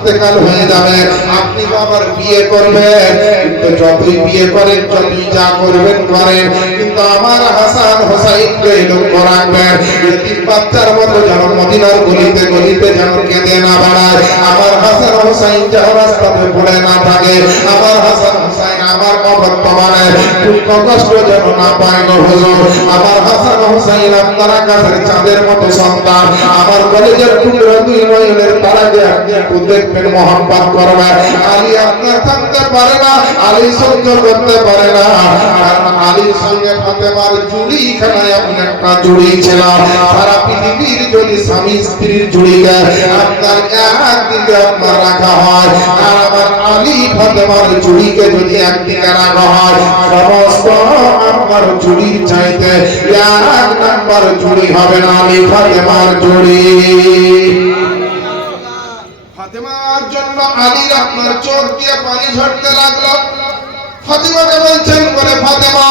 ইন্তেকাল হয়ে যাবে, আপনি তো আবার বিয়ে করবেন, কিন্তু যতই বিয়ে করেন, যতই যা করবেন করেন, কিন্তু আমার হাসান হোসাইনকে লক্ষ্য রাখবেন, এতিম বাচ্চার মতো যেন মদিনার গলিতে গলিতে যেন কেঁদে না বেড়ায়, আমার হাসান হোসাইন যেন রাস্তাতে পড়ে না থাকে, আমার হাসান হোসাইন আমার অবর্তমানে দুঃখ কষ্ট যেন না পায় গো হুজুর। আমার হাসান হোসাইন আপনারা কাছের চাঁদের মতো সন্তান, আমার কলেজের টুকরো দুই নয়নের তারাকে আপনি একটু দেখবেন, মহব্বত করবেন। আলী আপনার থাকতে পারে না, আলী সহ্য করতে পারে না, কারণ আলীর সঙ্গে ফাতেমার জুড়ি খানায় আপনি একটা জুড়ি ছিল। সারা পৃথিবীর যদি স্বামী স্ত্রীর জুড়িকে আপনার একদিকে আপনার রাখা হয়, আর আমার আলী ফাতেমার জুড়িকে যদি একদিকে রাখা হয়, সমস্ত আমার জুড়ির চাইতে এক নাম্বার জুড়ি হবে না আলী ফাতেমার জুড়ি। ফাতেমার জন্য আলীর আপনার চোখ দিয়ে পানি ঝরতে লাগলো। ফাতেমাকে বলছেন, বলে ফাতেমা,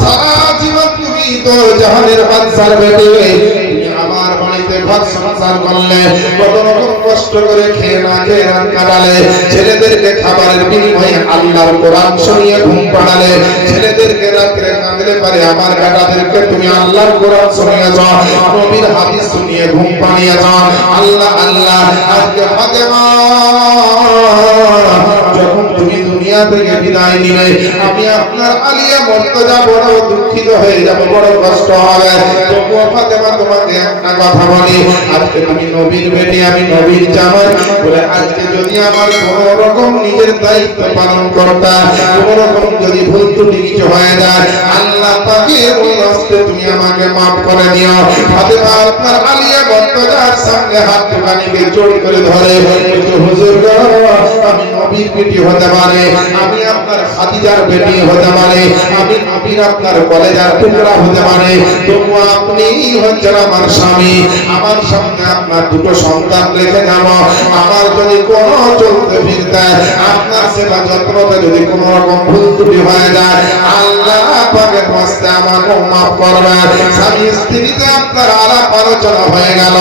সারা জীবন তুমি তো জাহানের বাদশার বেটি, তুমি আমার বাড়িতে ঘর সংসার করলে, কত রকম কষ্ট করে খেয়ে না খেয়ে রাত কাটালে, ছেলেদেরকে খাবারের বিনিময়ে আল্লাহর কোরআন শুনিয়ে ঘুম পাড়ালে, ছেলেদেরকে রাত্রে কাঁদলে পারে আমার বেটাদেরকে তুমি আল্লাহর কোরআন শুনিয়েছ, নবীর হাদিস শুনিয়ে ঘুম পাড়িয়েছ। আল্লাহ আল্লাহ, আজকে ফাতেমা যখন তুমি দুনিয়া থেকে বিদায় নিলে, আমি আপনার আলিয়া মর্তজা বড় দুঃখিত হয়ে যাবে, বড় কষ্ট হবে। তবুও ফাতেমা তোমাকে একটা কথা বলি, আজকে তুমি নবীর বেটি, আমি নবীর জামাই বলে, আজকে যদি আমার কোন রকম নিজের দায়িত্ব পালন করতা, কোন রকম যদি ভুল ত্রুটি কিছু হয়ে যায়, আল্লাহ পাকের ওই রাস্তে তুমি আমাকে মাফ করে দিও। ফাতেমা আপনার আলিয়া মর্তজার সঙ্গে হাত দুখানিকে জোড় করে ধরে, হুজুর গো, আমি নবীর বেটি হতে পারে, আমি আপনার খাদিজার বেটি হতে পারে, আমি নবীর আপনার কলেজার টুকরা হতে পারে, তবু আপনি হচ্ছেন আমার স্বামী, আমার সঙ্গে আপনার দুটো সন্তান রেখে যাব। আমার যদি কোনো চলতে ফিরতে আপনার সেবা যত্নতে যদি কোনো রকম ভুল ত্রুটি হয়ে যায়, আল্লাহ পাকের হস্তে আমাকে মাফ করবেন। স্বামী স্ত্রীতে আপনার আলাপ আলোচনা হয়ে গেল।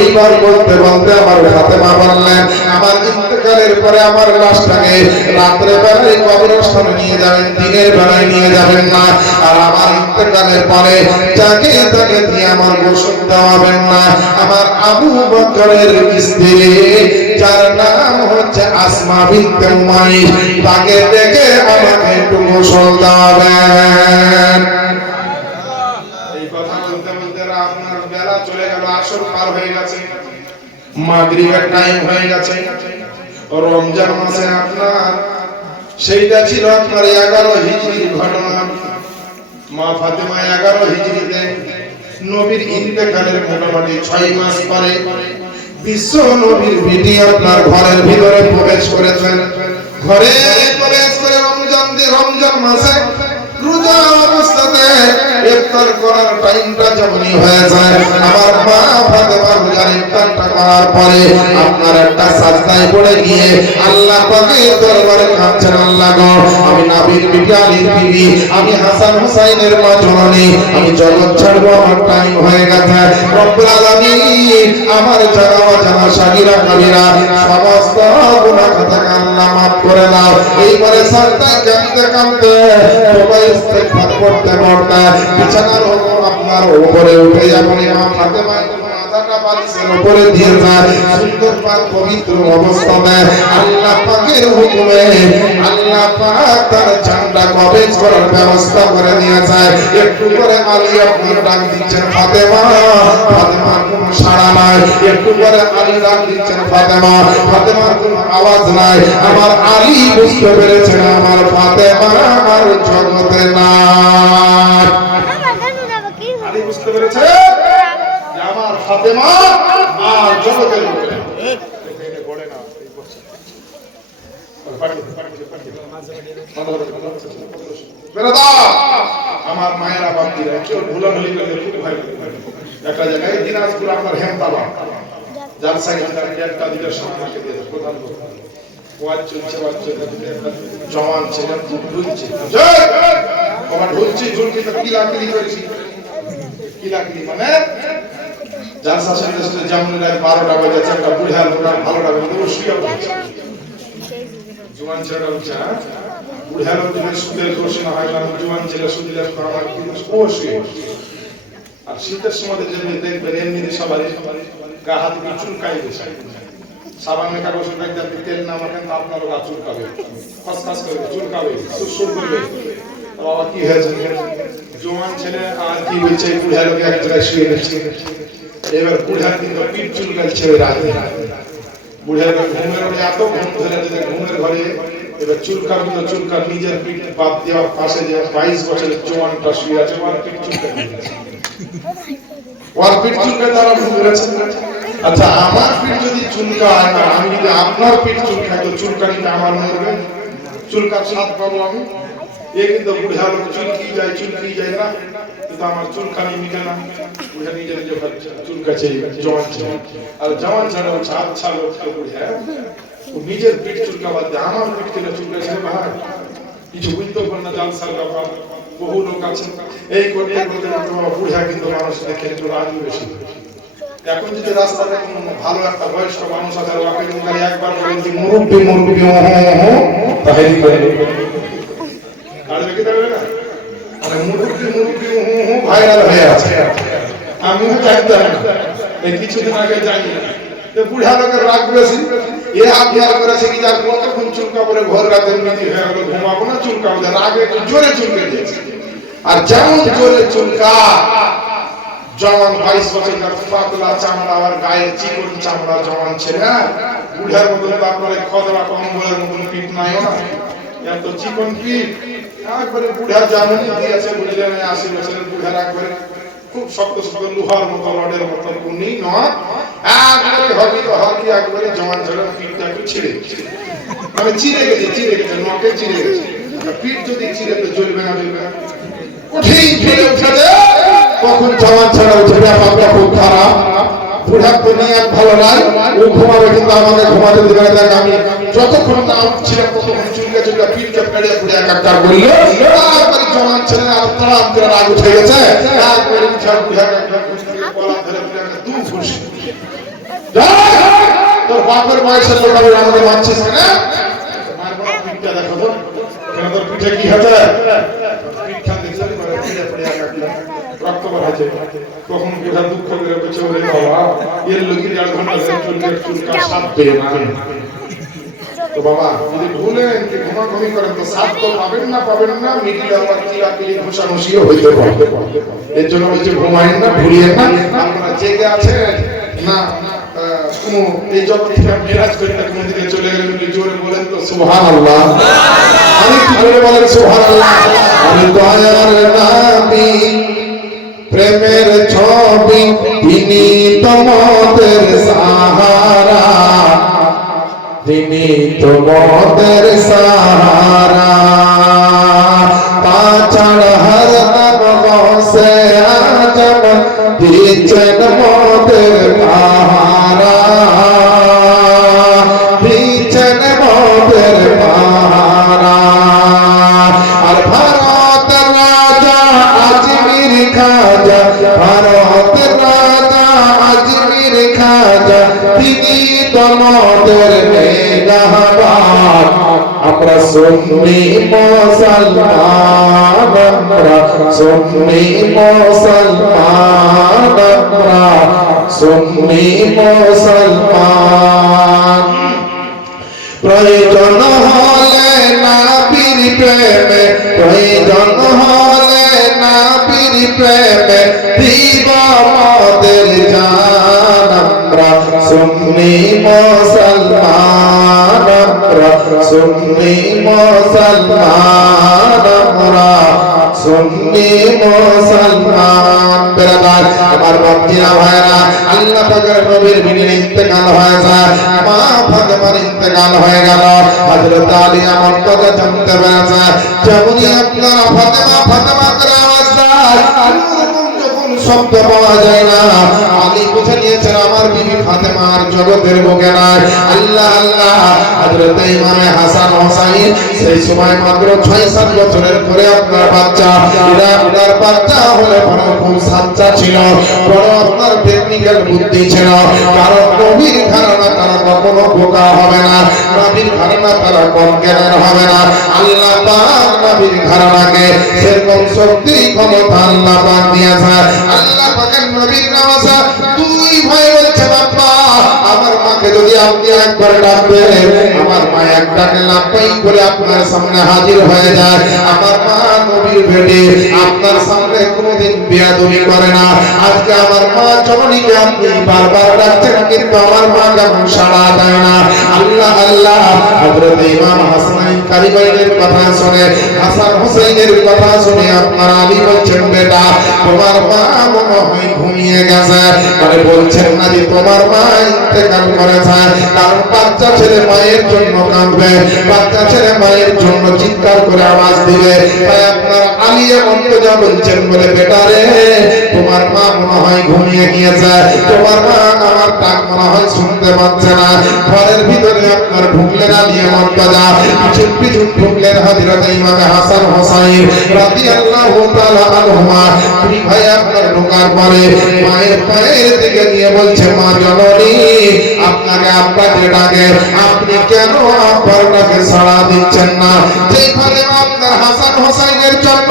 এইবার বলতে বলতে আমার ফাতেমা বললেন, আমার ইন্তেকালের পরে আমার লাশটাকে রাত্রে বেলায় কবরস্থানে নিয়ে যাবেন, দিনের বেলায় নিয়ে যাবেন না। আর আমার ইন্তেকালের পরে যাকে তাকে দিয়ে আমার গোসল দেওয়াবেন না। আমার আবু বকরের স্ত্রী, যার নাম হচ্ছে আসমা বিনতে উমাইস, তাকে ডেকে আমাকে একটু গোসল দেওয়াবেন। এই কথা বলতে বলতে আপনার বেলা চলে গেল, আসর পার হয়ে গেছে, মাগরিবের টাইম হয়ে গেছে। রমজান মাসে আপনার সেইটা ছিল আপনার 11 হিজরির ঘটনা। মা ফাতেমা 11 হিজরিতে নবীর ইন্তেকালের মোটামুটি 6 মাস পরে বিশ্ব নবীর বেটি আপনার ঘরের ভিতরে প্রবেশ করেছেন। ঘরে প্রবেশ করে রমজান মাসে রোজা অবস্থাতে ইফতার করার টাইমটা যখনই হয়ে যায়, আমার মা ফাতেমা রোজার ইফতারটা করার পরে আপনার একটা সাজদায় পড়ে গিয়ে আল্লাহ পাকের দরবারে কাঁদছেন, আল্লাহ গো, আমি নবীর বিবি আলীর বিবি, আমি হাসান হুসাইনের মা জননী, আমি জগৎ ছাড়বো, আমার টাইম হয়ে গেছে। রব্বুল আলামিন আমার জানা অজানা সাগীরা কাবীরা সমস্ত গুনাহ খাতাকে আল্লাহ মাফ করে দাও। এইবারে সাজদায় কাঁদতে কাঁদতে সবাই ইস্তেগফার করতে করতে বিছানার আপনার উপরে উঠে যাবেন। মা ফাতেমা মাথাটা বালিশের উপরে দিয়ে যায়, সুন্দর পাক পবিত্র অবস্থাতে আল্লাহ পাকের হুকুমে আল্লাহ পাক তার ঝান্ডা কবজ করার ব্যবস্থা করে দিয়েছে। একটু করে আলী আপনি ডাক দিচ্ছেন, ফাতেমা, ফাতেমার কোনো সাড়া নাই। একটু করে আলী ডাক দিচ্ছেন, ফাতেমা, ফাতেমার কোনো আওয়াজ নাই। আমার আলী বুঝতে পেরেছেন আমার ফাতেমা আমার জগতে নাই। আলী বুঝতে পেরেছে যে আমার ফাতেমা আর জগতের মধ্যে আমার মায়েরা বান্দিরা কেউ ভুলাভুলি করলে খুব ভয় একটা জায়গায় দিনাজপুর আপনার হেমতাবা, যার সাইড একটা দিকে সামনে দিয়ে প্রধান ওয়াজ চলছে, জওয়ান ছেলে খুব ঢুলছে, আমার ঢুলছি ঝুলকি তো কিলাকিলি করেছি। কিলাকিলি মানে জালসা শরীরে শুধু যেমন রাত 12টা বাজে একটা বুড়া লোক ভালোটা বলতে শুয়ে পড়ছে জোয়ান ছেলেটা উঠছে বুড়া লোক সুদের দোষ না হয় কারণ জোয়ান ছেলে সুদের আমার অবশ্যই। আর শীতের সময় যেমনি দেখবেন এমনি সবাই গা হাত দিয়ে চুলকাই বেশি সাবানের কাগজ তেল না মাখেন তো আপনার গা চুলকাবে খসখস করবে চুলকাবে সুরসুর করবে। বাবা কি হয়েছে জোয়ান ছেলে আর কি বলছে বুড়া লোক এক জায়গায় শুয়ে গেছে এবার বুড়া কিন্তু পিঠ চুলকাচ্ছে ওই রাতে বুড়া লোক ঘুমের ঘরে এত ঘুম ধরে যে ঘুমের ঘরে এবার চুলকার নিজের পিঠ বাদ দেওয়ার পাশে যে 22 বছরের জোয়ানটা শুয়ে আছে ওর পিঠ চুলকাচ্ছে ওর পিঠ চুলকায় তারা ঘুম ধরেছে। আচ্ছা আমার পিঠ যদি চুলকায় না আমি যদি আপনার পিঠ চুলকায় তো চুলকানিটা আমার মরবে চুলকার স্বাদ পাবো আমি এ কিন্তু বুড়া লোক চুলকি যায় না কিন্তু আমার চুলকানি মিটে না বুড়া নিজের যে চুলকাছে জওয়ান ছেলে আর জওয়ান ছেলে হচ্ছে আচ্ছা লোক বুড়া ও নিজের পিঠ চুলকা বাদ দিয়ে আমার পিঠ থেকে চুলকাছে ভাই কিছু বুঝতে পারে না জালসার ব্যাপার বহু লোক আছে এই করতে বুড়া কিন্তু মানুষ দেখে একটু রাগি বেশি। এখন যদি রাস্তাতে কোনো ভালো একটা বয়স্ক মানুষ আছে ওকে যদি একবার বলেন যে মুরব্বি তাহলে করে আর দেখে দেবে না মানে মুরব্বি ভাইরাল হয়ে আছে আমিও জানতাম এই কিছুদিন আগে জানি না যে বুড়া লোকের রাগ বেশি এ আজ্ঞা করেছে কি যার কতক্ষণ চুলকা পরে ঘর রাতে মিটি হয়ে গেল ঘুমাবো না চুলকা ওদের রাগে একটু জোরে চুলকে দিয়েছে আর যেমন জোরে চুলকা জওয়ান 22 বছরের পাতলা চামড়া আর গায়ের চিকন চামড়া জওয়ান ছেলে বুড়ার মতন তো আপনার খদরা কম্বলের মতন পিঠ নাই না এত চিকন পিঠ একবারে বুড়া জানুনি দিয়েছে বুঝলেন 80 বছরের বুড়ার একবারে খুব শক্ত লোহার মতো রডের মতো কুনি নয় একবারে হবি তো হকি একবারে জওয়ান ছেলের পিঠটা একটু ছিঁড়ে মানে চিড়ে গেছে নকে চিড়ে গেছে পিঠ যদি চিড়ে তো জ্বলবে না কঠিন জ্বলে উঠেছে তখন জওয়ান ছেলে উঠে ব্যাপারটা খুব খারাপ বুড়া তো নিয়ে ভালো নাই ও ঘুমাবে কিন্তু আমাকে ঘুমাতে দিবে না আমি যতক্ষণ না ছিলাম ততক্ষণ চুলকা পিঠটা পেড়ে পুড়ে একাকার করলো তারপরে জওয়ান ছেলে আর তাড়াম করে রাগ উঠে গেছে তারপরে বুড়া গলা ধরে দু ফুস তোর বাপের বয়সের লোক আমাকে মানছিস না মারবো পিঠটা দেখো তো কেন তোর পিঠে কি হয়েছে পিঠটা দেখলে পরে পিঠে পুড়ে একাকার রক্ত বাড়াচ্ছে তখন বুড়া দুঃখ করে বলছে ওরে বাবা এর লোকের 1.5 ঘন্টা ধরে চুলকা সাপ পেয়ে না তো বাবা যদি ভুলেন যে ঘুমাঘুমি করেন তো সাপ তো পাবেন না মিডিল আবার চিরাপিলি ঘোষাঘুষিও হইতে পারে এর জন্য বলছে ঘুমায়েন না ভুলিয়েন না আপনারা জেগে আছেন না কোনো এই জগৎ থেকে মেরাজ করে কোন দিকে চলে গেলেন জোরে বলেন তো সুবহানাল্লাহ আমি কি জোরে বলেন সুবহানাল্লাহ আমি দয়ার নবী প্রেমের ছবি তিনি তোমাদের সাহারা তিনি তোমাদের সাহারা তাছাড়া হর নমসে আজম দিচ্ছেন মোদের পাহারা দিচ্ছেন মোদের পাহারা আর ভারত রাজা আজমির খাজা ভারত রাজা আজমির খাজা তিনি তোমাদের নেগাহবান আমরা সুন্নি মুসলমান আমরা সুন্নি মুসলমান আমরা সুন্নি মুসলমান প্রয়োজন হলে নবীর প্রেমে প্রয়োজন হলে নবীর প্রেমে দিব আমাদের জান আমরা সুন্নি মুসলমান আমরা সুন্নি মুসলমান আমরা সুন্নি মুসলমান বেরাদার আমার বাপজিরা ভাইরা আল্লাহ পাকের নবীর বিনে ইন্তেকাল হয়েছে মা ফাতেমার ইন্তেকাল হয়ে গেল হযরত আলী আমার কথা জানতে পেরেছে যেমনি আপনারা ফাতেমা করে আওয়াজ দেয় যখন শব্দ পাওয়া যায় না। আলী বুঝে নিয়েছেন আমার বিবি ফাতেমার জগতের বুকে নাই। আল্লাহ আল্লাহ, হযরত ইমাম হাসান হোসেন সেই সময় মাত্র 6-7 বছরের করে আপনার বাচ্চা, ওনার বাচ্চা হলে বড় খুব সাচ্চা ছিল, বড় আপনার টেকনিক্যাল বুদ্ধি ছিল। কারণ নবীর ধারণা তারা কখনো বোকা হবে না, নবীর ধারণা তারা কম জ্ঞানের হবে না। আল্লাহ পাক নবীর ধারণাকে সেরকম শক্তি ক্ষমতা আল্লাহ পাক দিয়েছে। আল্লাহ পাকের নবীর নামাজা দুই ভাই বলছে, বাবা আমার মাকে যদি আপনি একবার ডাকবেন, আমার মা এক ডাকে লাপাই করে আপনার সামনে হাজির হয়ে যায়। আমার মা নবীর ভেটে আপনার সামনে কোনোদিন বেয়াদবি করে না। আজকে আমার মা জননীকে আপনি বারবার ডাকছেন, কিন্তু আমার মা কেমন সাড়া দেয় না। আল্লাহ আল্লাহ, হযরত ইমাম হাসান কারিগরের কথা শুনে, হাসান হোসেনের কথা শুনে আপনার আলী বলছেন, বেটা তোমার মা মনে হয় ঘুমিয়ে গেছে। মানে বলছেন না যে তোমার মা ইন্তেকাল করেছে, কারণ বাচ্চা ছেলে মায়ের জন্য কাঁদবে, বাচ্চা ছেলে মায়ের জন্য চিৎকার করে আওয়াজ দিবে। তাই আপনার আলী মন্তজা বলছেন, বলে বেটা রে তোমার মা মনে হয় ঘুমিয়ে গিয়েছে, তোমার মা আমার ডাক মনে হয় শুনতে পাচ্ছে না। ঘরের ভিতরে আপনার ঢুকলেন আলী মন্তজা, পিছন পিছন ঢুকলেন হযরত ইমাম হাসান হোসেন রাদিয়াল্লাহু তাআলা আনহুমা। দুই ভাই আপনার ঢোকার পরে মায়ের পায়ের দিকে নিয়ে বলছে, মা জননী আপনাকে আব্বা যে ডাকে, আপনি কেন আব্বার ডাকে সাড়া দিচ্ছেন না? যেখানে আপনার হাসান হোসেনের জন্য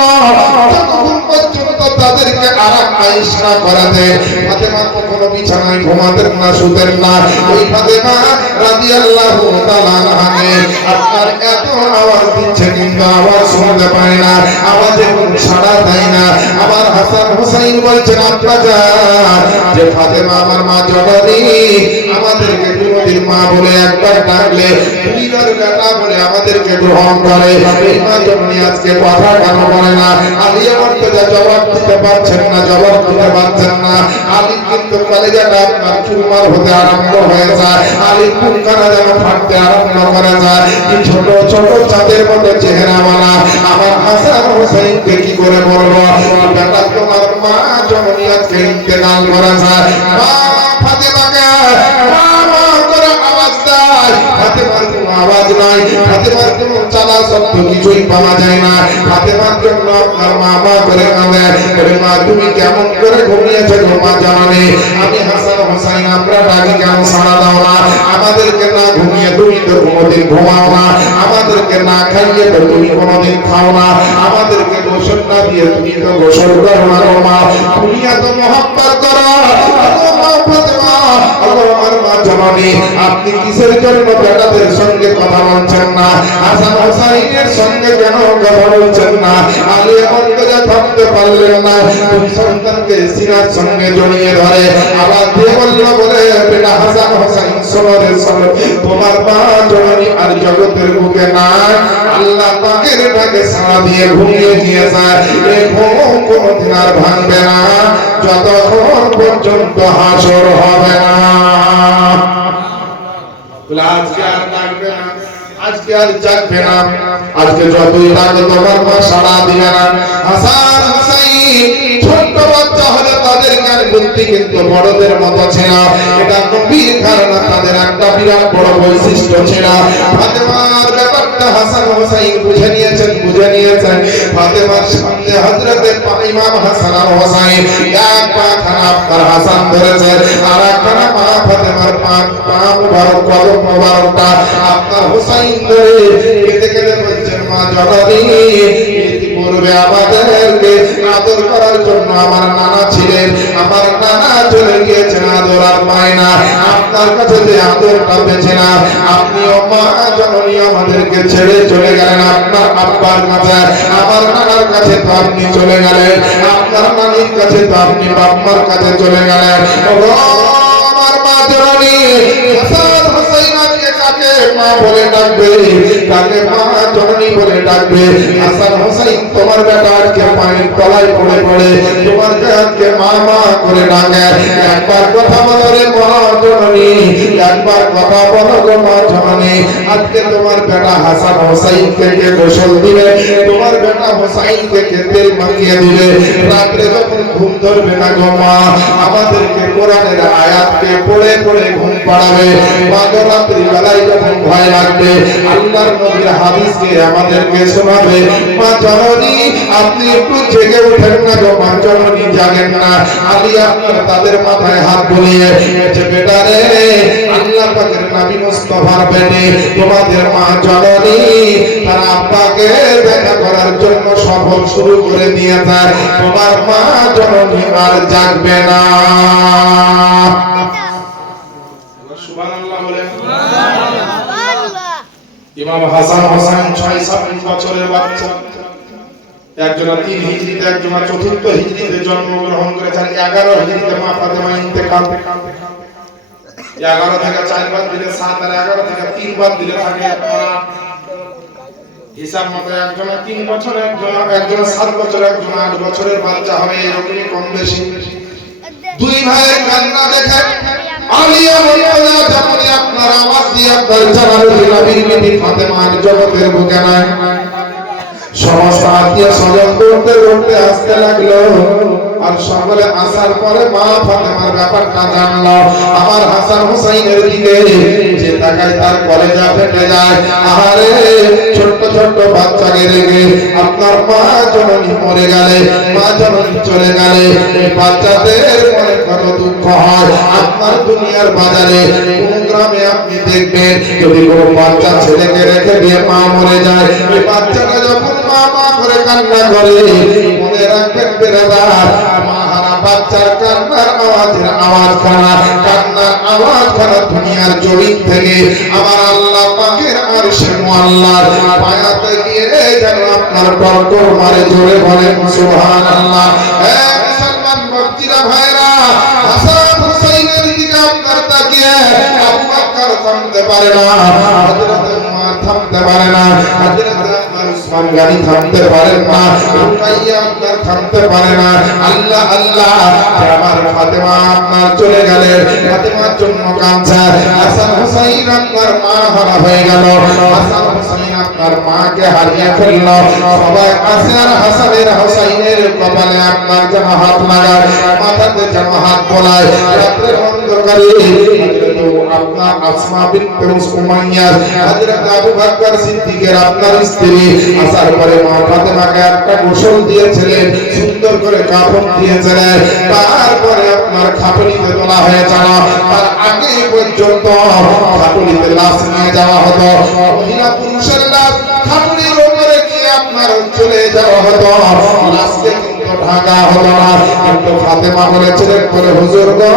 যতক্ষণ পর্যন্ত তাদেরকে আরাম আয়েশ না করাতে ফাতেমা কখনো বিছানায় ঘুমাতেন না, শুতেন না। ওই ফাতেমা রাদিয়াল্লাহু তাআলা আনহাকে আপনার এত আওয়াজ দিচ্ছে কিন্তু আওয়াজ শুনতে পায় না, আওয়াজে কোনো সাড়া দেয় না। আমার হাসান হোসেন বলছেন, আব্বা জান যে ফাতেমা আমার মা জননী আমাদেরকে কোনদিন মা বলে একবার ডাকলে দুইবার বেটা বলে আমাদেরকে গ্রহণ করে, এই মা জননী আজকে কথা কেন বলে না? আলী মর্তজা জবাব দিতে পারছেন না, জবাব দিতে পারছেন না। আলী কিন্তু কলেজাটা আপনার চুরমার হতে আরম্ভ হয়ে যায়, আলীর বুকখানা যেন ফাটতে আরম্ভ করে যায়। এই ছোট ছোট চাঁদের মতো চেহারাওয়ালা আমার হাসান হোসেনকে কি করে বলবো, বেটা তোমার মা জননী আজকে ইন্তেকাল করেছে। মা ফাতেমাকে মা মা করে আওয়াজ দেয়, ফাতেমার কোনো আওয়াজ নাই, ফাতেমার কোনো চালা শব্দ কিছুই পাওয়া যায় না। ফাতেমার জন্য আপনার মা মা করে কাঁদে, বলে মা তুমি কেমন করে ঘুমিয়েছো গো মা জননী? আমি হাসান হোসেন আমরা ডাকি কেন সাড়া দাও না? আমাদেরকে না ঘুমিয়ে তুমি তো কোনোদিন ঘুমাও না, আমাদেরকে না খাইয়ে তো তুমি কোনোদিন খাও না, আমাদেরকে গোসল না দিয়ে তুমি তো গোসল করো না গো মা, তুমি এত মহব্বত করো ও মা ফাতেমা, ও আমার মা জননী আপনি কিসের জন্য বেটাদের সঙ্গে কথা বলছেন না? হাসান হোসেনের সঙ্গে কেন কথা বলছেন না? আলী মর্তজা থামতে পারলেন না, দুই সন্তানকে সিনার সঙ্গে জড়িয়ে ধরে আওয়াজ দিয়ে বলল, বলে বেটা হাসান হোসেন শোনো রে শোনো, তোমার মা জননী আর জগতের বুকে নাই, আল্লাহ পাকের ডাকে সাড়া দিয়ে ঘুমিয়ে গিয়েছে। এই ঘুম কোনদিন আর ভাঙবে না যতক্ষণ পর্যন্ত হাসর হবে না। আজকে আর ডাকবে না, আজকে আর জাগবে না, আজকে যতই ডাকে তোমার মা সাড়া দিবে না। হাসান হোসেন ছোট্ট বাচ্চা হলে তাদের জ্ঞান বুদ্ধি কিন্তু বড়দের মতো ছিল, এটা নবীর ধারণা তাদের একটা বিরাট বড় বৈশিষ্ট্য ছিল। ফাতেমার ব্যাপারটা হাসান হোসেন বুঝে নিয়েছেন, বুঝে নিয়েছেন। ফাতেমার সামনে হযরতে ইমাম হাসান হোসেন এক পা খানা আপনার হাসান ধরেছে, আর একখানা মা ফাতেমার পা মুবারক কদম মুবারকটা আপনার হোসেন ধরে কেঁদে কেঁদে বলছেন, মা জননী ইতিপূর্বে আমাদেরকে আদর করার জন্য আমার নানা ছিলেন, আমার নানা চলে গিয়েছেন, আদর আর পায় না, আপনার কাছে যে আদরটা পেয়েছে না, আপনিও মা জননী আমাদেরকে ছেড়ে চলে গেলেন আপনার আব্বার কাছে, আমার নানার কাছে তো আপনি চলে গেলেন, আপনার নানির কাছে তো আপনি বাপ্পার কাছে চলে গেলেন। আমার মা জননী হাসান হোসেন আজকে কাকে মা বলে ডাকবে, কাকে মা জননী বলে ডাকবে। হাসান হোসেন তোমার বেটা আজকে পায়ের তলায় পড়ে পড়ে তোমাকে আজকে মা মা করে ডাকে। একবার কথা বলো রে মা জননী, একবার কথা বলো গো মা জননী। আজকে তোমার বেটা হাসান হোসেনকে কে গোসল দিবে, তোমার বেটা হোসেনকে কে তেল মাখিয়ে দিবে। রাত্রে যখন ঘুম ধরবে না গো মা, আমাদেরকে কোরআনের আয়াতকে পড়ে পড়ে ঘুম পাড়াবে। মাঝরাত্রি বেলায় যখন ভয় লাগবে, আল্লাহর নবীর হাদিসকে আমাদেরকে শোনাবে। মা জননী আপনি একটু জেগে ওঠেন না গো মা জননী, জাগেন না। আলী আপনার তাদের মাথায় হাত বুলিয়ে যে বেটা রে, আল্লাহ পাকের নবী মুস্তাফার বেটি তোমাদের মা জননী তার আব্বাকে দেখা করার জন্য সফর শুরু করে দিয়েছে। তোমার মা জননী আর জাগবে না। সুবহানাল্লাহ বলেন। ইমাম হাসান হোসেন 6-7 বছরের বাচ্চা, একজন 3 হিজরিতে, একজন 4 হিজরিতে জন্মগ্রহণ করেছেন। 11 হিজরিতে মা ফাতেমা ইন্তেকাল। 11 থেকে 4 বাদ দিলে 7, আর 11 থেকে 3 বাদ দিলে থাকে 8। হিসাব মতো একজন 3 বছর, একজন 7 বছর, একজন 8 বছরের বাচ্চা হবে, এরকমই কম বেশি। দুই ভাইয়ের কান্না দেখে আলিয়া বললেন যখন আপনার আওয়াজ দিয়ে আপনার জানালে নবীর বিবি ফাতেমার জগতের বুকে নাই। সমস্ত আত্মীয় স্বজন করতে করতে আসতে লাগলো। আর সকলে আসার পরে মা ফাতেমার ব্যাপারটা জানলো। আমার হাসান হোসেনের দিকে যে তাকায় তার কলেজা ফেটে যায়। আরে ছোট্ট ছোট্ট বাচ্চাকে রেখে আপনার মা জননী মরে গেলে, মা জননী চলে গেলে, এই বাচ্চাদের মনে কত দুঃখ হয়। আপনার দুনিয়ার বাজারে কোন গ্রামে আপনি দেখবেন যদি কোনো বাচ্চা ছেলেকে রেখে দিয়ে মা মরে যায়, ওই বাচ্চাটা যখন মা মা করে কান্না করে, মনে রাখবেন বেরাদার, মা হারা বাচ্চার কান্নার আওয়াজের আওয়াজ খানা, কান্নার আওয়াজ খানা দুনিয়ার জমিন থেকে আমার আল্লাহ পাকের আরশে মুআল্লার পায়াতে গিয়ে যেন আপনার টর্কর মারে। জোরে বলেন সুবহানাল্লাহ। মুসলমান ভক্তিরা ভাইরা, হাসান হোসেনের দিকে আপনার তাকিয়ে আবু বকর থামতে পারে না, হযরত উমর থামতে পারে না, হযরত উসমান গানি থামতে পারেন না, রুকাইয়া আপনার থামতে পারে না। আল্লাহ আল্লাহ, আমার ফাতেমা আপনার চলে গেলেন, ফাতেমার জন্য কাঁদছে। হাসান হোসেন আপনার মা হারা হয়ে গেল, হাসান হোসেন আপনার মাকে হারিয়ে ফেলল। সবাই আসে আর হাসানের হোসেনের কপালে আপনার যেন হাত লাগায়, মাথাতে যেন হাত বোলায়। রাতের অন্ধকারে আপনার আসমা বিনতে উমাইয়া, হযরত আবু বকর সিদ্দিকের আপনার স্ত্রী আসার পরে মা ফাতেমাকে একটা গোসল দিয়েছিলেন, সুন্দর করে কাফন দিয়েছিলেন। তারপরে আপনার খাটুনিতে তোলা হয়ে যাওয়া, তার আগে পর্যন্ত খাটুনিতে লাশ নিয়ে যাওয়া হতো। মহিলা পুরুষের লাশ খাটুনির উপরে গিয়ে আপনার চলে যাওয়া হতো, লাশকে ঢাকা হলো না। কিন্তু ফাতেমা বলেছিলেন বলে হুজুর গো,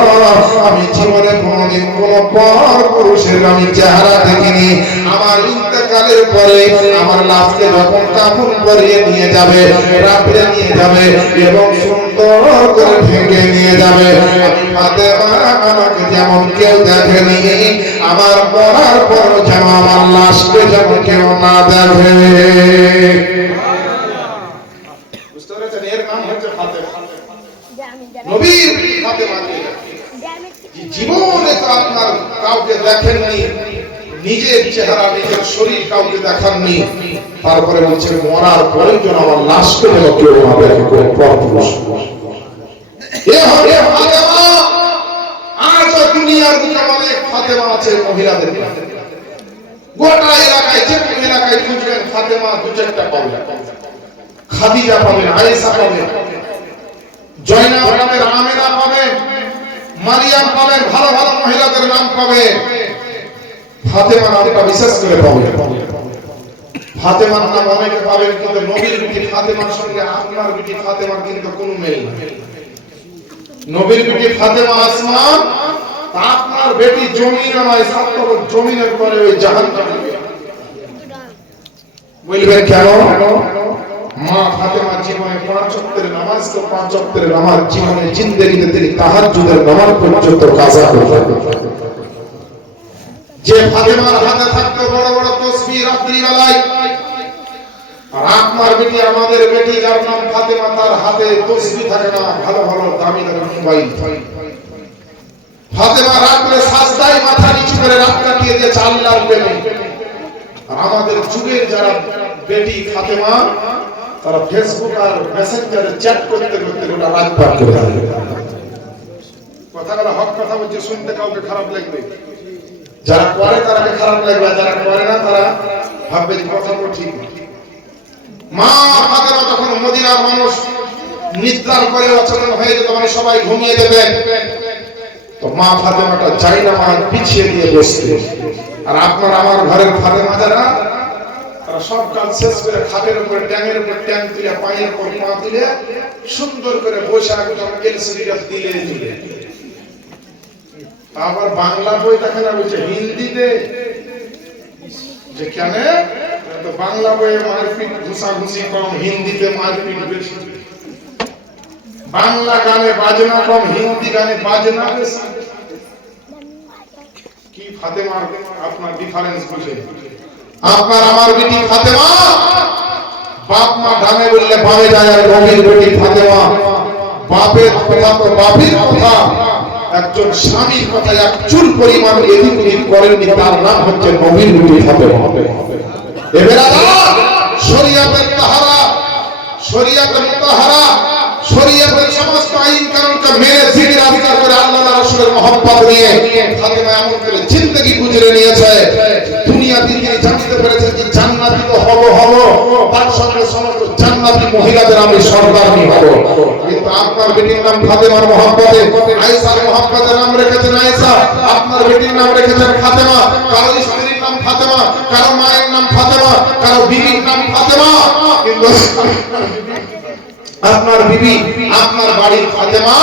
আমি জীবনে কোনোদিন কোন পর পুরুষের আমি চেহারা দেখিনি। আমার ইন্তেকালের পরে আমার লাশকে যখন কাফন পরিয়ে নিয়ে যাবে, রাত্রে নিয়ে যাবে এবং সুন্দর করে ঢেকে নিয়ে যাবে, আমি ফাতেমা আমাকে যেমন কেউ দেখেনি, আমার মরার পর যেন আমার লাশকে যেন কেউ না দেখে। নবীর ফাতেমাকে জীবনে তো আপনার কাউকে দেখেননি, নিজের চেহারা নিজের শরীর কাউকে দেখাননি, তারপরে বলছে মরার পরে যেন আমার লাশকে যেন কেউ না দেখে কোনো পরপুরুষ। এ হবে ফাতেমা। আজ দুনিয়ার বুকে অনেক ফাতেমা আছে মহিলাদের, গোটা এলাকায় যে এলাকায় খুঁজবেন ফাতেমা 2-4টা পাবেন। খাদিজা পাবেন, আয়েশা পাবেন, জয়নাব পাবেন, আমেনা পাবেন, মারিয়াম পাবেন, ভালো ভালো মহিলাদের নাম পাবেন। ফাতেমা নামটা বিশেষ করে পাবেন। ফাতেমার নাম অনেকে পাবেন, কিন্তু নবীর বিটি ফাতেমার সঙ্গে আপনার বিটি ফাতেমার কিন্তু কোনো মিল নেই। নবীর বিটি ফাতেমা আসমা, আপনার বেটি জমিনে নয়, 7 তরফ জমিনের পরে ওই জাহান্নামে। বলবেন কেন? মা ফাতেমা জীবনে 5 ওয়াক্তের নামাজ, তো 5 ওয়াক্তের নামাজ জীবনে জিন্দেগিতে তিনি তাহাজ্জুদের নামাজ পর্যন্ত কাজা করতেন। যে ফাতেমার হাতে থাকতো বড় বড় তাসবিহ রাত্রি বেলায়, আর আপনার বেটি আমাদের বেটি যার নাম ফাতেমা, তার হাতে তসবিহ থাকে না, ভালো ভালো দামি দামি মোবাইল। ফাতেমা রাত্রে সাজদায় মাথা নিচু করে রাত কাটিয়ে দিয়েছে আল্লাহর প্রেমে। আর আমাদের যুগের যারা বেটি ফাতেমা, তারা ফেসবুক আর মেসেঞ্জারে চ্যাট করতে করতে গোটা রাত পার করে দেয়। কথাগুলো হক কথা বলছে, শুনতে কাউকে খারাপ লাগবে, যারা করে তারাকে খারাপ লাগবে, যারা করে না তারা ভাববে যে কথাগুলো ঠিক। মা ফাতেমা যখন মদিনার মানুষ নিদ্রার করে অচেতন হয়ে যেত, মানে সবাই ঘুমিয়ে যেতেন, তো মা ফাতেমাটা জায়নামাজ বিছিয়ে দিয়ে বসতেন। আর আপনার আমার ঘরের ফাতেমা যারা, তারা সব কাজ শেষ করে খাটের উপরে ট্যাঙের উপর ট্যাং তুলে, পায়ের উপর পা তুলে সুন্দর করে বসে একদম এলসিডিটা দিলে দিলে। আবার বাংলা বই দেখে না, বলছে হিন্দিতে, যে কেন তো বাংলা বইয়ে মারপিট ঘুষাঘুষি কম, হিন্দিতে মারপিট বেশি। বাংলা গানে বাজনা কম, হিন্দি গানে বাজনা বেশি। কি ফাতেমার আপনার ডিফারেন্স বুঝে? আপনার আমার বেটি ফাতেমা, বাপ মা ডানে বললে বামে যায়, আর নবীর বেটি ফাতেমা বাপের কথা তো বাপের কথা, একজন স্বামীর কথা এক চুল পরিমাণ এদিক ওদিক করেননি, তার নাম হচ্ছে নবীর বেটি ফাতেমা। এবারে শরীয়তের তাহারা, শরীয়তের মুতাহারা, শরীয়তের সমস্ত আইন কানুনকে মেনে জিকির আজকার করে আল্লাহ রাসূলের মহব্বত নিয়ে ফাতেমা এমন করে জিন্দেগি গুজরে নিয়েছে। দুনিয়াতে তিনি জানতে পেরেছেন যে জান্নাতি তো হবো, তার সঙ্গে সমস্ত জান্নাতি মহিলাদের আমি সর্দারনি হব। কিন্তু আপনার বেটির নাম ফাতেমার মহব্বতে, আয়েশার মহব্বতে নাম রেখেছেন আয়েশা, আপনার বেটির নাম রেখেছেন ফাতেমা। কারো স্ত্রীর নাম ফাতেমা, কারো মায়ের নাম ফাতেমা, কারো বিবির নাম ফাতেমা। কিন্তু আপনার বিবি, আপনার বাড়ির ফাতেমা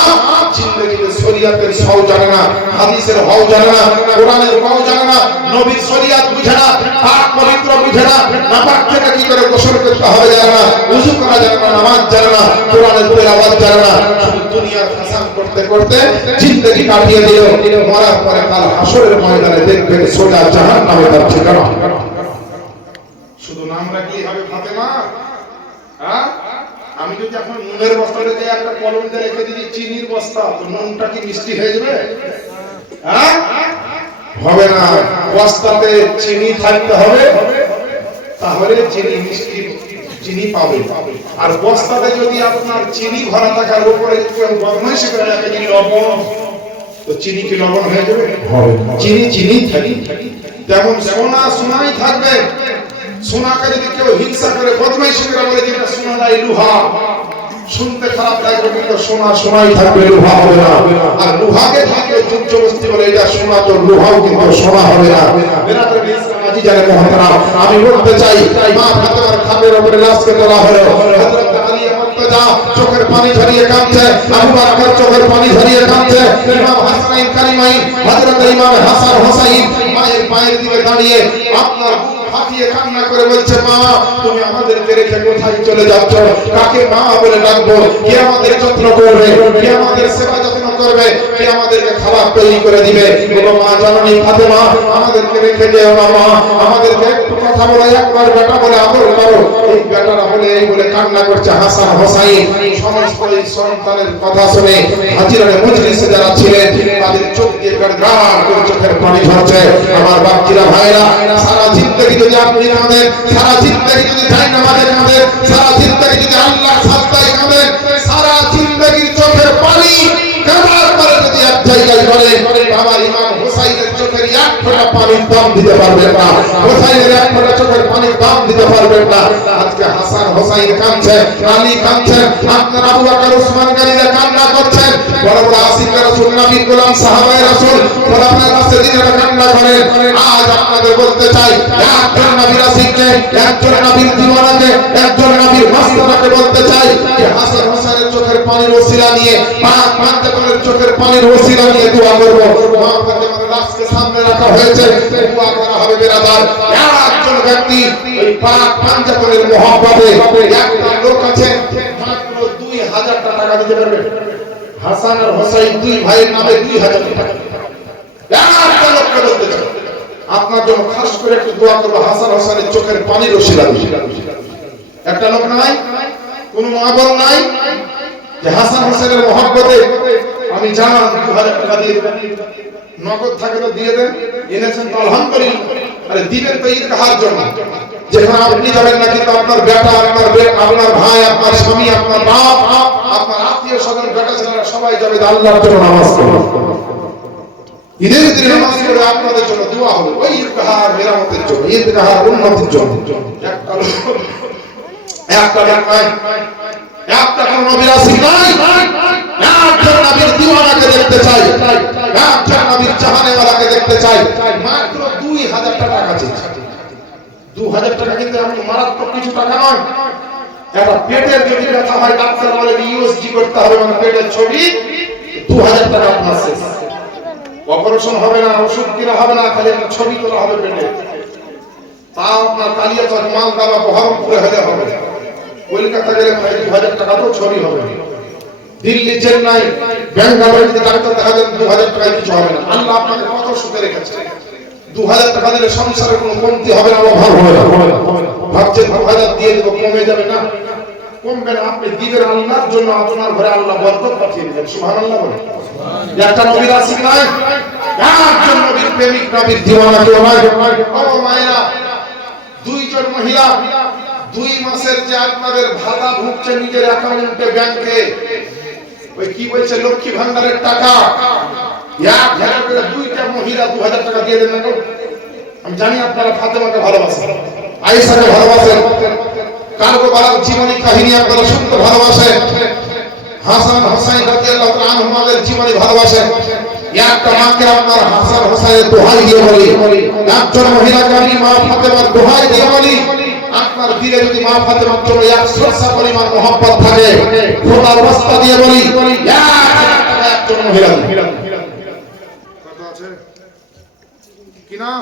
জিন্দেগিতে শরীয়তের সও জানে না, হাদিসের হও জানে না, কোরআনের হও জানে না, নবীর শরীয়ত বুঝে না, পাক পবিত্র বুঝে না, নাপাক থেকে কি করে গোসল করতে হবে জানে না, ওযু করা জানে না, নামাজ জানে না, কোরআনের তেলাওয়াত জানে না। শুধু দুনিয়ার ফ্যাশন করতে করতে জিন্দেগি কাটিয়ে দিল। মরার পরে কাল হাসরের ময়দানে দেখবেন সোজা জাহান্নামে তার ঠিকানা। শুধু নাম রাখলেই হবে ফাতেমা? হ্যাঁ, আমি যদি এখন নুনের বস্তাতে যে একটা কলম দিয়ে রেখে দিই চিনির বস্তা, তো নুনটা কি মিষ্টি হয়ে যাবে? হ্যাঁ, হবে না। বস্তাতে চিনি থাকতে হবে, তাহলে চিনি মিষ্টি চিনি পাবে। আর বস্তাতে যদি আপনার চিনি ভরা থাকার উপরে বদমাইশি করে রাখে যে লবণ, তো চিনি কি লবণ হয়ে যাবে? হবে না। চিনি চিনি থাকি। তেমন সোনা সোনাই থাকবে। সোনাকে যদি কেউ হিংসা করে বদমাইশি করে বলে যে এটা সোনা নাই লোহা, শুনতে খারাপ লাগবে, কিন্তু সোনা সোনাই থাকবে, লোহা হবে না। আর লোহাকে থাকে জবরদস্তি বলে এটা সোনা, তো লোহাও কিন্তু সোনা হবে না। বেরাতের ইসলাম আজি জানে মহতারাম, আমি বলতে চাই মা ফাতেমার খাটের উপরে লাশকে তোলা হলো। হযরত আলী মুর্তজা চোখের পানি ঝরিয়ে কাঁদছে, আবু বকর চোখের পানি ঝরিয়ে কাঁদছে, ইমাম হাসানাইন কারিমাইন হযরত ইমাম হাসান হোসেন মায়ের পায়ের দিকে দাঁড়িয়ে আপনার ফাটিয়ে কান্না করে বলছে, মা তুমি আমাদেরকে রেখে কোথায় চলে যাচ্ছ? কাকে মা বলে ডাকবো? কে আমাদের যত্ন করবে? কে আমাদের সেবা যত্ন করবে? কে আমাদেরকে খাবার তৈরি করে দিবে? বলো মা জননী ফাতেমা, আমাদেরকে রেখে যেও না মা, আমাদেরকে একটু কথা বলে, একবার বেটা বলে আদর করো। এই বেটারা বলে এই বলে কান্না করছে হাসান হোসেন। সমস্ত এই সন্তানের কথা শুনে হাজিরানে মজলিসে যারা ছিলেন তাদের চোখ দিয়ে গাড় করে চোখের পানি ঝরছে। আমার বাচ্চারা ভাইরা, সারা জিন্দেগি যদি আপনি কাঁদেন, সারা জিন্দেগি যদি জায়নামাজে কাঁদেন, সারা জিন্দেগি যদি আল্লাহর সাজদায় কাঁদেন, সারা জিন্দেগির চোখের পানি কাঁদার পরে যদি এক জায়গায় বলেন, আমার ইমাম হোসেনের চোখের এক ফোঁটা পানির দাম দিতে পারবেন না, হোসেনের এক ফোঁটা চোখের পানির দাম দিতে পারবেন না। আজকে হাসান হোসেন কাঁদছে, আলী কাঁদছেন, আপনার আবু বকর ওসমান গানিরা কান্না করছেন, বড় বড় আশিকে রাসূল, নবী গোলাম সাহাবায়ে রাসূল, খোলাফায়ে রাশিদিনরা কান্না করেন। আজ আপনাদের বলতে চাই, একজন নবীর আশিককে, একজন নবীর দিওয়ানাকে, একজন নবীর মাস্তানাকে বলতে চাই যে হাসান হোসেনের চোখের পানির ওসিলা নিয়ে, পাক পাঞ্জাবের চোখের পানির ওসিলা নিয়ে দোয়া করব। মা ফাতেমার লাশকে সামনে রাখা হয়েছে, দোয়া করা হবে বেরাদার। একজন ব্যক্তি ওই পাক পাঞ্জাবের মহব্বতে, একটা লোক আছে মাত্র 2000 টাকা দিতে পারবে। হাসান আর হোসেন দুই ভাইয়ের নামে 2000 টাকা। একটা লোককে বলতে চাই, আপনার জন্য খাস করে একটু দোয়া করবো, হাসান হোসেনের চোখের পানির ওসিলা। একটা লোক নাই, কোন মা বোন নাই যে হাসান হোসেনের মহব্বতে আমি জান 2000 টাকা দিয়ে নগদ থাকে তো দিয়ে দেন, এনেছেন তো আলহামদুলিল্লাহ। আরে দিবেন তো ঈদগাহার জন্য, যেখানে আপনি যাবেন না কিন্তু আপনার বেটা, আপনার ভাই, আপনার স্বামী, আপনার বাপ, আপনার আত্মীয় স্বজন, বেটা ছেলেরা সবাই যাবে আল্লাহর জন্য নামাজ পড়তে। ঈদের দিনে নামাজ পড়ে আপনাদের জন্য দোয়া হবে, ওই ঈদগাহার মেরামতের জন্য, ঈদগাহার উন্নতির জন্য। একটা নবীর আসিক নাই, একজন নবীর দিওয়ানাকে দেখতে চাই, একজন নবীর জাহানেওয়ালাকে দেখতে চাই। মাত্র 2000 টাকা চাই। 2000 টাকা কিন্তু এমন মারাত্মক কিছু টাকা নয়। একটা পেটের যদি ব্যথা হয় ডাক্তার বলে ইউএসজি করতে হবে, মানে পেটের ছবি, 2000 টাকা আপনার শেষ। অপারেশন হবে না, ওষুধ কিনা হবে না, খালি একটা ছবি তোলা হবে পেটে। তাও আপনার কালিয়াচক, মালদা বা বহরমপুরে হলে হবে। কলকাতা গেলে 2000 টাকা তো ছবি হবে। দিল্লি, চেন্নাই, বেঙ্গালুরুতে ডাক্তার দেখা যান 2000 টাকায় কিছু হবে না। আল্লাহ আপনাকে কত সুখে রেখেছে। 2000 টাকা দিলে সংসারে কোনো কমতি হবে না, অভাব হবে না। ভাবছেন 2000 দিয়ে দেবো, কমে যাবে না, কমবে না। আপনি দিবেন আল্লাহর জন্য, আপনার ঘরে আল্লাহ বরকত পাঠিয়ে দিবেন। সুবহানাল্লাহ বলেন। একটা নবীর আসিক নাই, একজন নবীর প্রেমিক, নবীর দিওয়ানা কেউ নাই। ও মায়েরা, দুইজন মহিলা 2 মাসের যে আপনাদের ভাতা ঢুকছে নিজের অ্যাকাউন্টে, ব্যাংকে, ওই কি বলছে লক্ষ্মী ভান্ডারের টাকা, 1000 করে দুইটা মহিলা 2000 টাকা দিয়ে দেন না। আমি জানি আপনারা ফাতেমাকে ভালোবাসেন, আয়েশাকে ভালোবাসেন, কারবালার জীবনী কাহিনী আপনারা শুনতে ভালোবাসেন, হাসান হোসেন রাদিয়াল্লাহু তাআলা আনহুমাদের জীবনী ভালোবাসেন। একটা মাকে আপনার হাসান হোসেনের দোহাই দিয়ে বলি, একজন মহিলাকে আমি মা ফাতেমার দোহাই দিয়ে বলি, আপনার দিলে যদি মা ফাতেমার জন্য 100 পরিমাণ মহব্বত থাকে, খোদার রাস্তা দিয়ে বলি, একজন মহিলা কত আছে কি নাম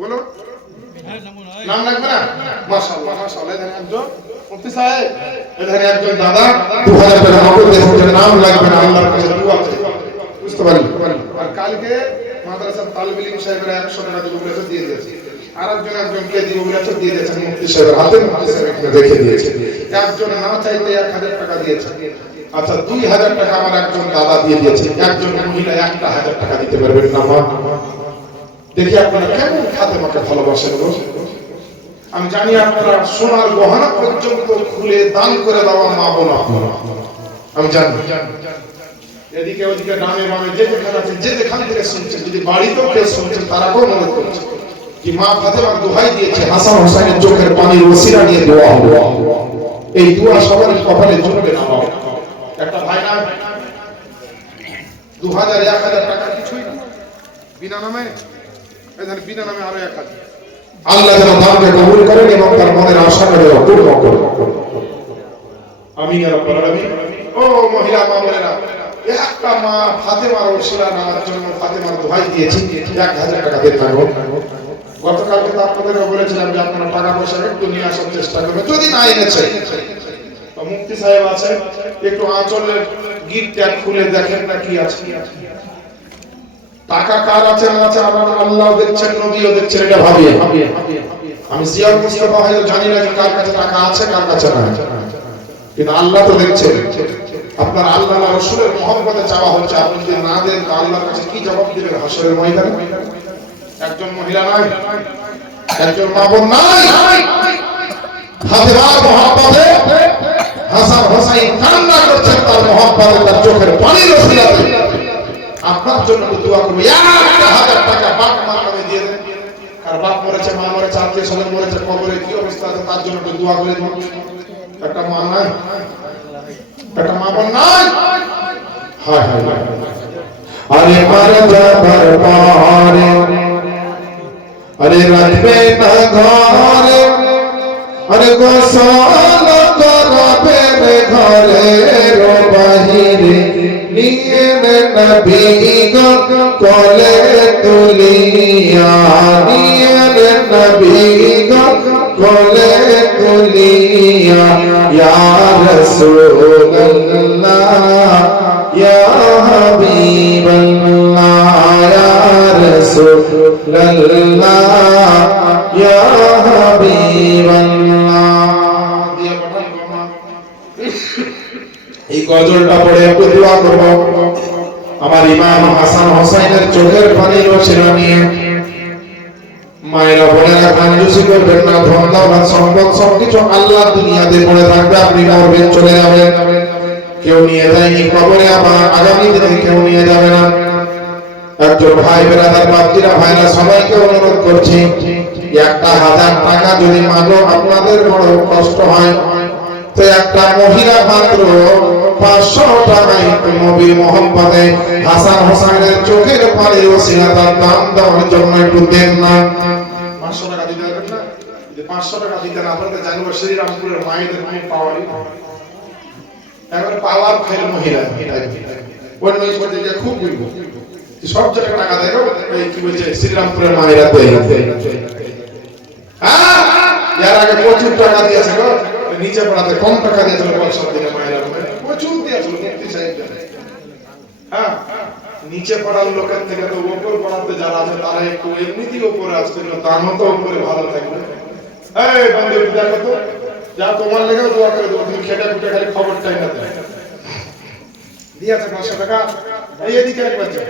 বলো, নাম লাগবে না? মাশাআল্লাহ, মাশাআল্লাহ। এখানে একজন মুফতি সাহেব, এখানে একজন দাদা 2000 টাকা নগদ দেন, নাম লাগবে না, আল্লাহর কাছে দোয়া চাই, বুঝতে পারলি? আর কালকে মাদ্রাসার তালিব ইলম সাহেবরা 100 টাকা দিয়ে দিয়েছে, আর একজনকে দিব বলেছে দিয়ে দিয়েছেন মুফতি সাহেবের হাতে, মুফতি সাহেব এখানে রেখে দিয়েছে। একজন না চাইতে 1000 টাকা দিয়েছে। আচ্ছা, 2000 টাকা আমার একজন দাদা দিয়ে দিয়েছে, একজন মহিলা 1000 টাকা দিতে পারবেন না? মা দেখি আপনারা কেমন ফাতেমাকে ভালোবাসেন। আমি জানি আপনারা সোনার গহনা পর্যন্ত খুলে দান করে দেওয়া মা বোন আপনারা, আমি জানি। এদিকে ওদিকে গ্রামে গ্রামে যে যেখানে আছে, যে যেখান থেকে শুনছেন, যদি বাড়িতেও কেউ শুনছেন, তারাকেও মনে করছে কি মা ফাতেমার দোহাই দিয়েছে, হাসান হোসেনের চোখের পানির ওসিলা নিয়ে দোয়া হবে। এই দোয়া সবার কপালে জমবে না। একটা ভাই না 2000 1000 টাকা কিছুই না, বিনা নামে, এখানে বিনা নামে আরো 1000। আল্লাহ যেন দানকে কবুল করেন এবং তার মনের আশাকে পূর্ণ করেন। আমিন ইয়া রাব্বাল আলামিন। ও মহিলা মা বোনেরা, একটা মা ফাতেমার ওসিলা নেওয়ার জন্য ফাতেমার দোহাই দিয়েছে, 1000 টাকা দিয়ে থাকো। গতকালকে তো আপনাদেরকে বলেছিলাম যে আপনারা টাকা পয়সা একটু নিয়ে আসার চেষ্টা করবেন, যদি না এনেছে তো মুফতি সাহেব আছে, একটু আঁচলের গিটটা খুলে দেখেন না কি আছে। টাকা কার আছে না আছে আল্লাহ দেখছেন, নবীও দেখছেন, এটা ভাবিয়ে। আমি জিয়াউল মুস্তাফা হয়তো জানি না যে কার কাছে টাকা আছে কার কাছে না, কিন্তু আল্লাহ তো দেখছেন। আপনার আল্লাহ রাসূলের মহব্বতে চাওয়া হচ্ছে, আপনি যদি না দেন তো আল্লাহর কাছে কি জবাব দিবেন হাসরের ময়দানে? একজন মহিলা নাই, একজন মা বোন নাই, ফাতেমার মহব্বতে হাসান হোসেন কান্না করছেন, তার মহব্বতে, তার চোখের পানির ওসিলাতে আপনার জন্য দোয়া করব। 1000 টাকা বাপ মার নামে দিয়ে দেন। আর বাপ মরেছে, মা মরেছে, আত্মীয় স্বজন মরেছে, কবরে কি অবস্থা আছে তার জন্য দোয়া করে দিন। একটা মা নাই, একটা মা বোন নাই। হায় হায় হায়, আরে মার যাবার পারে, আরে রাখবে না ঘরে, আরে গোসল করবে ঘরে রো বাহিরে, নিয়ে নবী গো কোলে তুলিয়া, নিয়ে নবী গো কোলে তুলিয়া, ইয়া রাসূলুল্লাহ ইয়া হাবিবাল্লাহ, ইয়া রাসূলুল্লাহ ইয়া হাবিবাল্লাহ। গজলটা পড়ে একটু দোয়া করব। আমার ইমাম হাসান হোসেনের চোখের পানি রোশনা নিয়ে মায়েরা বোনেরা কাঞ্জুসি করবেন না, ধন দৌলত সম্পদ সবকিছু আল্লাহ দুনিয়াতে পড়ে থাকবে, আপনি মরবেন চলে যাবেন, কেউ নিয়ে যায়নি কবরে, আবার আগামী দিনে কেউ নিয়ে যাবে না। একজন ভাই বেরাদার বাপজিরা ভাইরা সবাইকে অনুরোধ করছি, 1000 টাকা যদি মাগো আপনাদের বড় কষ্ট হয় তো একটা মহিলা মাত্র 500 টাকায় নবীর মোহাম্মদে হাসান হোসেনের চোখের পানি ওসিলা তার দান দেওয়ার জন্য একটু দেন না। 500 টাকা দিতে পারবেন না? যদি 500 টাকা দিতেন আপনাদের জানবো শ্রীরামপুরের মায়েদের কোনো পাওয়ারই এবারে পাওয়ার ফের মহিলা অন্য স্পর্ধে খুব বলবো সব জায়গায় টাকা দেয় এই কি বলছে শ্রীরামপুরের মায়েরা দেয়। হ্যাঁ এর আগে প্রচুর টাকা দিয়েছে গো, নিচে পড়াতে কম টাকা দিয়েছিল পয়সা দিনে মায়েরা প্রচুর দিয়েছিল মুক্তি সাহেব। হ্যাঁ নিচে পড়ার লোকের থেকে তো উপর পড়াতে যারা আছে তারা একটু এমনিতেই উপরে আসছে, দামও তো উপরে ভালো থাকবে। এই বন্ধু দেখো তো যা তোমার লেগেও দোয়া করে দেবো, তুমি খেটে খুটে খালি খবরটাই না দেয় দিয়েছে 500 টাকা। এই এদিকে একবার যাও,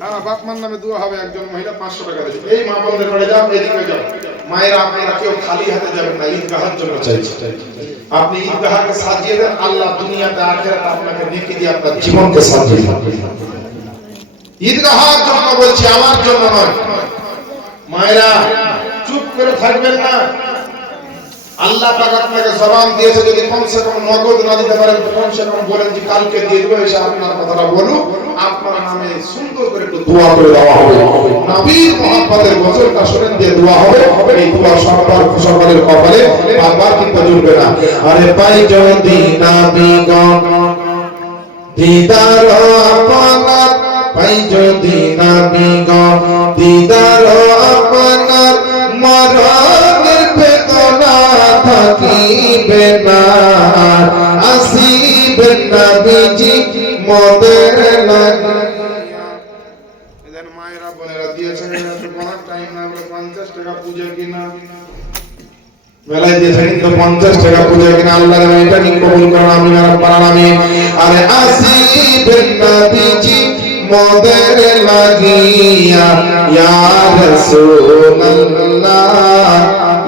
হ্যাঁ বাপ মার নামে দোয়া হবে, একজন মহিলা 500 টাকা দিয়েছে। এই মা বন্ধের পড়ে যাও, এদিকে যাও, মায়েরা আপনারা কেউ খালি হাতে যাবেন না, ঈদগাহের জন্য চাইছি। আপনি ঈদগাহকে সাজিয়ে দেন, আল্লাহ দুনিয়াতে আখিরাতে আপনাকে নেকি দিয়ে আপনার জীবনকে সাজিয়ে দেন। ঈদগাহের জন্য বলছি, আমার জন্য নয়। মায়েরা চুপ করে থাকবেন না, আল্লাহ পাক আপনাকে জবান দিয়েছে, যদি কমসে কম নগদ না দিতে পারেন তো কমসে কম বলেন যে কালকে দিয়ে দেবো, এসে আপনার কথাটা বলুন, আপনার নামে সুন্দর করে একটু দোয়া করে দেওয়া হবে। নবীর মুহাম্মদের গজলটা শুনেন দিয়ে দোয়া হবে, এই দোয়া সকলের কপালে বারবার কিন্তু জুড়বে না। আরে পাই যদি নবী গণ দিদার আপনার, পাই যদি নবী গণ দিদার আপনার, মরণের বেদনা থাকিবে না, আসিবেন নবীজি মোদের লাগিয়া। এদের মায়েরা বোনেরা দিয়েছেন, কোনো টাইম না, 50 টাকা পূজা কিনা মেলায় দিয়েছেন, কিন্তু 50 টাকা পূজা কিনা আল্লাহর এটা কি কবুল করুন আমি রাব্বুল আলামিন। আরে আসিবেন নবীজি মোদের লাগিয়া, ইয়া রাসূলুল্লাহ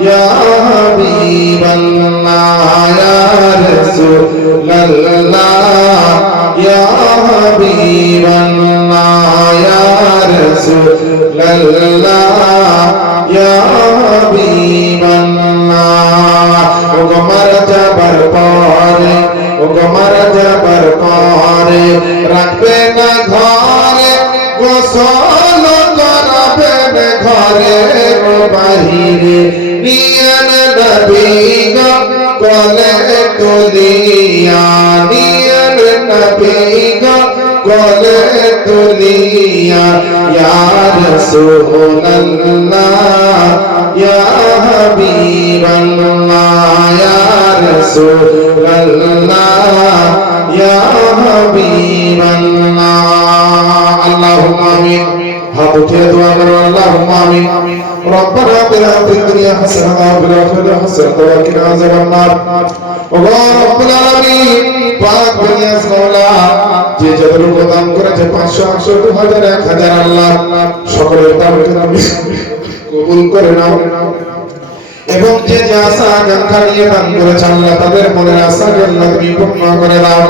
ইয়া হাবিবাল্লাহ, ইয়া রাসূলুল্লাহ ইয়া হাবিবাল্লাহ, ইয়া রাসূলুল্লাহ ইয়া হাবিবাল্লাহ। ও মারা যাবার পরে, ও মারা যাবার পরে রাখবে না ঘরে, গোসল করাবেন ঘরে ও বাহিরে, নিয়ে নবী গো কোলে তুলিয়া, নিয়ে নবী গো কোলে তুলিয়া, ইয়া রাসূলুল্লাহ ইয়া হাবিবাল্লাহ, ইয়া রাসূলুল্লাহ ইয়া হাবিবাল্লাহ। আল্লাহুম্মা আমিন। হাত উঠিয়ে দোয়া করো, আল্লাহুম্মা আমিন। রব্বানা আতিনা ফিদ দুনিয়া হাসানাতাও ওয়া ফিল আখিরাতি হাসানাতাও ওয়া কিনা আযাবান্নার। ও রব্বুল আলামিন, পাক দুনিয়ার মাওলা, যে যতটুকু দান করেছে 500 800 2000 1000 আল্লাহ সকলের দানকে তুমি কবুল করে নাও, এবং যে যে আশা আকাঙ্ক্ষা নিয়ে দান করেছে আল্লাহ তাদের মনের আশাকে আল্লাহ তুমি পূর্ণ করে দাও।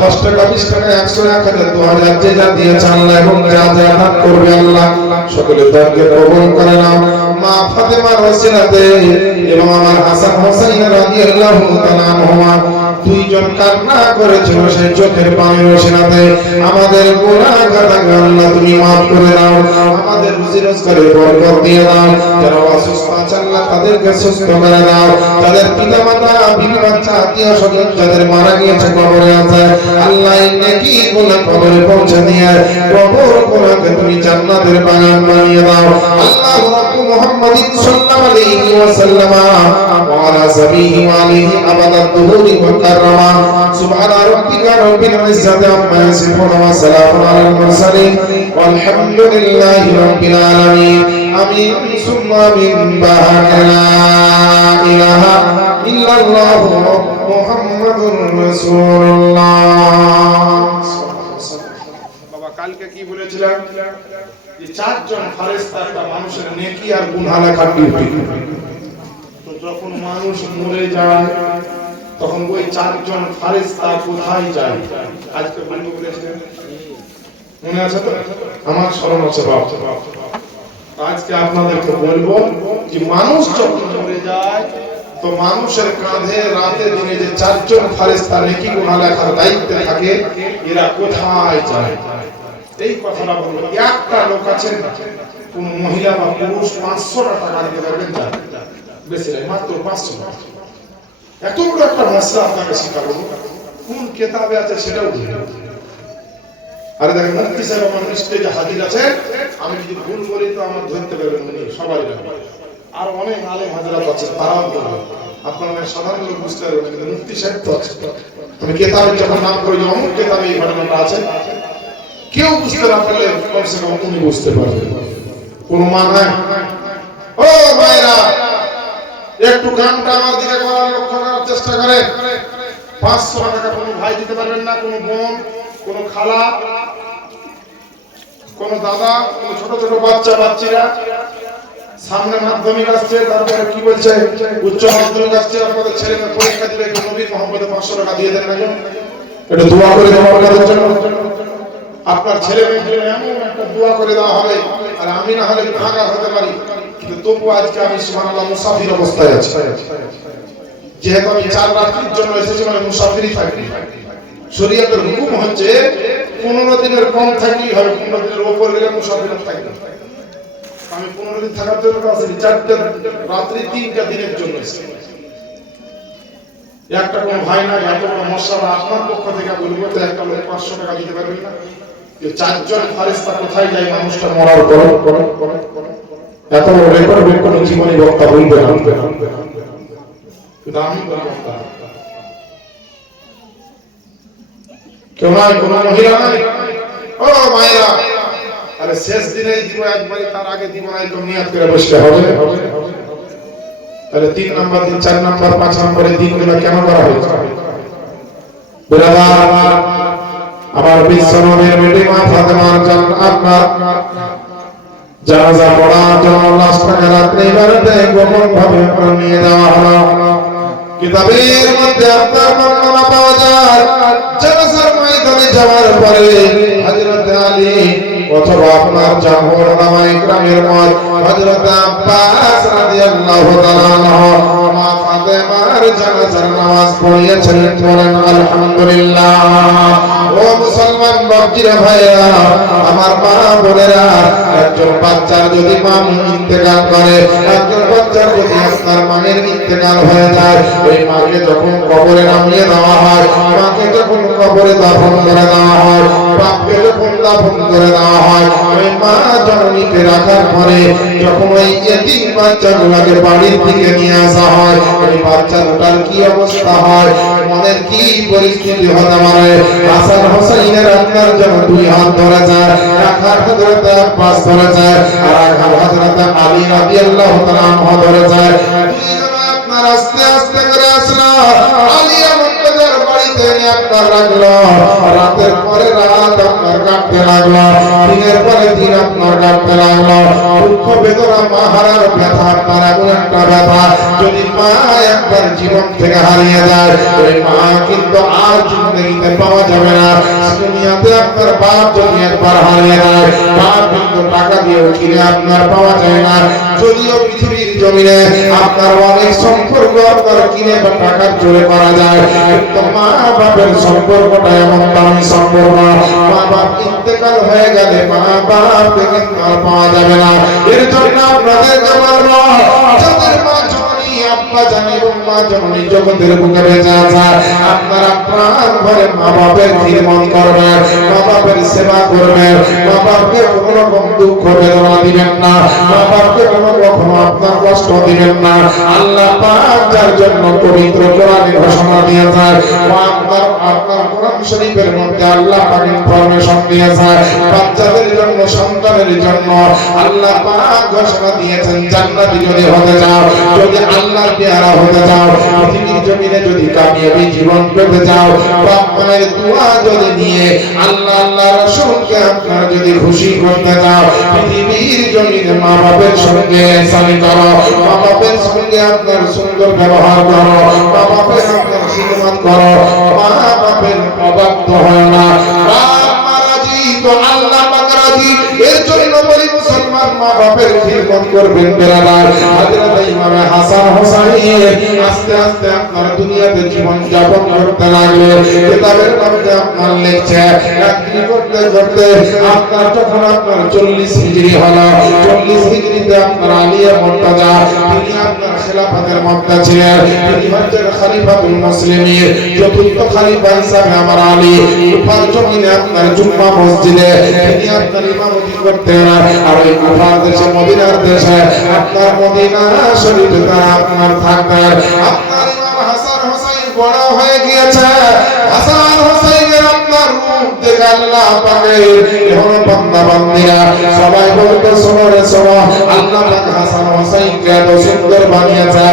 10 টাকা 20 টাকা 100 1000 2000 যে যা দিয়েছে আল্লাহ, এবং যা যা দান করবে আল্লাহ সকলের দানকে কবুল করে নাও। মা ফাতেমার ওসিলাতে এবং আমার হাসান হোসেন রাদিয়াল্লাহু তাআলা আনহুমা দুইজন কান্না করেছিল, সেই চোখের পানির ওসিলাতে আমাদের গুনাহগারকে আল্লাহ তুমি maaf করে দাও, আমাদের রুজি রোজগারে বরকত দিয়ে দাও, যারা অসুস্থ আছে আল্লাহ তাদেরকে সুস্থ করে দাও, তাদের পিতামাতা বিবি বাচ্চা আত্মীয় স্বজন যাদের মারা গিয়েছে কবরে আছে আল্লাহ এই নেকিগুলো কবরে পৌঁছে দিয়ে কবরগুলোকে তুমি জান্নাতের বাগান বানিয়ে দাও। আল্লাহ রাব্বু মুহাম্মাদিন সাল্লাল্লাহু আলাইহি ওয়াসাল্লাম ওয়া আলা সাবিহি ওয়া আলিহি আবাদাত দুহুরি ওয়া কাররামা। সুবহান রাব্বিকা রাব্বিল ইজ্জাতি আম্মা ইয়াসিফুন ওয়া সালামুন আলাল মুরসালিন ওয়াল হামদুলিল্লাহি রাব্বিল আলামিন। আমিন। সুম্মা মিন বা'দি লা ইলাহা ইল্লাল্লাহু মুহাম্মাদুর রাসূলুল্লাহ। বাবা কালকে কি বলেছিলাম যে চারজন ফেরেশতা একটা মানুষের নেকি আর গুনাহ লেখার ডিউটি। তো যখন মানুষ মরে যায় তখন ওই চারজন ফেরেশতা কোথায় যায়? আজকে বলেছিলেন, মনে আছে তো? আমার স্মরণ আছে বাবা। আজকে আপনাদেরকে বলবো যে মানুষ যখন মরে যায় তো মানুষের কাঁধে রাতে দিনে যে চারজন ফেরেশতা নেকি গুনাহ লেখার দায়িত্বে থাকে, এরা কোথায় যায়? এই কথাটা বলবো। একটা লোক আছেন, কোন মহিলা বা পুরুষ 500 টাকা দিতে পারবেন না, বেশি নয়, মাত্র 500 টাকা। এত বড় একটা মশলা আপনাকে শিখাবো, কোন কিতাবে আছে সেটাও বলবো। আরে দেখেন, মুফতি সাহেব আমার স্টেজে হাজির আছে, আমি যদি ভুল বলি তো আমার ধরতে পারবেন উনি, সবাই জানেন। আর অনেক আলেম হাজরাত আছে, তারাও বলবে, আপনারা সাধারণ লোক বুঝতে পারবেন, কিন্তু মুফতি সাহেব তো আছে। আমি কিতাবের যখন নাম করি যে অমুক কিতাবে এই ঘটনাটা আছে, কেউ বুঝতে না পারলে কমসে কম উনি বুঝতে পারবেন। কোন মান নাই? ও ভাইরা, একটু কানটা আমার দিকে করার লক্ষ্য করার চেষ্টা করেন। 500 টাকা কোনো ভাই দিতে পারবেন না, কোনো বোন, কোনো খালা, কোনো দাদা, কোনো ছোট ছোট বাচ্চা বাচ্চিরা। সামনে মাধ্যমিক আসছে, তারপরে কি বলছে উচ্চ মাধ্যমিক আসছে, আপনাদের ছেলে মেয়ে পরীক্ষা দিবে, নবী মুহাম্মদে 500 টাকা দিয়ে দেন না, একটু দোয়া করে দেওয়া আপনাদের জন্য। আপনার ছেলে মেয়ের জন্য এমন একটা দোয়া করে দেওয়া হবে, আর আমি না হলে গুনাহগার হতে পারি, কিন্তু তবু আজকে আমি সুবহানাল্লাহ মুসাফির অবস্থায় আছি। যেহেতু আমি 4 রাত্রির জন্য এসেছি, মানে মুসাফিরই থাকি। শরীয়তের হুকুম হচ্ছে 15 দিনের কম থাকলেই হবে, 15 দিনের উপর গেলে মুসাফির থাকবে। আমি 15 দিন থাকার জন্য আসেনি, 4টা রাত্রি 3টা দিনের জন্য এসেছি। একটা কোন ভাই না, এত বড় মশলা আপনার পক্ষ থেকে বলবো তো, একটা লোক 500 টাকা দিতে পারবেন না? এই চারজন ফেরেশতা কোথায় যায় মানুষটা মরার পর? এত বড় রেকর্ড কোন জীবনী বক্তা বলবে না, কিন্তু আমি বলবো না। কেউ নাই, কোন মহিলা নাই? ও মায়েরা, আরে শেষ দিনেই দিব একবারে, তার আগে দিব না, এরকম নিয়ত করে বসতে হবে। তাহলে 3 নাম্বার দিন, 4 নাম্বার, 5 নম্বরের দিনগুলো কেন করা হয়েছে? বিরাদার, আমার বিশ্বনবীর বেটি মা ফাতেমার জান্নাত জানাজা পড়ার জন্য লাশটাকে রাত্রে বাড়িতে গোপন ভাবে নিয়ে যাওয়া হলো। কিতাবের মধ্যে আপনার বর্ণনা পাওয়া যায়, জানাজার ময়দানে যাওয়ার পরে হযরত আলী অথবা আপনার জামহুর উলামা ইকরামের মত হযরত আব্বাস রাদিয়াল্লাহু তাআলা আনহু মা ফাতেমার জানাজার নামাজ পড়িয়েছেন। বলেন আলহামদুলিল্লাহ। ও মুসলমান বাপজিরা ভাইরা, আমার মা বোনেরা, একজন বাচ্চার যদি মা ইন্তেকাল করে, একজন বাচ্চার যদি আপনার মায়ের ইন্তেকাল হয়ে যায়, ওই মাকে যখন কবরে নামিয়ে দেওয়া হয়, মাকে যখন কবরে দাফন করে দেওয়া হয়, বাপকে যখন দাফন করে দেওয়া হয়, ওই মা জননীকে রাখার পরে যখন ওই এতিম বাচ্চাগুলোকে বাড়ির দিকে নিয়ে আসা হয়, ওই বাচ্চাটার কি অবস্থা হয়, মনের কি পরিস্থিতি হতে পারে? হাসান হোসেনের আপনার যেন 2 হাত ধরে যায়, এক হাত হযরত আব্বাস ধরে যায়, আর এক হাত হযরত আলী রাদিয়াল্লাহু তাআলা আনহু ধরে যায়। দুইজন আপনার আস্তে আস্তে করে আসলো, আলী মুর্তজার বাড়িতে নিয়ে আপনার রাখলো। রাতের পরে রাত আপনার কাটতে লাগলো, দিনের পরে দিন আপনার কাটতে লাগলো। দুঃখ বেদনা মা হারার ব্যথা, আপনার এমন একটা ব্যথা, যদি মা একবার জীবন থেকে হারিয়ে যায়, ওই মা কিন্তু আর জিন্দগিতে পাওয়া যাবে না। দুনিয়াতে আপনার বাপ যদি একবার হারিয়ে যায়, বাপ কিন্তু টাকা দিয়েও কিনে আপনার পাওয়া যায় না। যদিও পৃথিবীর জমিনে আপনার অনেক সম্পর্ক আপনার কিনে বা টাকার জোরে করা যায়, কিন্তু মা বাপের সম্পর্কটা এমন দামি সম্পর্ক, মা বাপ ইন্তেকাল হয়ে গেলে মা বাপকে কিন্তু আর পাওয়া যাবে না। এর জন্য আপনাদেরকে বলবো, যাদের মা আব্বা জানি মা জননী জগতের বুকে বেঁচে আছে আপনারা প্রাণ ভরে মা বাপের খিদমত করবেন মা বাপের সেবা করবেন মা বাপকে কোনো রকম দুঃখ বেদনা দিবেন না মা বাপকে কোনো রকম আপনার কষ্ট দিবেন না আল্লাহ পাক যার জন্য পবিত্র কোরআনে ঘোষণা দিয়েছেন আপনার কোরআন শরীফের মধ্যে আল্লাহ পাক ইনফরমেশন দিয়েছেন বাচ্চাদের জন্য সন্তানের জন্য আল্লাহ পাক ঘোষণা দিয়েছেন জান্নাতি যদি হতে চাও যদি আল্লাহর পেয়ারা হতে চাও পৃথিবীর জমিনে যদি কামিয়াবি জীবন পেতে চাও বাপ মায়ের দোয়া যদি নিয়ে আল্লাহ রাসূলকে আপনারা যদি খুশি করতে চাও পৃথিবীর জমিনে মা বাপের সঙ্গে সামি করো মা বাপের সঙ্গে আপনার সুন্দর ব্যবহার করো মা বাপের আপনার খিদমত করো মা বাপের অবাধ্য হয় না বাপ মা রাজি তো আল্লাহ পাক রাজি এর জন্য বলি মুসলমান মা বাপের খিদমত করবেন বেরাদার হযরত ইমাম হাসান হোসেন আস্তে আস্তে আপনার দুনিয়াতে জীবন যাপন করতে লাগলেন কিতাবের মধ্যে আপনার লিখছে একদিন করতে করতে আপনার যখন আপনার 40 হিজরি হলো 40 হিজরিতে আপনার আলিয়া মুর্তাজা তিনি আপনার খেলাফতের মধ্যে ছিলেন তিনি হচ্ছেন খলিফাতুল মুসলিমিন চতুর্থ খলিফা হিসেবে আমার আলী কুফার জমিনে আপনার জুম্মা মসজিদে তিনি আপনার ইমামতি করতেন আর ওই কুফার দেশে মদিনার দেশে আপনার মদিনা শরীফে তারা আপনার থাকতেন আপনার ইমাম হাসান হোসেন বড় হয়ে গিয়েছে হাসান হোসেনের আপনার রূপ দেখে আল্লাহ পাকের এখন বান্দা বান্দীরা সবাই বলতে শোনো রে শোনো আল্লাহ পাক হাসান হোসেনকে এত সুন্দর বানিয়েছে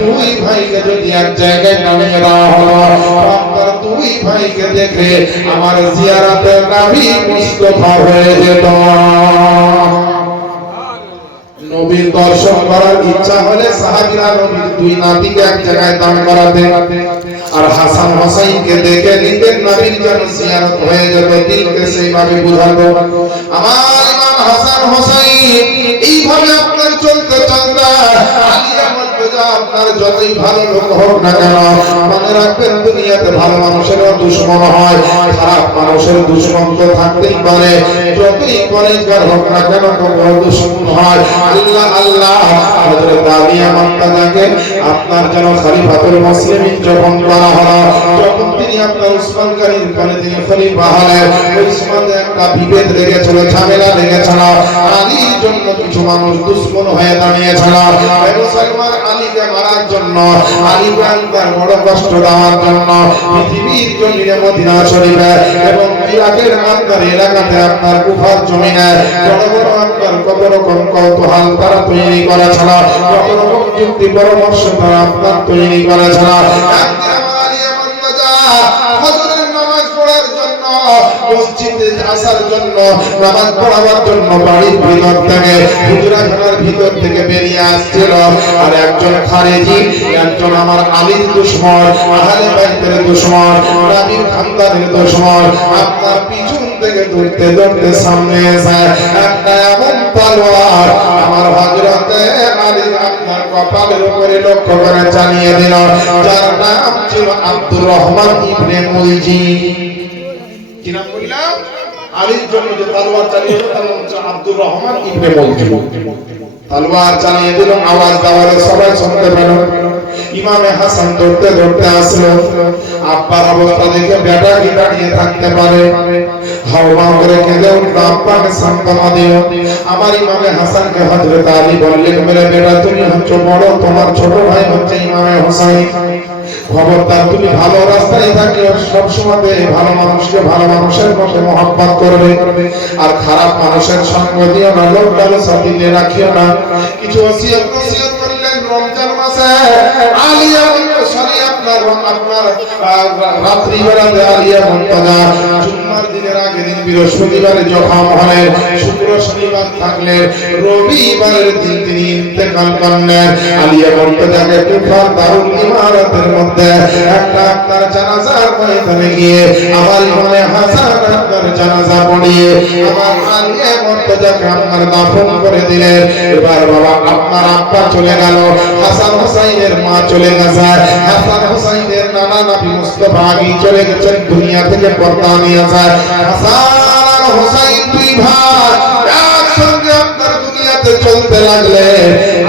দুই ভাইকে যদি এক জায়গায় নামিয়ে দেওয়া হলো আপনার দুই ভাইকে দেখে আমার জিয়ারতের নবী মুস্তাফা হয়ে যেত নবীর দর্শন করার ইচ্ছা হলে সাহাবীরা নবীর দুই নাতিকে এক জায়গায় দান করাতেন আর হাসান হোসেনকে দেখে নিতেন নবীর জন্য জিয়ারত হয়ে যেত দিলকে সেইভাবে বুঝাতো আমার ইমাম হাসান হোসেন এইভাবে আপনার চলতে চলতে আলিয়া মুর্তাজা আপনার যতই ভালো লোক হোক না কেন মনে রাখবেন দুনিয়াতে ভালো মানুষেরও দুশমন হয় খারাপ মানুষের দুশমন তো থাকতেই পারে যতই পরেশগার হোক না কেন কোনো দুশমন হয় আল্লাহ আল্লাহ হযরত আলিয়া মুর্তাজাকে আপনার যেন খলিফাতুল মুসলিমিন যখন করা হলো যখন তিনি আপনার উসমান গনির পরে তিনি খলিফা হলেন উসমানের একটা বিভেদ লেগেছিল ঝামেলা লেগেছিল আলীর জন্য কিছু মানুষ দুশমন হয়ে দাঁড়িয়েছিল মুসলমান আলীকে মারার জন্য আলীকে তার বড় কষ্ট দেওয়ার জন্য পৃথিবীর জমিনে মদিনা শরীফে এবং ইরাকের আপনার এলাকাতে আপনার কুফার জমিনে বড় বড় আপনার কত রকম কৌতূহল তারা তৈরি করেছিল কত রকম যুক্তি পরামর্শ তারা আপনার তৈরি করেছিল ফজরের নামাজ পড়ার জন্য মসজিদে আসার জন্য নামাজ পড়ার জন্য বাড়ির ভিতর থেকে হুজরাখানার ভিতর থেকে বেরিয়ে আসছিল আর একজন খারেজি একজন আমার আলীর দুশমন আহলে বাইতের দুশমন নবীর খানদানের দুশমন আপনার পিছন থেকে ধরতে ধরতে সামনে এসে একটা এমন তলোয়ার আমার হযরতে আলীর আপনার কপালের উপরে লক্ষ্য করে চালিয়ে দিল যার নাম ছিল আব্দুর রহমান ইবনে মুলজিম কি নাম বললাম আলীর জন্য যে তলোয়ার চালিয়ে দিল তার নাম ছিল আব্দুর রহমান ইবনে মুলজিম তলোয়ার চালিয়ে দিল আওয়াজ দেওয়ারে সবাই শুনতে পেল ইমামে হাসান ধরতে ধরতে আসলো আব্বার অবস্থা দেখে বেটা কি দাঁড়িয়ে থাকতে পারে হাওয়া করে কেঁদে উঠল আব্বাকে সান্ত্বনা দিল আমার ইমামে হাসানকে হযরত আলী বললেন মেরে বেটা তুমি হচ্ছে বড় তোমার ছোট ভাই হচ্ছে ইমামে হোসেন খবরদার তুমি ভালো রাস্তায় থাকলে সব সময় ভালো মানুষকে ভালো মানুষের মতো মহব্বত করবে আর খারাপ মানুষের সঙ্গ দিও না লোক ভালো সাথীতে রাখিও না কিছু ওসিয়ত করলেন রমজান মাসে আলিয়া মুর্তাজা আপনার রাত্রি বেলাতে আলিয়া মুর্তাজা জুম্মার দিনের আগের দিন বৃহস্পতিবারে জখম হলেন শুক্র শনিবার থাকলে রবিবারের দিন তিনি ইন্তেকাল করলেন আলিয়া মুর্তাজাকে কুফার দারুল ইমারতের মধ্যে একটা আপনার জানাজার ময়দানে গিয়ে আমার ইমামে হাসান আপনার জানাজা পড়িয়ে আমার আলিয়া মুর্তাজাকে আপনার দাফন করে দিলেন এবার বাবা আপনার আব্বা চলে গেল হাসান হোসেনের মা চলে গেছে হাসান হোসেনের নানা নবী মুস্তাফা আগে চলে গেছেন দুনিয়া থেকে পর্দা নিয়ে যায় হাসান আর হোসেন দুই ভাই একসঙ্গে আপনার দুনিয়াতে চলতে লাগলে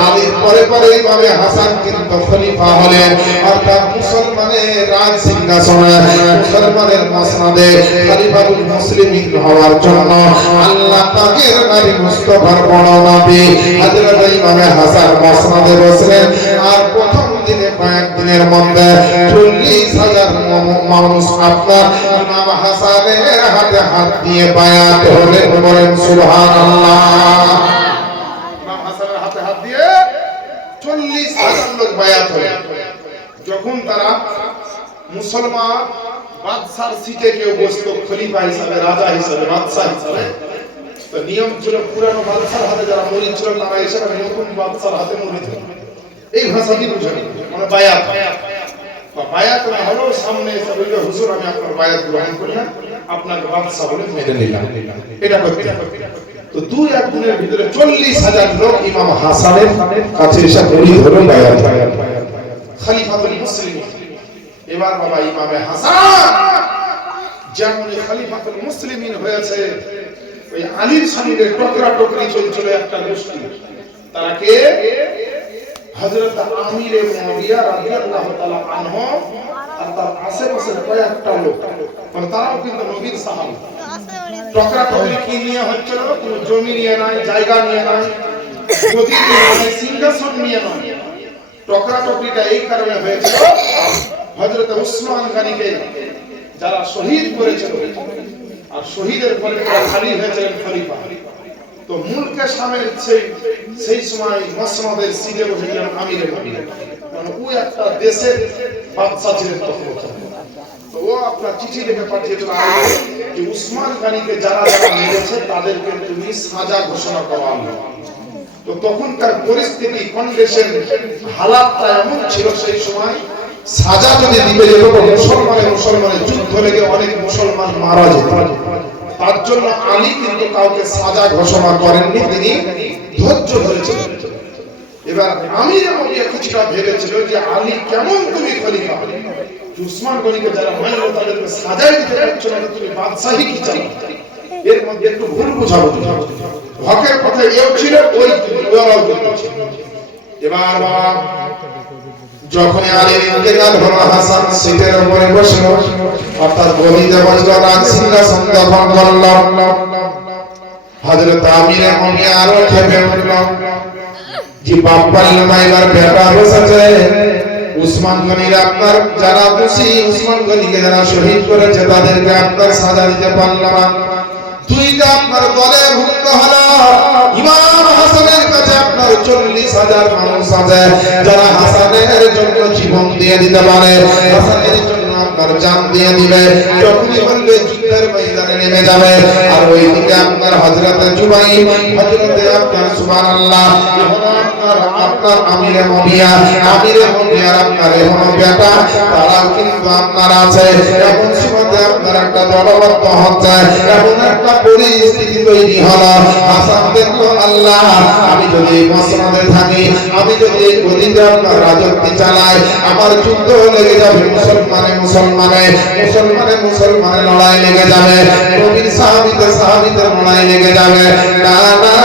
আলীর পরে পরে ইমামে হাসান কিন্তু খলিফা হলেন, অর্থাৎ মুসলমানের রাজ সিংহাসনে, মুসলমানের মসনদে খলিফাতুল মুসলিমিন হওয়ার জন্য আল্লাহ পাকের নবী মুস্তাফার বড় নবী হযরত ইমাম হাসান মসনদে বসলেন। আর প্রথম দিনে কয়েকদিনের মধ্যে ৪০,০০০ মানুষ আপনার ইমাম হাসানের হাতে হাত দিয়ে বায়াত হলেন। বলেন সুবহানাল্লাহ। ইমাম হাসানের হাতে হাত দিয়ে ৪০,০০০ লোক বায়াত হলেন। যখন তারা মুসলমান বাদশার সিটে কেউ বসতো খলিফা হিসাবে, রাজা হিসাবে, বাদশা হিসাবে, তো নিয়ম ছিল পুরানো বাদশার হাতে যারা মরিদ ছিল তারা এসে নতুন বাদশার হাতে মরিদ হতো। এই ভাষা কি বুঝেন? মানে বায়াত। বায়াত না হলো সামনে এসে বলবে হুজুর আমি আপনার বায়াত গ্রহণ করলাম, আপনাকে বাদশা বলে মেনে নিলাম। এটা করতে তো ২-১ দিনের ভিতরে ৪০,০০০ লোক ইমাম হাসানের কাছে এসে মরিদ হলো, বায়াত খলিফাতুল মুসলিমিন। এবার বাবা ইমামে হাসান যেমন খলিফাতুল মুসলিমিন হয়েছে, ওই আলীর সঙ্গে টকরা টকরি চলছিল একটা গোষ্ঠী। তারা কে? হযরত আমির মুআবিয়া রাদিয়াল্লাহু তাআলা আনহু আর তার আশেপাশের কয়েকটা লোক, মানে তারাও কিন্তু নবীর সাহাবী। টকরা টকরি কি নিয়ে হচ্ছিল? কোনো জমি নিয়ে নাই, জায়গা নিয়ে নাই, গদি নিয়ে নাই, সিংহাসন নিয়ে নাই। টকরা টকরিটা এই কারণে হয়েছিল, হযরত উসমান গনিকে যারা শহীদ করেছিল আর শহীদের পরে খালি হয়েছিলেন খলিফা, তো মুলকে শামের সেই সময় মসনদের সিটে বসেছিলেন আমিরে মুমিনিন, মানে ওই একটা দেশের বাদশা ছিলেন তখন। তো ও আপনার চিঠি লিখে পাঠিয়েছিল যে উসমান গনিকে যারা যারা মেরেছে তাদেরকে তুমি সাজা ঘোষণা করো। তো তখনকার পরিস্থিতি, কন্ডিশন, হালাতটা এমন ছিল সেই সময়, সাজা যদি দিতে যেত মুসলমানের যুদ্ধ লেগে অনেক মুসলমান মারা যেত। তার জন্য আলী কিন্তু কাউকে সাজা ঘোষণা করেননি, তিনি ধৈর্য ধরেছিলেন। এবার আমির মুআবিয়া কিছুটা ভেবেছিল যে আলী কেমন তুমি খলিফা, উসমান গনিকে যারা মারলো তাদেরকে সাজাই দিতে পারছো না, তুমি বাদশাহী কি চাও? এর মধ্যে একটু ভুল বুঝাবো। হকের কথা এও ছিল, ওই ওরাও ছিল। এবার বাবা যখন আলীর ইন্তেকাল হলো, হাসান সিটের উপরে বসলো, অর্থাৎ গদিতে বসলো, রাজ সিংহাসন দখল করলো। হযরত আমির মুআবিয়া আরো খেপে উঠল যে বাপ্পার নামাইবার বেটা বসেছে, উসমান গনির আপনার যারা দোষী, উসমান গনিকে যারা শহীদ করেছে তাদেরকে আপনার সাজা দিতে পারলাম না। দুইটা আপনার দলে ভুক্ত হলো। ইমাম হাসানের কাছে আপনার ৪০,০০০ মানুষ আছে যারা হাসানের জন্য জীবন দিয়ে দিতে পারে, হাসানের জন্য আপনার জান দিয়ে দিবে, যখনই বলবে যুদ্ধের ময়দানে নেমে যাবে। আর ওইদিকে আপনার হযরতে জুবাইর, হযরতে আপনার সুবহানাল্লাহ, আপনার আমিরে মুআবিয়ার আপনার এখনো বেটা, তারাও কিন্তু আপনার আছে। এখন সীমাতে আপনার একটা দলবদ্ধ হচ্ছে, এমন একটা পরিস্থিতি তৈরি হলো। হাসান দেখলো আল্লাহ, আমি যদি এই মসনদে থাকি, আমি যদি এই গদিতে আপনার রাজত্ব চালাই, আমার যুদ্ধ লেগে যাবে, মুসলমানে লড়াই লেগে যাবে, নবীর সাহাবীদের লড়াই লেগে যাবে। না না,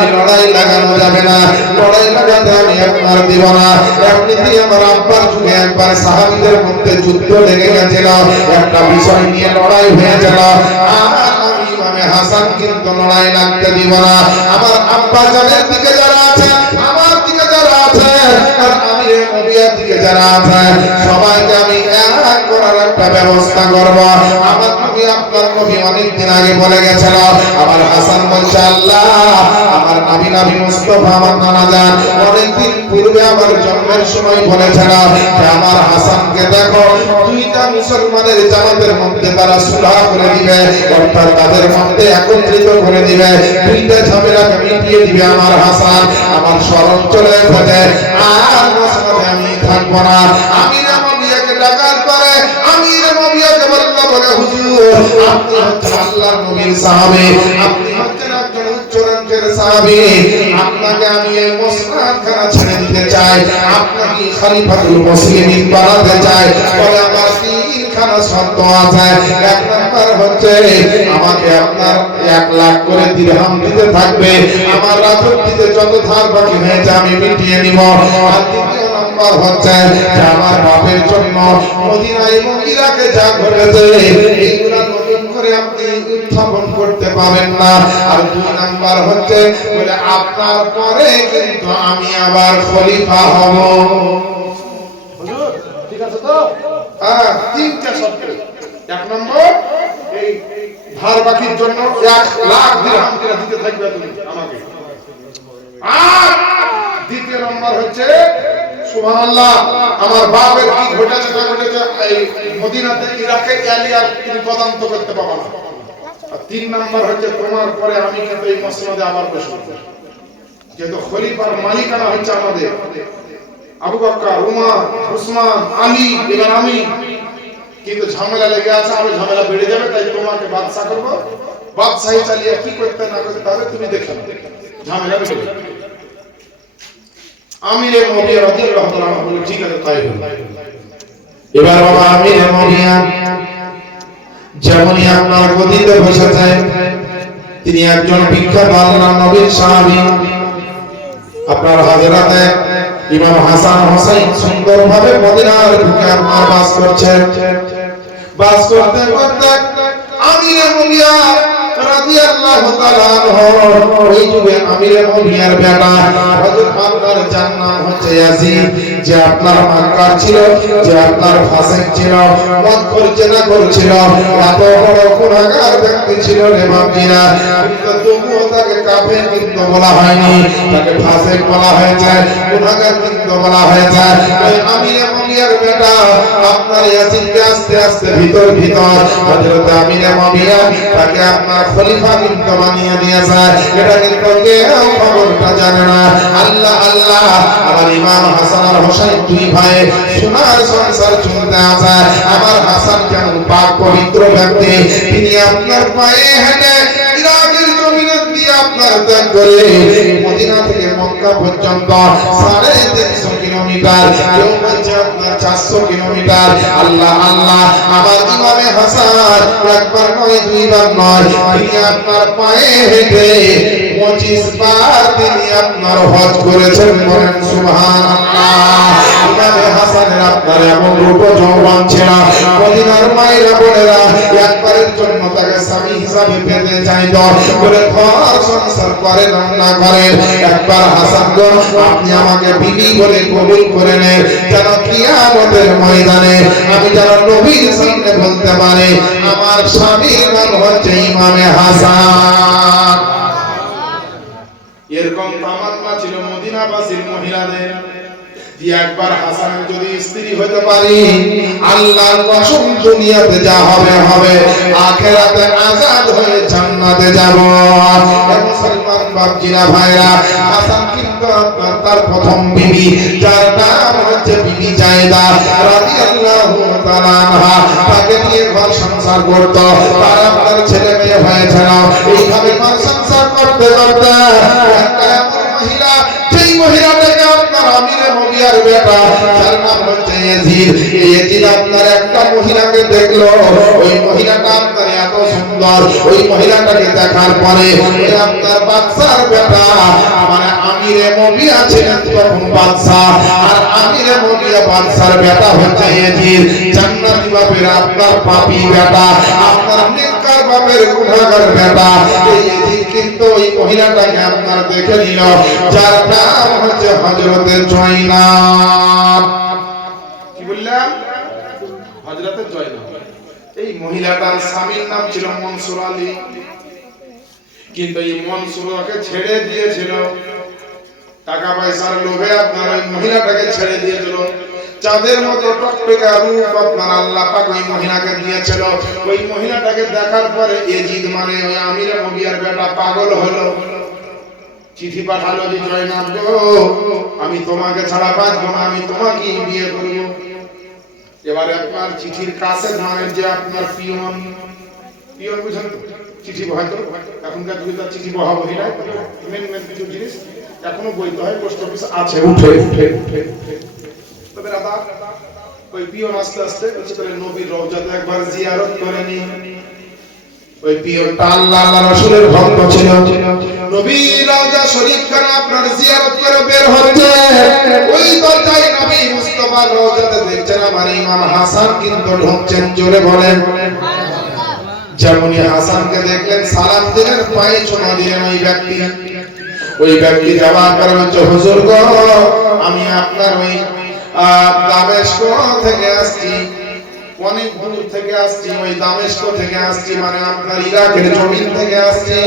এই লড়াই লাগানো যাবে না, লড়াই লাগাতে আমি আপনার দিব না। এমনিতেই আমার আব্বার যুগে একবার সাহাবীদের মধ্যে যুদ্ধ লেগে গেছিল, একটা বিষয় নিয়ে লড়াই হয়েছিল। হাসান কিন্তু লড়াই লাগতে দিব না। আমার আব্বা জানের দিকে যারা আছে, আমার দিকে যারা আছে, আর আমিরে মুআবিয়ার দিকে যারা আছে, সবাইকে আমি এক করার একটা ব্যবস্থা করব। আমার নবী, আপনার নবী অনেকদিন আগে বলে গেছিল। আমার হাসান বলছে আল্লাহ, আমার নবী মুস্তাফা আমার নানা জান অনেকদিন পূর্বে আমার জন্মের সময় বলেছিল যে আমার হাসানকে দেখো, দুইটা মুসলমানের জামাতের মধ্যে তারা সুলহ করে দিবে, অর্থাৎ তাদের মধ্যে একত্রিত করে দিবে, দুইটা ঝামেলাকে মিটিয়ে দিবে আমার হাসান। আমার স্মরণ চলে এসেছে, আর মসনদে আমি থাকবো না। আমির মুআবিয়াকে ডাকার পরে আমির মুআবিয়াকে বলে হুজুর, আপনি হচ্ছেন আল্লাহর নবীর সাহাবী, আপনি হচ্ছেন একজন উচ্চ রাঙ্গের সাহাবী, আপনাকে আমি এই মসনদখানা ছেড়ে দিতে চাই, আপনাকে খলিফাতুল মুসলিমিন বানাতে চাই। বলে আমার তিনখানা শর্ত আছে। এক নাম্বার হচ্ছে আমাকে আপনার 1 লাখ করে দিরহাম দিতে থাকবে, আমার রাজত্বে যত ধার বাকি হয়েছে আমি মিটিয়ে নিব। আর দ্বিতীয় নাম্বার হচ্ছে যে আমার বাপের জন্য মদিনায় মহিলাকে যা ঘটেছে এইগুলা নতুন করে আপনি উত্থাপন করতে পারেন না। আর 2 নাম্বার হচ্ছে বলে আপনার পরে কিন্তু আমি আবার খলিফা হব। হুজুর ঠিক আছে তো? হ্যাঁ, 3টা শর্ত। 1 নম্বর এই ধার বাকির জন্য 1 লাখ দিরহাম করে দিতে থাকবে তুমি আমাকে। আর দ্বিতীয় নম্বর হচ্ছে সুবহানাল্লাহ আমার বাপের কি ঘটেছে না ঘটেছে এই মদিনাতে ইরাকে এলিয়ার তুমি তদন্ত করতে পারবে না। আর 3 নম্বর হচ্ছে তোমার পরে আমি কিন্তু এই মসনদে আবার বসবো, যেহেতু খলিফার মালিকানা হচ্ছে আমাদের আবু বকর, উমর, উসমান, আলী, এবার আমি। কিন্তু ঝামেলা লেগে আছে, আরো ঝামেলা বেড়ে যাবে, তাই তোমাকে বাদশা করবো। বাদশাহী চালিয়ে কি করতে না করতে হবে তুমি দেখে নাও, ঝামেলা বেড়ে যাবে। আমিরে মুআবিয়া রাদিয়াল্লাহু তাআলা বলে ঠিক আছে তাই হলো। এবার বাবা আমিরে মুআবিয়া যেমনই আপনার গদিতে বসেছে, তিনি একজন বিখ্যাত আল্লাহর নবীর সাহাবী। আপনার হযরতে ইমাম হাসান হোসেন সুন্দরভাবে মদিনার বুকে আপনার বাস করছেন। বাস করতে করতে আমিরে মুআবিয়া রাদিয়াল্লাহু তাআলা ওই যুগে আমিরে মুআবিয়ার বেটা হযরত আপনার যার নাম হচ্ছে ইয়াজিদ, যে আপনার মাক্কার ছিল, যে আপনার ফাসিক ছিল, মদ পরিচালনা করেছিল, এত বড় গুনাহগার ব্যক্তি ছিল রে বাপজিরা। কিন্তু তবুও তাকে কাফের কিন্তু বলা হয়নি, তাকে ফাসিক বলা হয়েছে, গুনাহগার কিন্তু বলা হয়েছে। ওই আমিরে মুআবিয়ার বেটা আপনার ইয়াজিদকে আস্তে আস্তে ভিতর হযরত আমিরে মুআবিয়া তাকে আপনার খলিফা কিন্তু বানিয়ে দিয়েছে। এটা কিন্তু কেউ খবরটা জানে না। আল্লাহ আল্লাহ আমার ইমাম হাসান আর হোসেন 2 ভাই সোনার সংসার চলতে আছে। আমার হাসান কেমন পাক পবিত্র ব্যক্তি, তিনি আপনার পায়ে হেঁটে ইরাকের জমিনে দিয়ে আপনার ত্যাগ করে মদিনা থেকে মক্কা পর্যন্ত 350 কিলোমিটার, কেউ বলছে আপনার 400 কিলোমিটার। আল্লাহ আল্লাহ আমার ইমামে হাসান একবার নয় 2 বার নয়, তিনি আপনার পায়ে হেঁটে 25 বার তিনি আপনার হজ করেছেন। বলেন সুবহানাল্লাহ। ইমামে হাসানের আপনার এমন রূপ যৌবন ছিল, মদিনার মায়েরা বোনেরা একবারের জন্য তাকে স্বামী হিসাবে পেতে চাইতো, বলে ঘর সংসার করেন না করেন, একবার হাসান গো আপনি আমাকে বিবি বলে কবুল করে নেন, যেন কিয়ামতের ময়দানে আমি যেন নবীর সামনে বলতে পারি আমার স্বামীর নাম হচ্ছে ইমামে হাসান। এরকম তামান্না ছিল মদিনাবাসীর মহিলাদের যে একবার হাসানের যদি স্ত্রী হতে পারি, আল্লাহর কসম দুনিয়াতে যা হবে হবে, আখিরাতে আজাদ হয়ে জান্নাতে যাব। মুসলমান বাপজিরা ভাইরা, হাসান কিন্তু আপনার তার প্রথম বিবি, যার নাম হচ্ছে বিবি জায়দা রাদিয়াল্লাহু তাআলা আনহা, তাকে নিয়ে ঘর সংসার করত। তার আপনার ছেলে মেয়ে হয়েছিল। এইভাবে ঘর সংসার করতে করতে একটা মহিলা, যেই মহিলাটাকে আপনার আমিরে মুআবিয়ার বেটা, যার নাম হচ্ছে ইয়াজিদ, এই ইয়াজিদ আপনার একটা মহিলাকে দেখলো। ওই মহিলাটা আপনার এত সুন্দর, ওই মহিলাটাকে দেখার পরে ওই আপনার বাদশার বেটা, মানে আমিরে মুআবিয়া ছিলেন তখন বাদশা, আর আমিরে মুআবিয়া বাদশার বেটা হচ্ছে ইয়াজিদ, জান্নাতি বাপের আপনার পাপী বেটা, আপনার নেককার বাপের গুনাহগার বেটা। এই ইয়াজিদ কিন্তু ওই মহিলাটাকে আপনার দেখে নিল, যার নাম হচ্ছে হযরতে জয়নাব। কি বললাম? হযরতে জয়নাব। এই মহিলাটার স্বামীর নাম ছিল মনসুর আলী, কিন্তু এই মনসুরকে ছেড়ে দিয়েছিল টাকা পয়সার লোভে, আপনার ওই মহিলাটাকে ছেড়ে দিয়েছিল। চাঁদের মতো টকটকা রূপ আপনার আল্লাহ পাক ওই মহিলাকে দিয়েছিল। ওই মহিলাটাকে দেখার পরে ইয়াজিদ মানে ওই আমিরে মুআবিয়ার বেটা পাগল হলো, চিঠি পাঠালো যে জয়নাব গো আমি তোমাকে ছাড়া বাঁচবো না, আমি তোমাকেই বিয়ে করব। এবারে আপনার চিঠির কাছে মানে যে আপনার পিয়ন, পিয়ন বুঝেন তো, চিঠি বহাইতো, এখনকার যুগে তার চিঠি বহা বহি নাই, মেন মেন কিছু জিনিস এখনো বইতে হয়, পোস্ট অফিস আছে উঠে উঠে উঠে। তবে দাদা ওই পিয়ন আস্তে আস্তে বলছে তাহলে নবীর রওজাতে একবার জিয়ারত করে নি। ওই পিয়নটা আল্লাহ রাসূলের ভক্ত ছিল, নবীর রওজা শরীফ খানা আপনার জিয়ারত করে বের হচ্ছে, ওই দরজায় নবী কাবার রওজাতে দেখছেন আমার ইমাম হাসান কিন্তু ঢুকছেন, জোরে বলেন। যেমনই হাসানকে দেখলেন সালাম দিলেন, পায়ে চুমা দিলেন ওই ব্যক্তি যাওয়ার কারণ হচ্ছে, হুজুর গো আমি আপনার ওই দামেস্ক থেকে আসছি, অনেক দূর থেকে আসছি, ওই দামেস্ক থেকে আসছি, মানে আপনার ইরাকের জমিন থেকে আসছি,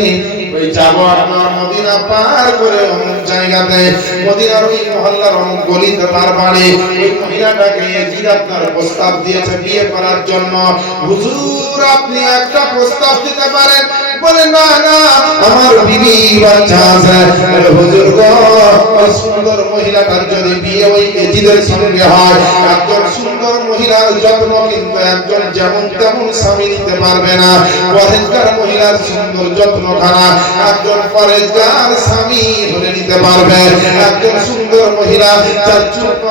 ওই যাবো আপনার মদিনা পার করে অমুক জায়গাতে, মদিনার ওই মহল্লার অমুক গলিতে তার বাড়ি। ওই মহিলাটাকে ইয়াজিদ আপনার প্রস্তাব দিয়েছে বিয়ে করার জন্য, হুজুর আপনি একটা প্রস্তাব দিতে পারেন? বলে না না, আমার বিবি বাচ্চা আছে। বলে হুজুর গো ওই সুন্দর মহিলাটার যদি বিয়ে ওই ইয়াজিদের সঙ্গে হয়, একজন সুন্দর মহিলার যত্ন কিন্তু একজন যেমন তেমন স্বামী নিতে পারবে না। পরেজগার মহিলার সুন্দর যত্ন খানা একজন পরেজগার স্বামী ধরে নিতে পারবে। একজন সুন্দর মহিলা যার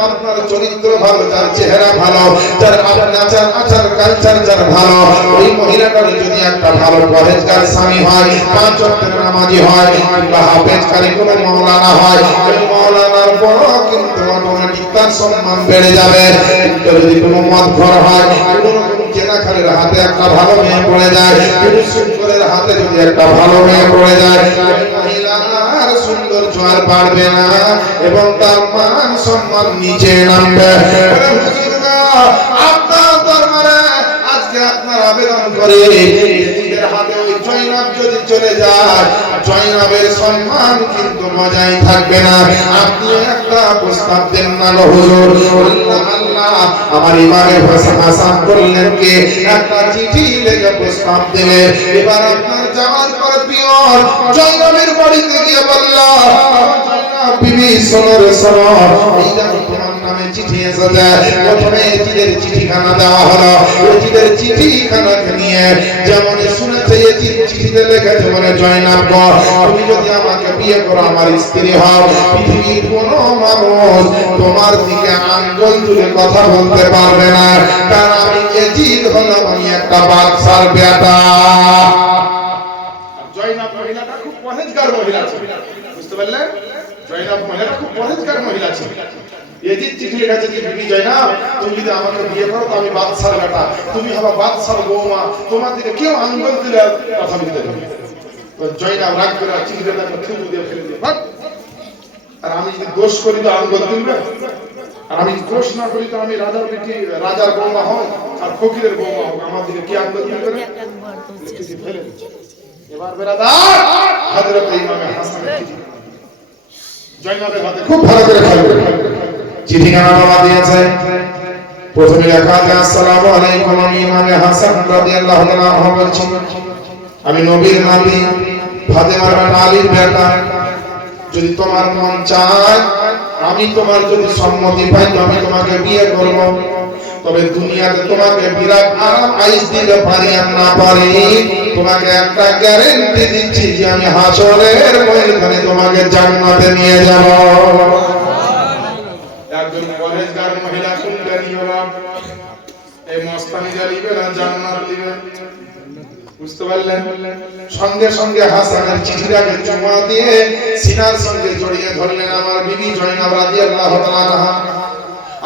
আপনার চরিত্র ভালো, যার চেহারা ভালো, যার আচার আচার কালচার যার ভালো, ওই মহিলাটার যদি একটা ভালো পরেজগার স্বামী হয়, 5 ওয়াক্তের নামাজি হয়, কিংবা হাফেজকারী কোনো মাওলানা হয়, ওই মাওলানার বড় কিন্তু অটোমেটিক তার সম্মান বেড়ে যাবে। কিন্তু যদি কোনো মদঘর হয়, কোনো চেনাখালের হাতে একটা ভালো মেয়ে পড়ে যায়, কোনো সুন্দরের হাতে যদি একটা ভালো মেয়ে পড়ে যায়, ওই মহিলার সৌন্দর্য আর বাড়বে না এবং তার মান সম্মান নিচে নামবে। আপনার দরবারে আজকে আপনার আবেদন করে ইয়াজিদের হাতে ওই জয়নাব যদি চলে যায়, জয়নাবের সম্মান কিন্তু বজায় থাকবে না। আপনি একটা প্রস্তাব দেন না গো হুজুর। আল্লাহ আল্লাহ, আমার ইমামের হাসান বললেন কি একটা চিঠি লেখা প্রস্তাব দিলেন। এবার আপনার যাওয়ার পর পিয়ন জয়নাবের বাড়িতে গিয়ে বলল, বিবি শোনো রে শোনো, এই দেখো তোমার নামে চিঠি এসেছে। প্রথমে ইয়াজিদের চিঠিখানা দেওয়া হলো, ইয়াজিদের চিঠিখানাকে নিয়ে যেমন শুনেছে ইয়াজিদ চিঠিতে লিখেছে, বলে জয়নাব গো তুমি যদি আমাকে বিয়ে করো, আমার স্ত্রী হও, পৃথিবীর কোনো মানুষ তোমার দিকে আঙ্গুল তুলে কথা বলতে পারবে না, কারণ আমি ইয়াজিদ হলাম, আমি একটা বাদশার বেটা। জয়নাব মহিলাটা খুব পরহেজগার মহিলা ছিল, বুঝতে পারলেন? জয়নাব মহিলাটা খুব পরহেজগার মহিলা ছিল। ইয়াজিদ চিঠি লিখেছে যে বিবি জয়নাব তুমি যদি আমাকে বিয়ে করো তো আমি বাদশার বেটা, তুমি হবা বাদশার বৌমা, তোমার দিকে কেউ আঙ্গুল তুলে কথা বলতে পারবে না। তো জয়নাব রাগ করে চিঠিটা একটা থুতু দিয়ে ফেলে দিয়ে, আর আমি যদি দোষ করি তো আঙ্গুল তুলবে, আর আমি দোষ না করি তো আমি রাজার বেটি, রাজার বৌমা হয় আর ফকিরের বৌমা হোক, আমার দিকে কি আঙ্গুল তুলবে? ফেলে এবার বেরাদার হযরত ইমামে হাসানের চিঠি জয়নাবের হাতে খুব ভালো করে ফেলবে। চিঠিখানা বাবা দিয়েছে, প্রথমে লেখা আছে আসসালামু আলাইকুম, আমি ইমামে হাসান রাদিয়াল্লাহু তাআলা আনহু বলছি, আমি নবীর নাবী ফাতেমার বেটা আলীর বেটা। যদি তোমার মন চায়, আমি তোমার যদি সম্মতি পাই তো আমি তোমাকে বিয়ে করব। তবে দুনিয়াতে তোমাকে বিরাট আরাম আইস দিতে পারি আর না পারি, তোমাকে একটা গ্যারান্টি দিচ্ছি যে আমি হাসরের ময়দানে তোমাকে জান্নাতে নিয়ে যাব। একজন পরহেজগার মহিলা কোনটা নিও না, এই মস্তানি জালিবে না জান্নাত দিবে, বুঝতে পারলেন? সঙ্গে সঙ্গে হাসানের চিঠিটাকে চুমা দিয়ে সিনার সঙ্গে জড়িয়ে ধরলেন আমার বিবি জয়নাব রাদিয়াল্লাহু তাআলা আনহা,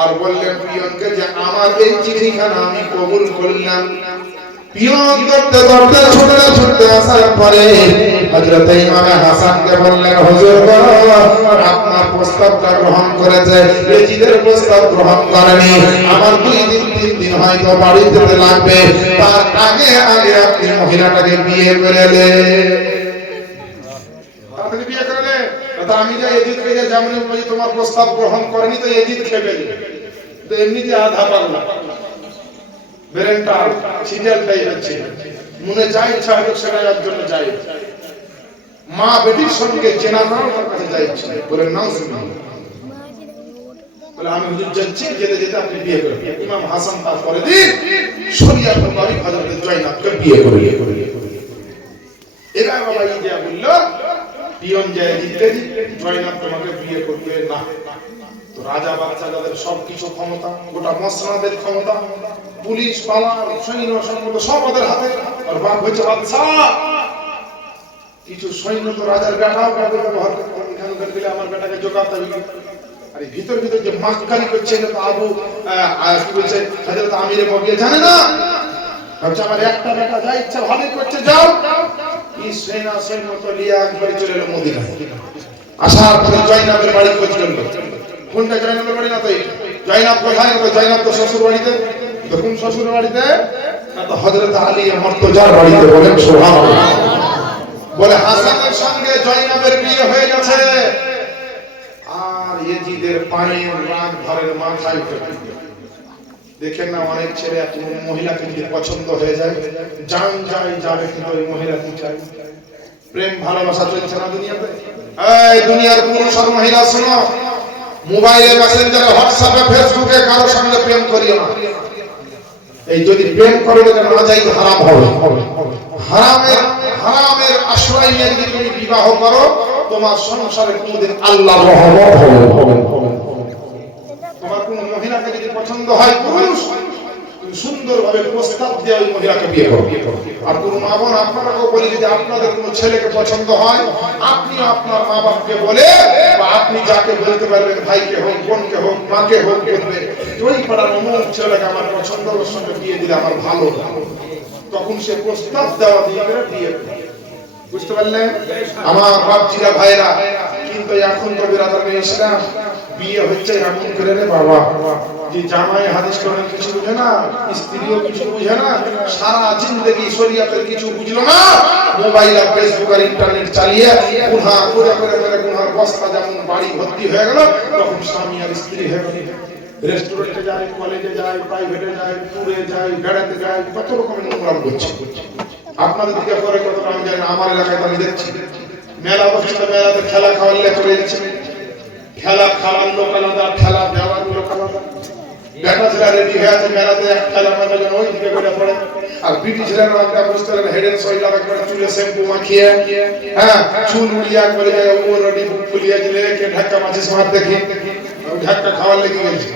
আর বললেন পিয়নকে যে আমার এই চিঠিখানা আমি কবুল করলাম। পিয়ন করতে করতে ছুটতে আসার পরে হযরত ইমামে হাসানকে বললেন, হুজুর গো আপনার প্রস্তাবটা গ্রহণ করেছে, ইয়াজিদের প্রস্তাব গ্রহণ করেনি, আমার 2 দিন 3 দিন হয়তো বাড়ি যেতে লাগবে, তার আগে আগে আপনি মহিলাটাকে বিয়ে করে নেন। আপনি বিয়ে করে নেন, তো আমি যে ইয়াজিদকে যে যেমন বলি তোমার প্রস্তাব গ্রহণ করেনি তো ইয়াজিদ খেপে যাবে, তো এমনিতে আধা পাগলা বেরেন্টা সিরিয়ালটাই হচ্ছে, মনে যায় ইচ্ছা হলো সেটাই এর জন্য যায়। মা বেটির সঙ্গে চেনা নাও তার কাছে যায় ইচ্ছা বলে নাও শুনুন, বলে আমি হুজুর যাচ্ছি, যেতে যেতে আপনি বিয়ে করবেন। ইমাম হাসান তারপরে দিন শরিয়াত মোতাবেক হযরত জয়নাবকে বিয়ে করে এরা বাবা এই যে বলল পিয়ন যায় জিততে জয়নাব তোমাকে বিয়ে করবে না। তো রাজা বাচ্চা যাদের সবকিছু ক্ষমতা, গোটা মসনাদের ক্ষমতা, পুলিশ পাওয়ার সৈন্য সম্পদ সব ওদের হাতে, আর বাপ হয়েছে বাদশা। কিছু সৈন্য তো রাজার বেটাও কাউকে ব্যবহার করতে, এখানকার দিলে আমার বেটাকে জোগাতে হবে, আর এই ভিতর ভিতর যে মাক্কারি করছে এটা তো আবু কি বলছে হযরত আমির মুআবিয়া জানে না। ভাবছে আমার একটা বেটা যা ইচ্ছা ভালোই করছে, যাও। এই সেনা মতো লিয়া একবারে চলে এলো মদিনা। আসার পরে জয়নাবের বাড়ি খোঁজ করলো। কোনটা জয়নাবের বাড়ি? না তো এই জয়নাব কোথায়? জয়নাব তো শ্বশুর বাড়িতে। কোন শ্বশুর বাড়িতে? না তো হযরত আলী মুর্তজার বাড়িতে। বলেন সুবহানাল্লাহ। বলে হাসানের সঙ্গে জয়নাবের বিয়ে হয়ে গেছে। আর ইয়াজিদের পায়ের রাগ ধরে মাথায় উঠে। দেখেন না অনেক ছেলে একটা মহিলাকে যদি পছন্দ হয়ে যায়, জান যায় যাবে, কিন্তু ওই মহিলাকে চাই। প্রেম ভালোবাসা চলছে না দুনিয়াতে। এই দুনিয়ার পুরুষ আর মহিলা শোনো, মোবাইলে মেসেঞ্জারে হোয়াটসঅ্যাপে ফেসবুকে কারো সঙ্গে প্রেম করিও না। এই যদি প্রেম করো এটা না যাই হারাম হবে। হারামের আশ্রয় নিয়ে যদি তুমি বিবাহ করো, তোমার সংসারে কোনদিন আল্লাহর রহমত হবে। তোমার কোন মহিলাকে যদি পছন্দ হয় পুরুষ, তুমি সুন্দরভাবে প্রস্তাব দিয়ে ওই মহিলাকে বিয়ে করো। আর কোন মা বোন আপনারাও বলি, যদি আপনাদের কোন ছেলেকে পছন্দ হয়, আপনি আপনার মা বাপকে বলে, বা আপনি যাকে বলতে পারবেন, ভাইকে হোক, বোনকে হোক, মাকে হোক, বলবে ওই পাড়ার অমুক ছেলেকে আমার পছন্দ, ওর সঙ্গে বিয়ে দিলে আমার ভালো। তখন সে প্রস্তাব দেওয়া দিয়ে বিয়ে। বুঝতে পারলেন আমার বাপজিরা ভাইরা? কিন্তু এখন তো বিরাদর ইসলাম বিয়ে হচ্ছে এমন করে রে বাবা, যে জামাই হাদিস কোরআন কিছু বুঝে না, স্ত্রীও কিছু বুঝে না, সারা জিন্দেগি শরীয়তের কিছু বুঝলো না, মোবাইল আর ফেসবুক আর ইন্টারনেট চালিয়ে গুনাহ করে গুনার বস্তা যেমন বাড়ি ভর্তি হয়ে গেল, তখন স্বামী আর স্ত্রী হয়ে গেল। রেস্টুরেন্টে যায়, কলেজে যায়, প্রাইভেটে যায়, ট্যুরে যায়, বেড়াতে যায়, কত রকমের নোংরা করছে। আপনাদের দিকে করে কত আমি জানি না, আমার এলাকায় আমি দেখছি মেলা বসে, মেলাতে খেলা খাওয়ালে চলে যাচ্ছে। খেলা খাওয়ার লোক আলাদা, খেলা দেওয়ার লোক আলাদা। বেটা ছেলে রেডি হয়ে আছে মেলাতে, এক খেলা মাঝে যেন ওই দিকে বেড়ে পড়ে। আর বিটি ছেলেরা একটা বুঝতে পারেন হেড এন্ড শোল্ডার একবারে চুলে শ্যাম্পু মাখিয়ে, হ্যাঁ চুল উড়িয়া করে যায়, ও রেডি ফুলিয়ে দিলে কে ধাক্কা মাছিস মার দেখি, ধাক্কা খাওয়ার লেগে গেছে।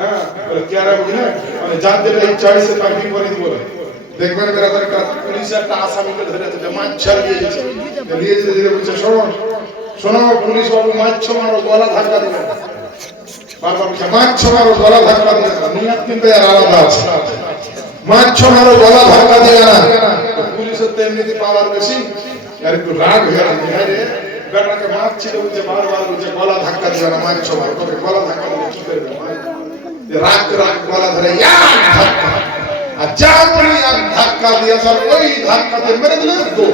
হ্যাঁ বলে কি আর বুঝলে, মানে যার যেটা ইচ্ছা হয়েছে তার বিপরীত বলে। দেখবেন বেড়াতে একটা পুলিশ একটা আসামিকে ধরেছে, মাছ ছাড় দিয়েছে, বলছে শোনো শোনো পুলিশ বাবু, মাছ মারো, গলা ধাক্কা দিবে। বারবার বলছে মাছ মারো, গলা ধাক্কা দিবে না। নিয়ত কিন্তু এর আলাদা আছে, মাছ মারো, গলা ধাক্কা দিবে না। পুলিশের তো এমনিতে পাওয়ার বেশি, আর একটু রাগ হয়ে গেছে। বেটাকে মাছ ছিল বলছে, বারবার বলছে গলা ধাক্কা দিবে না, মাছ মারো। তোকে গলা ধাক্কা দিলে কি করবে? রাগ রাগ গলা ধরে ধাক্কা, আর যা বলি এক ধাক্কা দিয়ে সব ওই ধাক্কাতে মেরে দিলে তো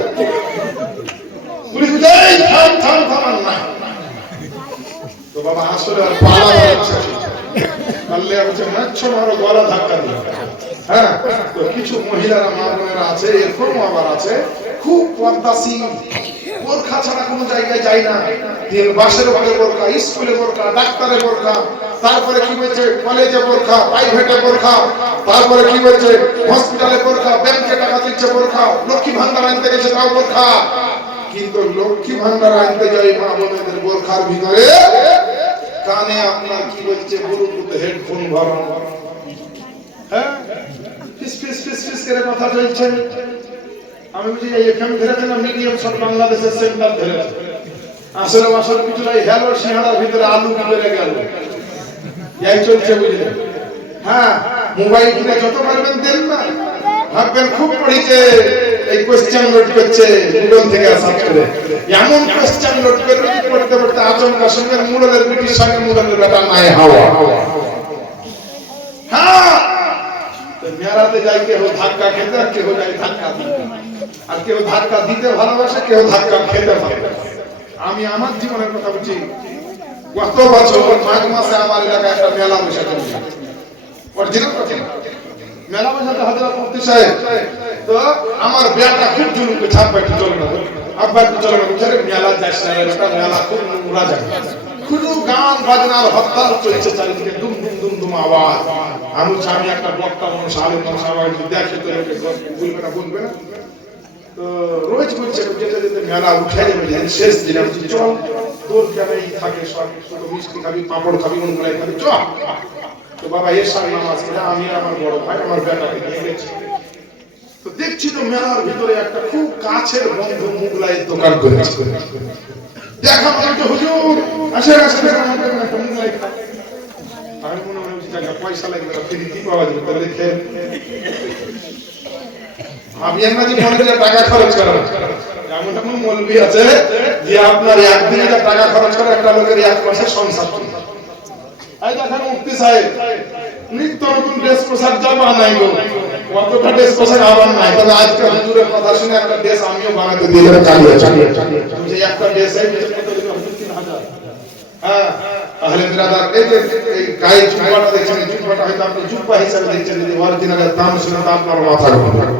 পুলিশ বলছে এই থাম থাম থামান না। তো বাবা আসলে আর পালা হচ্ছে, পারলে হচ্ছে মাছ মারো, গলা ধাক্কা দিয়ে। হ্যাঁ তো কিছু মহিলারা মা বোনেরা আছে, এরকম আবার আছে খুব পর্দাশীল, বোরখা ছাড়া কোনো জায়গায় যায় না। বাসের ঘরে বোরখা, স্কুলে বোরখা, ডাক্তারে বোরখা, তারপরে কি বলছে কলেজে বোরখা, প্রাইভেটে বোরখা, তারপরে কি বলছে হসপিটালে বোরখা, ব্যাংকে টাকা দিচ্ছে বোরখা, লক্ষ্মী ভান্ডার আনতে গেছে তাও বোরখা। কিন্তু লক্ষ্মী ভান্ডার আনতে যাই মা বোনেদের বোরখার ভিতরে কানে আপনার কি বলছে ব্লুটুথ হেডফোন ভরা, হ্যাঁ ফিস ফিস ফিস ফিস করে কথা চলছে। আমি বুঝি এই এফএম ধরেছে না মিডিয়াম শট বাংলাদেশের সেন্টার ধরেছে। আসলে কিছু নাই, হ্যালো সিংহাড়ার ভিতরে আলু কি বেড়ে গেল, এই চলছে বুঝলেন। হ্যাঁ মোবাইল কিনে যত পারবেন দেন না, ভাববেন খুব পড়িছে, এই কোশ্চেন নোট করছে গুগল থেকে সার্চ করে, এমন কোশ্চেন নোট করবে পড়তে পড়তে আচমকা সঙ্গে মুরলের ব্রিটিশ সঙ্গে মুরলের বেটা নাই হাওয়া। হ্যাঁ তো মেলাতে যাই কেউ ধাক্কা খেতে, আর কেউ যায় ধাক্কা দিতে, আর কেউ ধাক্কা দিতে ভালোবাসে, কেউ ধাক্কা খেতে ভালোবাসে। আমি আমার জীবনের কথা বলছি, গত বছর মাঘ মাসে আমার এলাকায় একটা মেলা বসেছে, অরিজিনাল কথা মেলা বসেছে হযরত মুফতি সাহেব। তো আমার বেটা খুব জুলুম করে ছাপ বাইতে চলে না, আব্বা একটু চলে না, বুঝলে মেলা যাস না, এটা মেলা খুব নোংরা জায়গা, শুধু গান বাজনার হরতাল চলছে চারিদিকে, দুম দুম দুম দুম আওয়াজ। আমি একটা বক্তা মানুষ, আলেম মানুষ, আমার দেখে তো লোকে বলবে না বলবে না। তো রোজ বলছে যেতে যেতে মেলা উঠে যাবে, শেষ দিনে চল তোর কেনাই থাকে, সব মিষ্টি খাবি, পাঁপড় খাবি, মুগলাই খাবি, চল। তো বাবা এশার নামাজ পড়ে আমি আর আমার বড় ভাই আমার বেটাকে নিয়ে গেছি। তো দেখছি তো মেলার ভিতরে একটা খুব কাছের বন্ধু মুগলাইয়ের দোকান করেছে। দেখা মানে হুজুর আসেন আসেন একটা মোগলাই খান। আমি মনে মনে বলছি টাকা পয়সা লাগবে না, ফ্রি পাওয়া যাবে, তাহলে খেয়ে আমি এমনি মনে করি টাকা খরচ করা। এমন এমন মৌলবি আছে যে আপনার একদিনে টাকা খরচ করে একটা লোকের এক মাসের সংসার চলে। এই দেখেন মুফতি সাহেব নিত্য নতুন ড্রেস পোশাক যা বানাই গো, কতটা ড্রেস পোশাক আবার নাই। তবে আজকে হুজুরের কথা শুনে একটা ড্রেস আমিও বানাতে দিয়ে দেব, চালিয়ে যে একটা ড্রেস এই কত দিন হবে 3000। হ্যাঁ তাহলে ব্রাদার এই যে এই গায়ে জুব্বাটা দেখছেন, এই জুব্বাটা হয়তো আপনি জুব্বা হিসেবে দেখছেন, যদি অরিজিনালের দাম শুনে তো আপনার মাথা গরম হবে।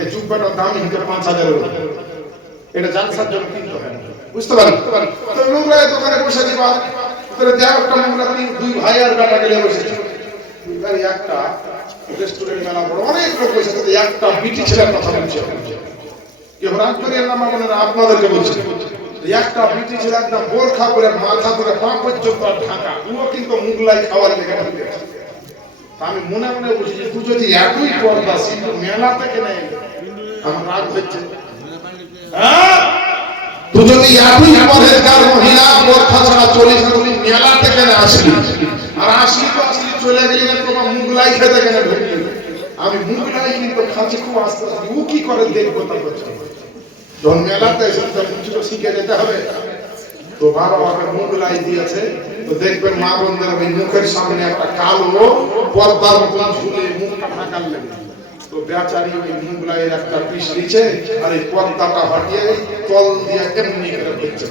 এই জুব্বাটার দাম হচ্ছে 5000 এর উপরে। এটা জালসার জন্য কিনতে হয়, বুঝতে পারেন? তো নোংরা দোকানে বসে দিবা, তাহলে দেখ একটা নোংরা দুই ভাই আর বেটা গেলে বসেছে, দুই একটা রেস্টুরেন্ট মেলা বড় অনেক লোক বসে, কিন্তু একটা বিটি ছেলের কথা বলছে। কেউ রাগ করে এলাম আপনারা, আপনাদেরকে বলছি একটা বিটি ছেলে একদম বোরখা করে মাথা ধরে পা পর্যন্ত ঢাকা, ও কিন্তু মুগলাই খাওয়ার লেগে ঢুকে গেছে। আমি মনে মনে বলছি যে তুই যদি এতই পর্দা কিন্তু মেলা থেকে নেই, আমার রাগ হচ্ছে। তুই যদি এতই পরেজগার মহিলা বোরখা ছাড়া চলিস না, তুই মেলা থেকে না আসলি, আর আসলি তো আসলি চলে গেলি না, তোমার মুগলাই খেতে কেন ঢুকলি? আমি মুগলাই কিন্তু খাচ্ছি খুব আস্তে আস্তে, ও কি করে দেখবো তা করছে। যখন মেলাতে এসে কিছু শিখে যেতে হবে, তো বাবা আমাকে মুগলাই দিয়েছে, তো দেখবেন মা বোনদের ওই মুখের সামনে একটা কালো পর্দার মতন ঝুলে মুখটা ঢাকার লেগে, তো বেচারি ওই মুগলাইয়ের একটা পিস নিচে আর এই পর্দাটা হটিয়ে তল দিয়ে এমনি করে হচ্ছে।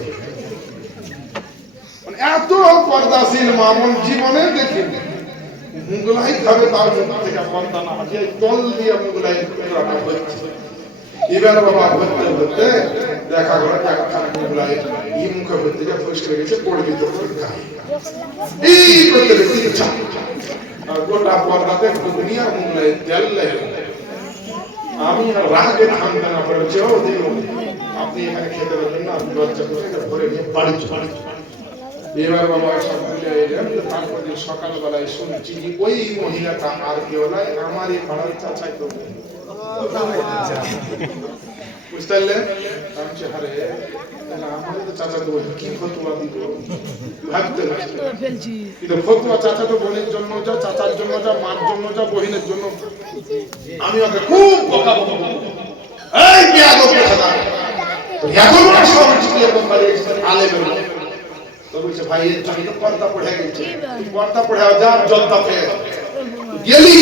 মানে এত পর্দাশীল মামন জীবনে দেখি মুগলাই খাবে, তার মুখ থেকে পর্দা না হটিয়ে তল দিয়ে মুগলাই হচ্ছে। এবার বাবা হতে হতে দেখা গেল একটা মুগলাই এই মুখে হতে যা ফসকে গেছে, পড়ে দিত এই করতে দেখতে আর গোটা পর্দাতে দুনিয়া মুগলাই তেল লেগে। আমি রাগে থামতে না পারে যেও দিল আপনি এখানে খেতে পারবেন না, আপনি লজ্জা করে ভরে নিয়ে বাড়ি চলে। এবার বাবা সব ভুলে এলাম, তারপর সকালবেলায় শুনছি যে ওই মহিলাটা আর কেউ নয়, আমার এই পাড়ার চাচাই তো। বুঝতে পারলেন? হারে আমাদের তো চাচা তো কি ফতুয়া দিব ভাবতে কিন্তু ফতুয়া চাচা তো বোনের জন্য যা, চাচার জন্য যা, মার জন্য যা, বহিনের জন্য। আমি ওকে খুব বকা বকা এই বেয়াদব কথা এত বড় সব চিঠি কোম্পানি আলেমের তো বলছে ভাই এর জন্য তো পর্দা পড়ে গেছে, পর্দা পড়ে যা জলদা পেয়ে গেলি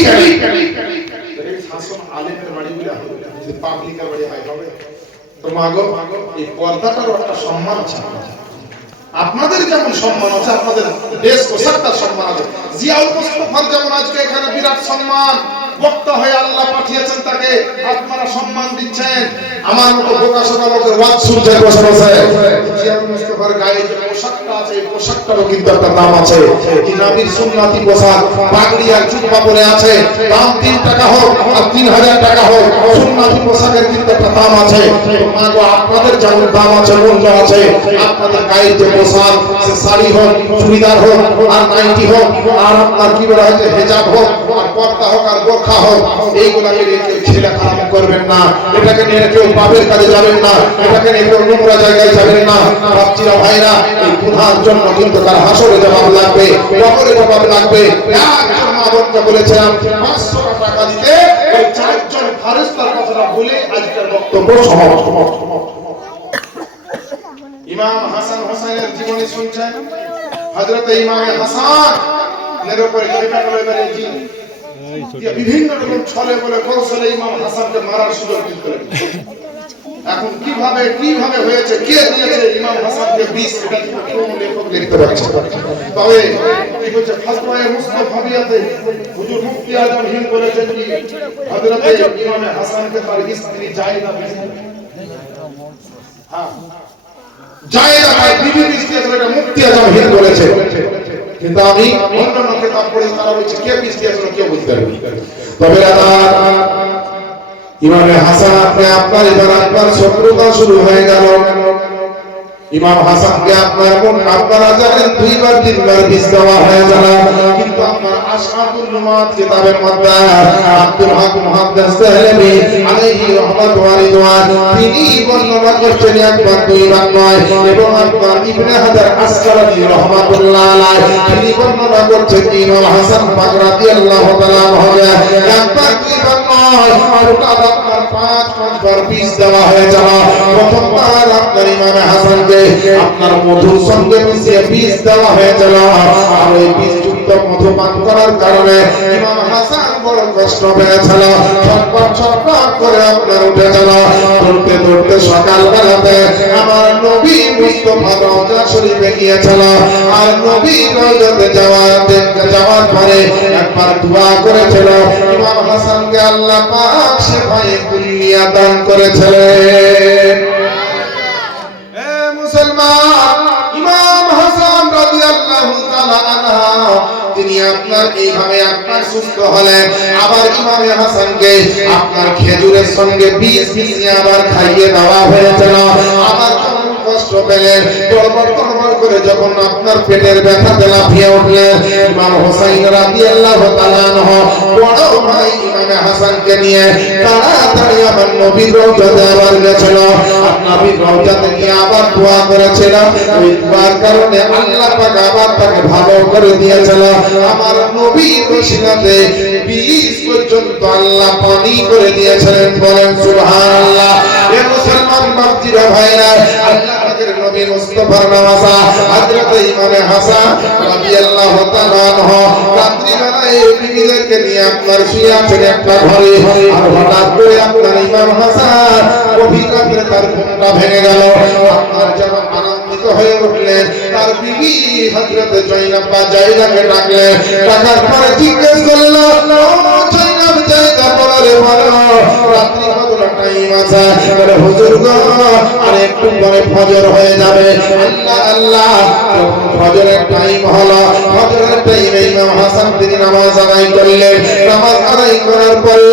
এই শাসন আলেমের বাড়ি বলে হবে, যদি পাবলিকের বাড়ি হয় হবে? তো মাগো এই পর্দাটারও একটা সম্মান আছে। আপনাদের যেমন সম্মান আছে, আপনাদের দেশ পোশাকটার সম্মান আছে। জিয়াউল মুস্তাফার যেমন আজকে এখানে বিরাট সম্মান, বক্তা হয়ে আল্লাহ পাঠিয়েছেন তাকে, আপনারা সম্মান দিচ্ছেন। আমার মতো বোকা শোকা লোকের ওয়াজ শুনতে বসে জিয়াউল মুস্তাফার গায়ে যে পোশাকটা আছে, এই পোশাকটারও কিন্তু একটা দাম আছে। কি নবীর সুন্নতি পোশাক পাগড়ি আর জুব্বা পরে আছে, দাম 3 টাকা হোক আর 3000 টাকা হোক, সুন্নতি পোশাকের কিন্তু একটা দাম আছে। মাগো আপনাদের যেমন দাম আছে, মূল্য আছে, আপনাদের গায়ে যে পোশাক, সে শাড়ি হোক, চুড়িদার হোক আর নাইটি হোক, আর আপনার কি বলা হয় হেজাব হোক আর পর্দা হোক আর বোরখা হোক, এইগুলাকে নিয়ে কেউ ছেলে খারাপ করবেন না, এটাকে নিয়ে কেউ পাপের কাজে যাবেন না, এটাকে নিয়ে কেউ নোংরা জায়গায় যাবেন না। ভাবছিরা ভাইরা এই গুনার জন্য কিন্তু তার হাসরে জবাব লাগবে, কবরে জবাব লাগবে। একজন মা বোনকে বলেছিলাম 500 টাকা দিতে, ওই 4 জন ফারেস্তার কথাটা বলে আজকের বক্তব্য সমাপ্ত। ইমাম হাসান হোসেনের জীবনী শুনছেন, হযরত ইমাম হাসান এর উপরে খেপা করে বেরিয়েছি, বিভিন্ন রকম ছলে বলে কৌশলে ইমাম হাসানকে মারার সুযোগ দিতে। এখন কিভাবে হয়েছে, কে দিয়েছে ইমাম হাসানকে বিষ, এটা কোন লেখক লিখতে পারছে। তবে কি বলছে ফাতওয়ায়ে মুস্তাফাবিয়াতে হুজুর মুফতি আজম হিন্দ বলেছেন কি হযরত ইমাম হাসানকে তার স্ত্রী জায়েদা জায়েদা ভাই বিবি বিস্তারিত এটা মুফতি আজম হিন্দ বলেছে। কিন্তু আমি অন্য কিতাব পড়ে তারা বলছে কে বিস্তারিত কেউ বুঝতে পারবে। তবে ইমাম হাসান আপনার এবার আপনার শত্রুতা শুরু হয়ে গেল। ইমাম হাসানকে আপনারা জানেন 2 বার 3 বার বিষ দেওয়া হয়ে গেল, কিন্তু আপনার আশরাফুল উম্মাত কিতাবের মধ্যে আব্দুল হক মুহাদ্দিস দেহলভী আলাইহি রাহমাত ওয়া রিদওয়ান তিনি বর্ণনা করছেন একবার দুইবার নয়, এবং আপনার ইবনে হাজার আসকালানী রাহমাতুল্লাহ আলাইহি তিনি বর্ণনা করছেন ইমাম হাসান পাক রাদিয়াল্লাহু তাআলা আনহু একবার দুইবার নয়, টোটাল আপনার 5বার বীজ দেওয়া হয়েছিল। প্রথমবার আপনার ইমাম হাসানকে আপনার মধুর সঙ্গে মিশিয়ে বীজ দেওয়া হয়েছিল, আর ওই বীজযুক্ত মধু পান করার কারণে ইমাম হাসান বড় কষ্ট পেয়েছিল। ছটপট করে আপনার উঠেছিল। দৌড়তে দৌড়তে সকালবেলাতে আমার নবী মুস্তাফা রওজা শরীফে গিয়েছিল, আর নবী রওজাতে যাওয়ার পরে একবার দোয়া করেছিল। ইমাম হাসানকে আল্লাহ পাক শিফায়ে কুল্লিয়া দান করেছিলেন। মুসলমান, ইমাম হাসান রাদিয়াল্লাহু তাআলা আনহু তিনি আপনার এইভাবে আপনার সুস্থ হলেন। আবার ইমাম হাসানকে আপনার খেজুরের সঙ্গে বীজ মিশিয়ে আবার খাইয়ে দেওয়া হয়েছিল। আবার কষ্ট পেলেন, তরবর করে যখন আপনার পেটের ব্যথাতে লাফিয়ে উঠলেন, ইমাম হুসাইন রাদিয়াল্লাহু তাআলা আনহু বড় ভাই ইমাম হাসানকে নিয়ে তাড়াতাড়ি আমার নবীর রওজাতে আবার গেছিল। নবীর রওজাতে গিয়ে আবার দোয়া করেছিল। ওই দোয়ার কারণে আল্লাহ পাক আবার তাকে ভালো করে দিয়েছিল। আমার নবীর ওসিলাতে 20 পর্যন্ত আল্লাহ পানি করে দিয়েছিলেন। বলেন সুবহানাল্লাহ। এ মুসলমান বাপজিরা ভাইরা, আল্লাহ পাকের নবী মুস্তাফার নওয়াজা হযরত ইমাম হাসান রাদিয়াল্লাহু তাআলা আনহু রাত্রিবেলায় বিবিদেরকে নিয়ে আপনার শুয়ে আছেন একটা ঘরে, আর হঠাৎ করে আপনার ইমাম হাসান গভীর রাতে তার ঘুমটা ভেঙে গেল। আপনার যখন আনন্দিত হয়ে উঠলেন, তার বিবি হযরত জয়নাব বা জায়দাকে ডাকলেন। ডাকার পরে জিজ্ঞেস করলেন, ও জয়নাব, জায়দা বলারে বলো রাত্রি কতটা টাইম আছে? বলে হুজুর গো, আর একটু পরে ফজর হয়ে যাবে। আল্লাহ আল্লাহ, ফজরের টাইম হলো। ফজরের টাইমে ইমাম হাসান তিনি নামাজ আদায় করলেন। নামাজ আদায় করার পরে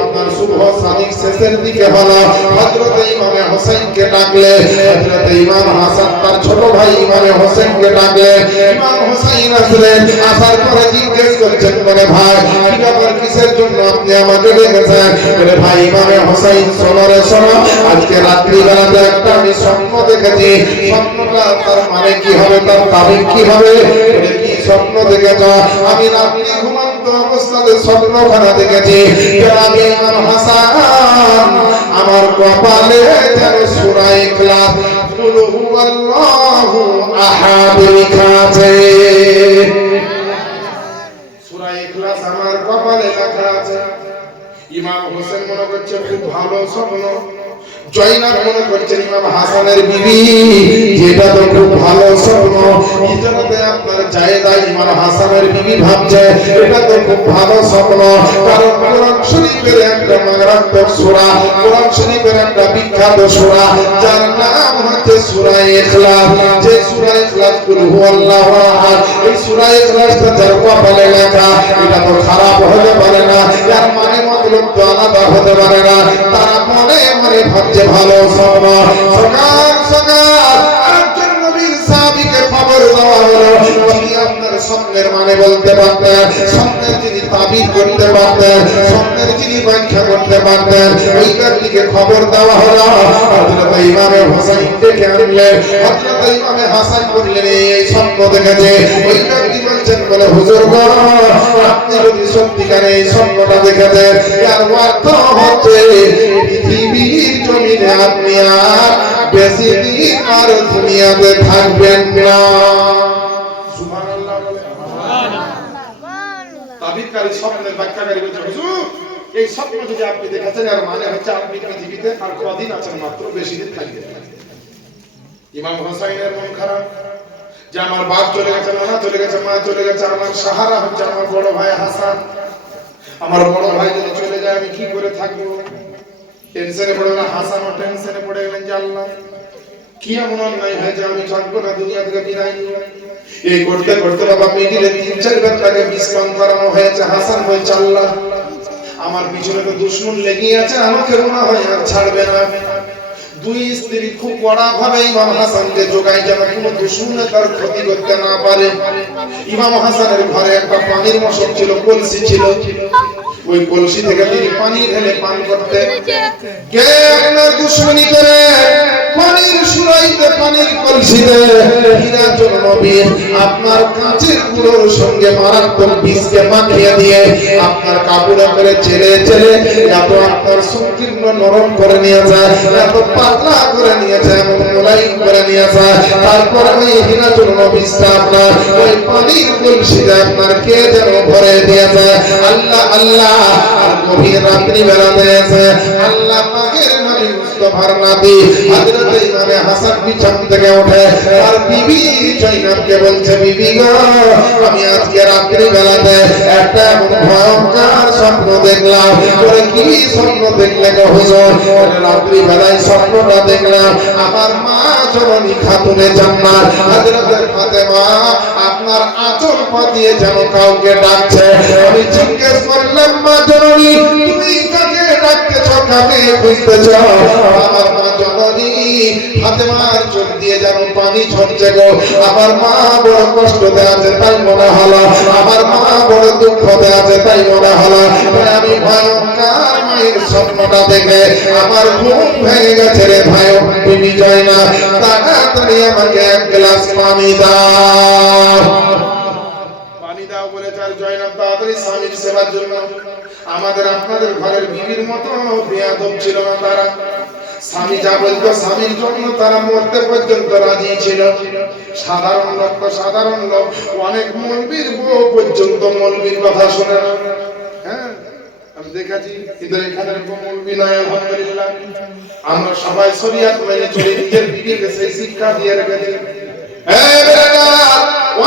আপনার সুবহ সাদিক শেষের দিকে হলো। হযরত ইমাম হোসেনকে ডাকলেন। হযরত ইমাম হাসান তার ছোট ভাই ইমাম হোসেনকে ডাকলেন। ইমাম হোসেন আসলেন। আসার পরে জিজ্ঞেস করছেন, বলে ভাই কি ব্যাপার, কিসের জন্য আপনি আমাকে ডেকেছেন? বলে ভাই ইমাম হোসেন, শোনো রে শোনো, আজকে রাত্রি বেলাতে একটা আমি স্বপ্ন দেখেছি। স্বপ্নটা তার মানে কি হবে, তার তারিখ কি হবে? কি স্বপ্ন দেখেছ? আমি রাত্রি ঘুমন্ত অবস্থাতে স্বপ্নখানা দেখেছি। আমি ইমাম হাসান, আমার কপালে যেন সূরা ইখলাস কুল হুয়াল্লাহু আহাদ লেখা আছে। সূরা ইখলাস আমার কপালে লেখা আছে। ইমাম হোসেন মনে করছে খুব ভালো স্বপ্ন। জয়নাব মনে করছেন ইমাম হাসানের বিবি, যেটা তো খুব ভালো স্বপ্ন। ইজরাতে আপনার জায়েদা ইমাম হাসানের বিবি ভাবছে এটা তো খুব ভালো স্বপ্ন। কারণ কোরআন শরীফের একটা মারাত্মক সূরা, কোরআন শরীফের একটা বিখ্যাত সূরা, যার নাম হচ্ছে সূরা ইখলাস। যে সূরা ইখলাস কুল হুয়াল্লাহু আহাদ, এই সূরা ইখলাসটা যার কপালে লেখা, এটা তো খারাপ হতে পারে না, এর মানে মতলব তো আলাদা হতে পারে না। তারা মনে মনে ভাবছে ভালো স্বপ্ন। সকাল সকাল একজন নবীর সাহাবীকে খবর দেওয়া হলো, তিনি আপনার স্বপ্নের মানে বলতে পারতেন, স্বপ্নের যিনি তাবির করতে পারতেন, স্বপ্নের যিনি ব্যাখ্যা করতে পারতেন, ওই ব্যক্তিকে খবর দেওয়া হলো। হযরত ইমাম হোসেন ডেকে আনলেন। হযরত ইমাম হাসান বললেন, এই স্বপ্ন দেখেছে। ওই ব্যক্তি বলছেন, বলে হুজুর গো, আপনি যদি সত্যিকারে এই স্বপ্নটা দেখেছেন, এর অর্থ হচ্ছে পৃথিবীর জমিনে আপনি আর বেশি দিন আর দুনিয়াতে থাকবেন না। সুবহানাল্লাহ। তাবিরকারী স্বপ্নের ব্যাখ্যাকারী বলছে, হুজুর এই স্বপ্ন যদি আপনি দেখেছেন, এর মানে হচ্ছে আপনি পৃথিবীতে আর কদিন আছেন, মাত্র বেশি দিন থাকবেন। ইমাম হোসেনের মন খারাপ যে আমার বাপ চলে গেছে, নানা চলে গেছে, মা চলে গেছে, আমার সাহারা হচ্ছে আমার বড় ভাই হাসান। আমার বড় ভাই যদি চলে যায় আমি কি করে থাকবো? টেনশনে পড়ে গেলেন। হাসানও টেনশনে পড়ে গেলেন যে আল্লাহ কি এমন অন্যায় হয়েছে, আমি থাকবো না, দুনিয়া থেকে বিদায় নিব। এই করতে করতে বাবা মিডিলে 3-4 বার তাকে বিশ্রাম করানো হয়েছে। হাসান বলছে, আল্লাহ আমার পিছনে তো দুশমন লেগে আছে, আমাকে মনে হয় আর ছাড়বে না। দুই স্ত্রী খুব বড় ভাবে ইমাম হাসানকে জোগায় যেন কোনো দুশমনে তার ক্ষতি করতে না পারে। ইমাম হাসানের ঘরে একটা পানির মশক ছিল, কলসি ছিল, ওই কলসি থেকে তিনি পানি ঢেলে পান করতেন। কে আপনার দুশমনি করে পানির সুরাইতে পানির কলসিতে হীরাজুল নবী আপনার কাঁচের গুঁড়োর সঙ্গে মারাত্মক বিষকে মাখিয়ে দিয়ে আপনার কাপড়ে করে ছেড়ে ছেড়ে এত আপনার সংকীর্ণ নরম করে নিয়েছে, এত পাতলা করে নিয়েছে, এমন মোলায়েম করে নিয়েছে। তারপর ওই হীরাজুল নবীটা আপনার ওই পানির কলসিতে আপনার কে যেন ভরে দিয়েছে। আল্লাহ আল্লাহ আর গভীর রাত্রি বেলাতে আছে আল্লাহ পাকের নবী মুস্তাফার নাতি হযরত ইমামে হাসান বিছান থেকে ওঠে আর বিবি জয়নবকে বলছে, বিবি গো আমি আজকে রাত্রি বেলাতে একটা ভয়ঙ্কর স্বপ্ন দেখলাম। বলে কি স্বপ্ন দেখলে গো হুজুর? বলে রাত্রি বেলায় স্বপ্নটা দেখলাম আমার মা জননী খাতুনে জান্নাত হযরত ফাতেমা আপনার আঁচল পাতিয়ে যেন কাউকে ডাকছে। আমি জিজ্ঞেস করলাম, মা জননী তুমি কাকে ডাকতেছো, কাকে খুঁজতেছো? আমার মা জননী ফাতেমার চোখ দিয়ে যেন পানি ঝরছে গো, আমার মা বড় কষ্টতে আছে তাই মনে হলো, আমার মা বড় দুঃখতে আছে তাই মনে হলো। আমি ভয়ঙ্কর মায়ের স্বপ্নটা দেখে আমার ঘুম ভেঙে গেছে রে ভাই। তুমি জয় না তাড়াতাড়ি আমাকে এক গ্লাস পানি দাও, পানি দাও বলে চার জয়নাব তাড়াতাড়ি স্বামীর সেবার জন্য। আমাদের আপনাদের ঘরের বিবির মতো বেয়াদব ছিল না তারা। স্বামী যা বলতো স্বামীর জন্য তারা মরতে পর্যন্ত রাজি ছিল। সাধারণ লোক তো সাধারণ লোক, অনেক মৌলবীর বউ পর্যন্ত মৌলবীর কথা শোনে না। হ্যাঁ আমি দেখেছি, কিন্তু এখানে মৌলবী নয় আলহামদুলিল্লাহ। আমরা সবাই শরিয়াত মেনে চলে নিজের বিবিকে সেই শিক্ষা দিয়ে রেখেছি।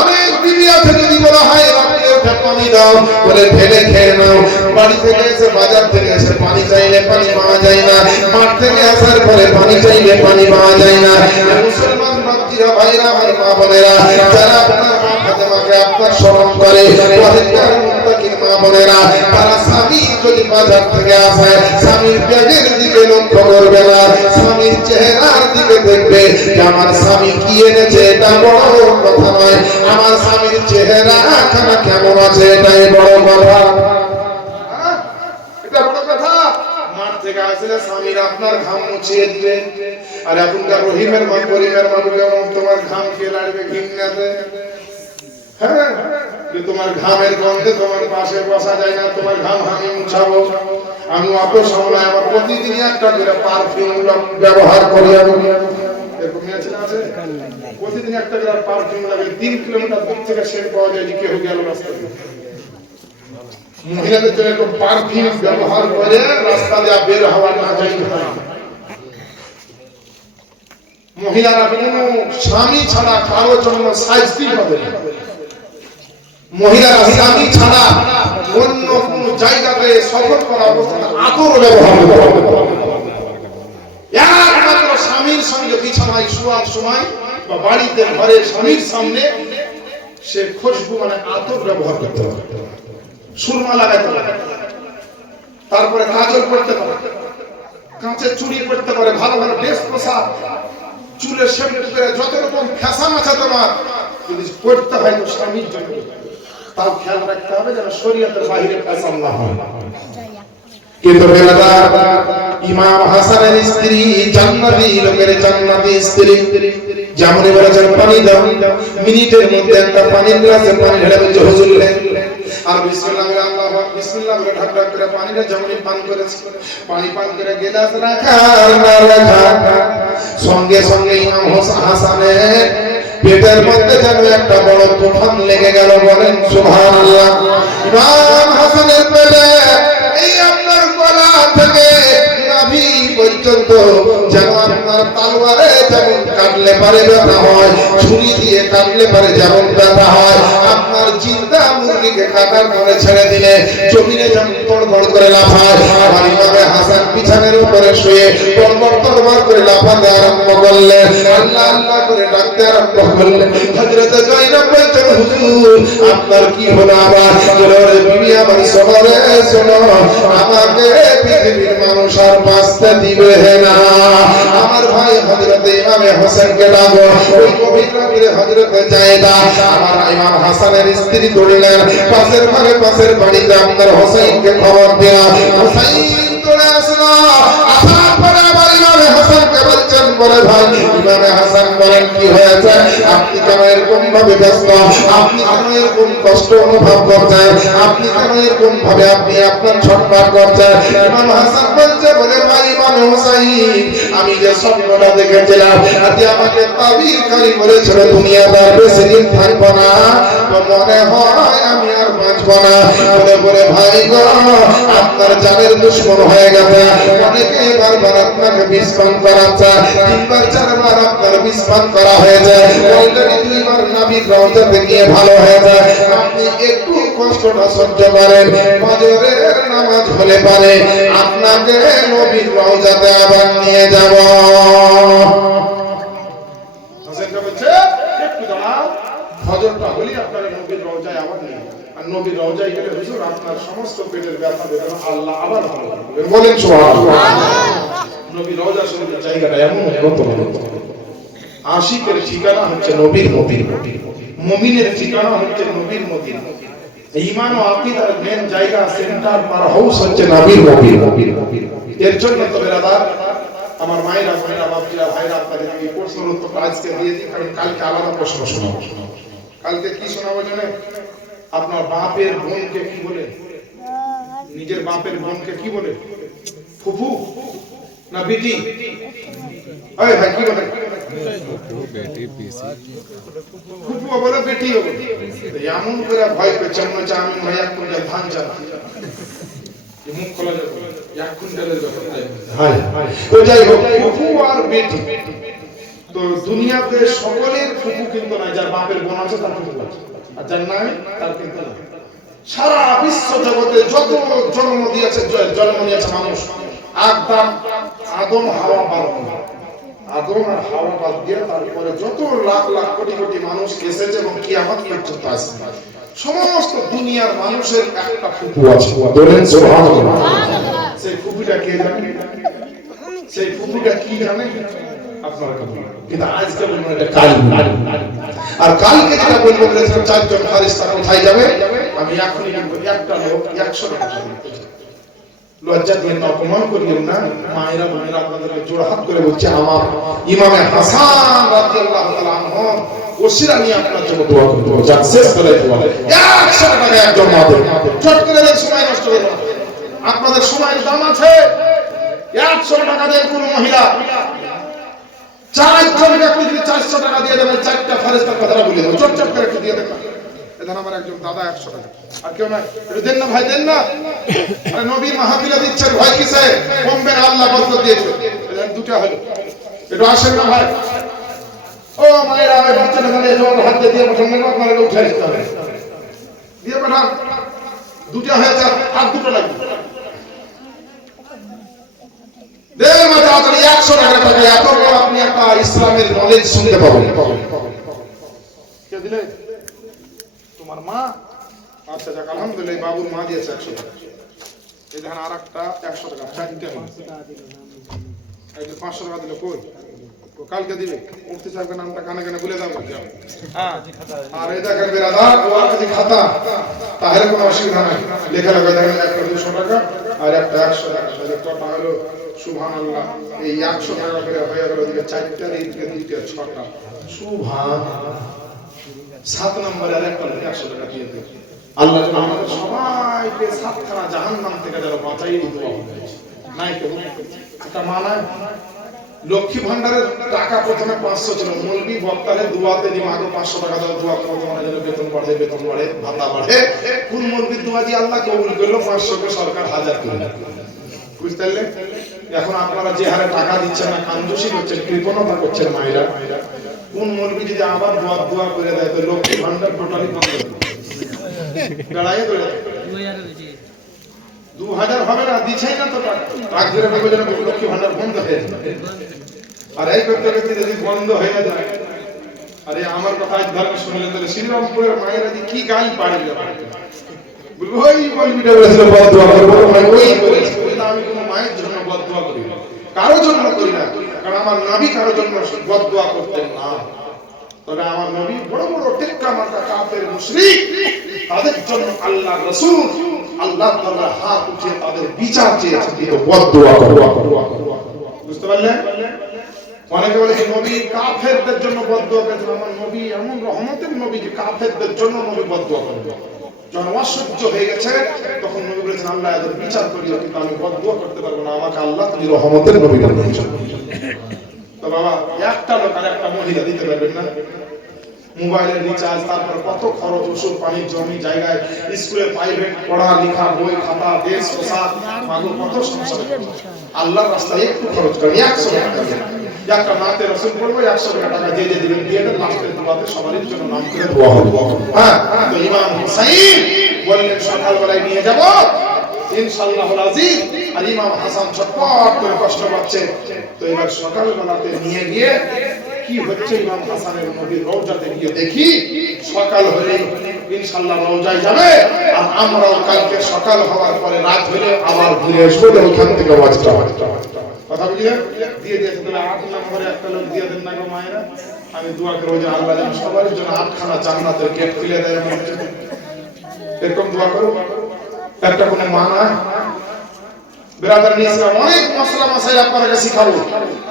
অনেক বিবি আছে যদি বলা হয় রাত্রে উঠে পানি দাও বলে ঢেলে খেয়ে নাও। বাড়ি থেকে এসে বাজার থেকে এসে পানি চাইলে পানি পাওয়া যায় না, মাঠ থেকে আসার পরে পানি চাইলে পানি পাওয়া যায় না। মুসলমান বাচ্চারা ভাইরা আমার মা বোনেরা যারা আপনার মা ফাতেমাকে আপনার স্মরণ করে, পরের মুত্তাকির মা বোনেরা তারা স্বামী যদি বাজার থেকে আসে স্বামীর ব্যাগের দিকে লক্ষ্য করবে না, স্বামীর চেহারার দিকে দেখবে যে আমার স্বামী কি এনেছে। এটা বড় কথা নয়, আমার স্বামীর চেহারা খানা কেমন আছে এটাই বড় কথা। এটা বড় কথা। মাঠ থেকে আসলে স্বামীর আপনার ঘাম মুছিয়ে দিবে। আর এখনকার রহিমের মা করিমের মা যেমন তোমার ঘাম খেয়ে লাগবে ঘিন্নাতে। হ্যাঁ তোমার ঘামের গন্ধে তোমার পাশে বসা যায় না, তোমার ঘাম আমি মুছাবো। আমি অত সময় আমার প্রতিদিন একটা করে পারফিউম ব্যবহার করি। প্রতিদিন একটা করে পারফিউম লাগে, 3 কিলোমিটার দূর থেকে সেন্ট পাওয়া যায় যে কেউ গেল রাস্তায়। মহিলাদের জন্য একটু পারফিউম ব্যবহার করে রাস্তা দিয়ে বের হওয়া না যায় না। মহিলারা কোনো স্বামী ছাড়া কারোর জন্য শাস্তি পাবে না। মহিলারা স্বামী ছাড়া অন্য কোন জায়গাতে সফর করা অবস্থায় আদর ব্যবহার করবে। একমাত্র স্বামীর সঙ্গে বিছানায় শোয়ার সময় বা বাড়িতে ঘরে স্বামীর সামনে সে খুশবু মানে আতর ব্যবহার করতে হবে, সুরমা লাগাতে হবে, তারপরে কাজল করতে পারে, কাঁচের চুড়ি পড়তে পারে, ভালো ভালো ড্রেস পোশাক, চুলে শ্যাম্পু করে যত রকম ফ্যাশন আছে তোমার যদি করতে হয় তো স্বামীর জন্য, তাও খেয়াল রাখতে হবে যেন শরীয়তের বাইরে ফ্যাশন না হয়। কিন্তু বেলাদার ইমাম হাসানের স্ত্রী জান্নাতি, লোকের জান্নাতি স্ত্রী, যেমনই বলেছেন পানি দাও, মিনিটের মধ্যে একটা পানির গ্লাসে পানি ঢেলে বলছে হুজুর নেন। আর বিসমিল্লাহ আল্লাহ বিসমিল্লাহ বলে ঢাক ঢাক করে পানিটা যেমনই পান করেছে, পানি পান করে গ্লাস রাখা না রাখা সঙ্গে সঙ্গে ইমাম হাসানের পেটের মধ্যে যেন একটা বড় তুফান লেগে গেল। বলেন সুবহানাল্লাহ। ইমাম হাসানের পেটে এই আপনার গলা থেকে নাভি পর্যন্ত যেন আপনার তলোয়ারে যেমন কাটলে পারে ব্যথা হয়, ছুরি দিয়ে কাটলে পারে যেমন ব্যথা হয়, আপনার জিন্দা মুরগিকে কাটার পরে ছেড়ে দিলে জমিনে যেমন তড়বড় করে লাফায়, আমার ইমামে হাসান বিছানার উপরে শুয়ে তড়বড় করে লাফাতে আরম্ভ করলেন, আল্লাহ আল্লাহ করে ডাকতে আরম্ভ করলেন। হযরত জয়নব বলছেন হুজুর আপনার কি হলো? আবার বলে বিবি আমার শহরে শোনো, আমাকে পৃথিবীর মানুষ আর বাঁচতে দিবে না। আমার ভাই হযরত ইমামে হোসেনকে ডাকো। ওই গভীর রাতে হযরত জায়েদা আমার ইমাম হাসানের স্ত্রী দৌড়লেন পাশের ঘরে পাশের বাড়িতে আপনার হোসেনকে খবর দেয়া। হোসেন দৌড়ে আসলো, আসার পরে আবার ইমামে হাসানকে বলছেন, বলে ভাই ইমামে হাসান বলেন কি হয়েছে, আপনি কেন এরকম ভাবে ব্যস্ত, আপনি কেন এরকম কষ্ট অনুভব করছেন, আপনি কেন এরকম ভাবে আপনি আপনার ছটফট করছেন। ইমাম হাসান বলছে, বলে ভাই ইমাম হুসাইন আমি যে স্বপ্নটা দেখেছিলাম আজ আমাকে তাবিরকারী বলেছিল দুনিয়াতে আর বেশি দিন থাকবো না, তো মনে হয় আমি আর বাঁচবো না। বলে বলে ভাই গো আপনার জানের দুশ্মন হয়ে গেছে, অনেকে বারবার আপনাকে বিস্ফান করাচ্ছে, তিনবার চারবার আপনার বিস্ফান করা হয়েছে, অলরেডি দুইবার নবীর রওজাতে গিয়ে ভালো হয়েছে। আপনি একটু কষ্টটা সহ্য করেন, ফজরের নামাজ হলে পারে আপনাকে নবীর রওজাতে আবার নিয়ে যাব। হোসেনকে বলছে একটু দাঁড়াও, ফজরটা হলি আপনার নবীর রওজায় আবার নিয়ে যাবেন। আর নবীর রওজায় গেলে হুজুর আপনার সমস্ত পেটের ব্যথা বেদনা আল্লাহ আবার ভালো করবে। বলেন সুবহানাল্লাহ। নবীর রওজা শরীফের জায়গাটা এমন উন্নত মানের। আশিকের ঠিকানা হচ্ছে নবীর মদিনা, মুমিনের ঠিকানা হচ্ছে নবীর মদিনা। ঈমান ও আকীদার মেন জায়গা সেন্টার পার হাউস হচ্ছে নবীর মদিনা। এর জন্য তো বেরাদার আমার মায়েরা বোনেরা বাপজিরা ভাইরা আপনাদের এই প্রশ্নের উত্তর আজকে দিয়ে দিই, কারণ কালকে আলাদা প্রশ্ন শোনাবো। কালকে কি শোনাবো জানেন? আপনার বাপের বোনকে কি বলে? নিজের বাপের বোনকে কি বলে? ফুফু না বেটি? ওই ভাই কি বলে? ফুফু বলে বেটিও বলে। এমন করে ভয় পেয়েছে মনে হচ্ছে আমি ভাই এক কুইন্টাল ধান চাল মুখ খোলা যাবে, এক কুইন্টালের ব্যাপার। হ্যাঁ তো যাই হোক, ফুফু আর বেটি তো দুনিয়াতে সকলের ফুফু কিন্তু নাই, যার বাপের বোন আছে তার ফুফু আছে, আর যার নাই তার কিন্তু নাই। সারা বিশ্ব জগতে যত জন্ম দিয়েছে মানুষ, আদম হাওয়া বাদ দিয়ে, আদম আর হাওয়া বাদ দিয়ে তারপরে যত লাখ লাখ কোটি কোটি মানুষ এসেছে এবং কিয়ামত পর্যন্ত আসবে, সমস্ত দুনিয়ার মানুষের একটা ফুফু আছে। বলেন সুবহানাল্লাহ। সেই ফুফুটা কে জানে? সেই ফুফুটা কি জানে? আপনারা কিন্তু আজকে বলবো এটা কাল, আর কালকে যেটা বলবো বলেছিলাম চারজন ফারিস্তা কোথায় যাবে, আমি এখনই বলবো একটা লোক 100 টাকা লজ্জা দিয়ে না, অপমান করিও না। মায়েরা বোনেরা আপনাদেরকে জোড়হাত করে বলছে, আমার ইমামে হাসান রাদিয়াল্লাহু তাআলা আনহু ওসিলা নিয়ে আপনার জন্য দোয়া করব। যাক শেষ করে দোয়া 100 টাকা একজন মাদের চট করে দেন, সময় নষ্ট করবেন না, আপনাদের সময়ের দাম আছে। 100 টাকা দেন কোন মহিলা, 4জন ব্যক্তি যদি 400 টাকা দিয়ে দেবেন, 4টা ফেরেশতার কথাটা বলে দেব, চট চট করে একটু দিয়ে দেন। এখানে আমার একজন দাদা 100 টাকা, আর কেউ নাই, একটু দেন না ভাই, দেন না। আরে নবীর মাহফিলে দিচ্ছেন, ভয় কিসে? কমবেন, আল্লাহ বরকত দিয়েছে। এখানে দুটো হলো, একটু আসেন না ভাই। ও মায়েরা, আমি বাচ্চাটা দাঁড়িয়ে জোর হাত দিয়ে পাঠান না, আপনারা উঠে আসতে হবে, দিয়ে পাঠান। দুটো হয়েছে, আর দুটো লাগবে। দেড় মাস তাড়াতাড়ি 100 টাকা থাকে, এত বড় আপনি একটা ইসলামের নলেজ শুনতে পাবেন। কে দিলে? তোমার মা? আচ্ছা যাক, আলহামদুলিল্লাহ, বাবুর মা দিয়েছে 100 টাকা। এই দেখেন আর একটা 100 টাকা, চারটে হলো। এই যে 500 টাকা দিল, কই? কালকে দিবে। মুফতি সাহেবের নামটা কানে কানে বলে দাও। হ্যাঁ, আর এই দেখেন বেরাদার, ওর কাছে খাতা, তাহলে কোনো অসুবিধা নাই, লেখা লাগা দেখেন একটা 200 টাকা আর একটা 100 টাকা, তাহলে কত হলো? সুবহানাল্লাহ, এই 100 টাকা করে হয়ে গেল, দিকে 4টা, এইদিকে 2টা, 6টা। সুবহানাল্লাহ। 7 নম্বরে আরেকটা 100 টাকা দিয়ে দেন। আল্লাহ যেন আমাদের সবাইকে 7খানা জাহান্নাম থেকে যেন বাঁচাই দোয়া হবে। নাই কেউ একটা মানায় লক্ষ্মী ভান্ডারের টাকা প্রথমে 500 ছিল, মৌলবি বক্তারে দোয়াতে দিয়ে আগে 500 টাকা দাও, দোয়া করো তোমার যেন বেতন বাড়ে, ভাতা বাড়ে। কোন মৌলবির দোয়া দিয়ে আল্লাহ কবুল করলো, 500 কে সরকার 1000 করে। বুঝতে পারলে? এখন আপনারা যে হারে টাকা দিচ্ছেন না, কাঞ্জুসি করছেন, কৃপণতা করছেন মায়েরা, কোন মৌলবি যদি আবার দোয়া করে দেয়, তো লক্ষ্মী ভান্ডার টোটালি বন্ধ করে দেবে, বেড়াইয়ে ধরে 2000 হবে না, দিছেই না তো টাকা, রাগ ধরে বলবে যেন লক্ষ্মী ভান্ডার বন্ধ হয়ে যাবে। আর এই করতে করতে যদি বন্ধ হয়ে যায়, আরে আমার কথা আজ ধর্ম শুনলেন, তাহলে শ্রীরামপুরের মায়েরা যে কি গাল পাড়ে বলবো, ওই বলবিটা বলেছিল বন্ধ করবো, ওই করেছে, আমি কোনো মায়ের জন্য কারো জন্য করি না, কারণ আমার নবী কারো জন্য বদদুয়া করতেন না। তবে আমার নবী বড় বড় টেক্কা মার্কা কাফের মুশরিক, তাদের জন্য আল্লাহ রাসূল আল্লাহ তাআলা হাত উঠিয়ে তাদের বিচার চেয়েছেন, কিন্তু বদদুয়া করবা। বুঝতে পারলেন? অনেকে বলে যে নবী কাফেরদের জন্য বদদুয়া করেছেন। আমার নবী এমন রহমতের নবী যে কাফেরদের জন্য নবী বদদুয়া করেন। যখন অসহ্য হয়ে গেছে তখন নবী বলেছেন আল্লাহ এদের বিচার করিও, কিন্তু আমি বদদুয়া করতে পারবো না, আমাকে আল্লাহ তুমি রহমতের নবী বানিয়েছেন। তো বাবা একটা লোক আর একটা মহিলা দিতে পারবেন না? মোবাইলের রিচার্জ, তারপর কত খরচ, ওষুধ পানি, জমি জায়গায়, স্কুলে প্রাইভেট পড়া লেখা, বই খাতা, ড্রেস পোশাক, মাগো কত সংসার। আল্লাহর রাস্তায় একটু খরচ করেন, 100 টাকা একটা নাতে রসুল পড়বো, 100 টাকা যে যে দিবেন দিয়ে দেন, লাস্টের দুয়াতে সবারই জন্য নাম করে দোয়া হবে। হ্যাঁ, তো ইমাম হুসাইন বললেন সকালবেলায় নিয়ে যাব ইনশাআল্লাহুল আজিজ। আর ইমাম হাসান ছটপট করে কষ্ট পাচ্ছে। তো এবার সকালবেলাতে নিয়ে গিয়ে কি হচ্ছে, ইমাম হাসানের নবীর রওজাতে গিয়ে দেখি সকাল হলে ইনশাআল্লাহ রওজায় যাবে, আর আমরাও কালকে সকাল হওয়ার পরে রাত হলে আবার ঘুরে আসবো, ওখান থেকে ওয়াজটা কথা বুঝলেন? দিয়ে দিয়েছে। তাহলে 8 নম্বরে একটা লোক দিয়ে দেন না গো মায়েরা, আমি দোয়া করবো যে আল্লাহ যেন সবার জন্য 8খানা জান্নাতের গেট খুলে দেয়। এরকম দোয়া করো। একটা কোনো মা না বেরাদার নিয়ে আসলাম, অনেক মশলা মশাই আপনাকে শিখাবো।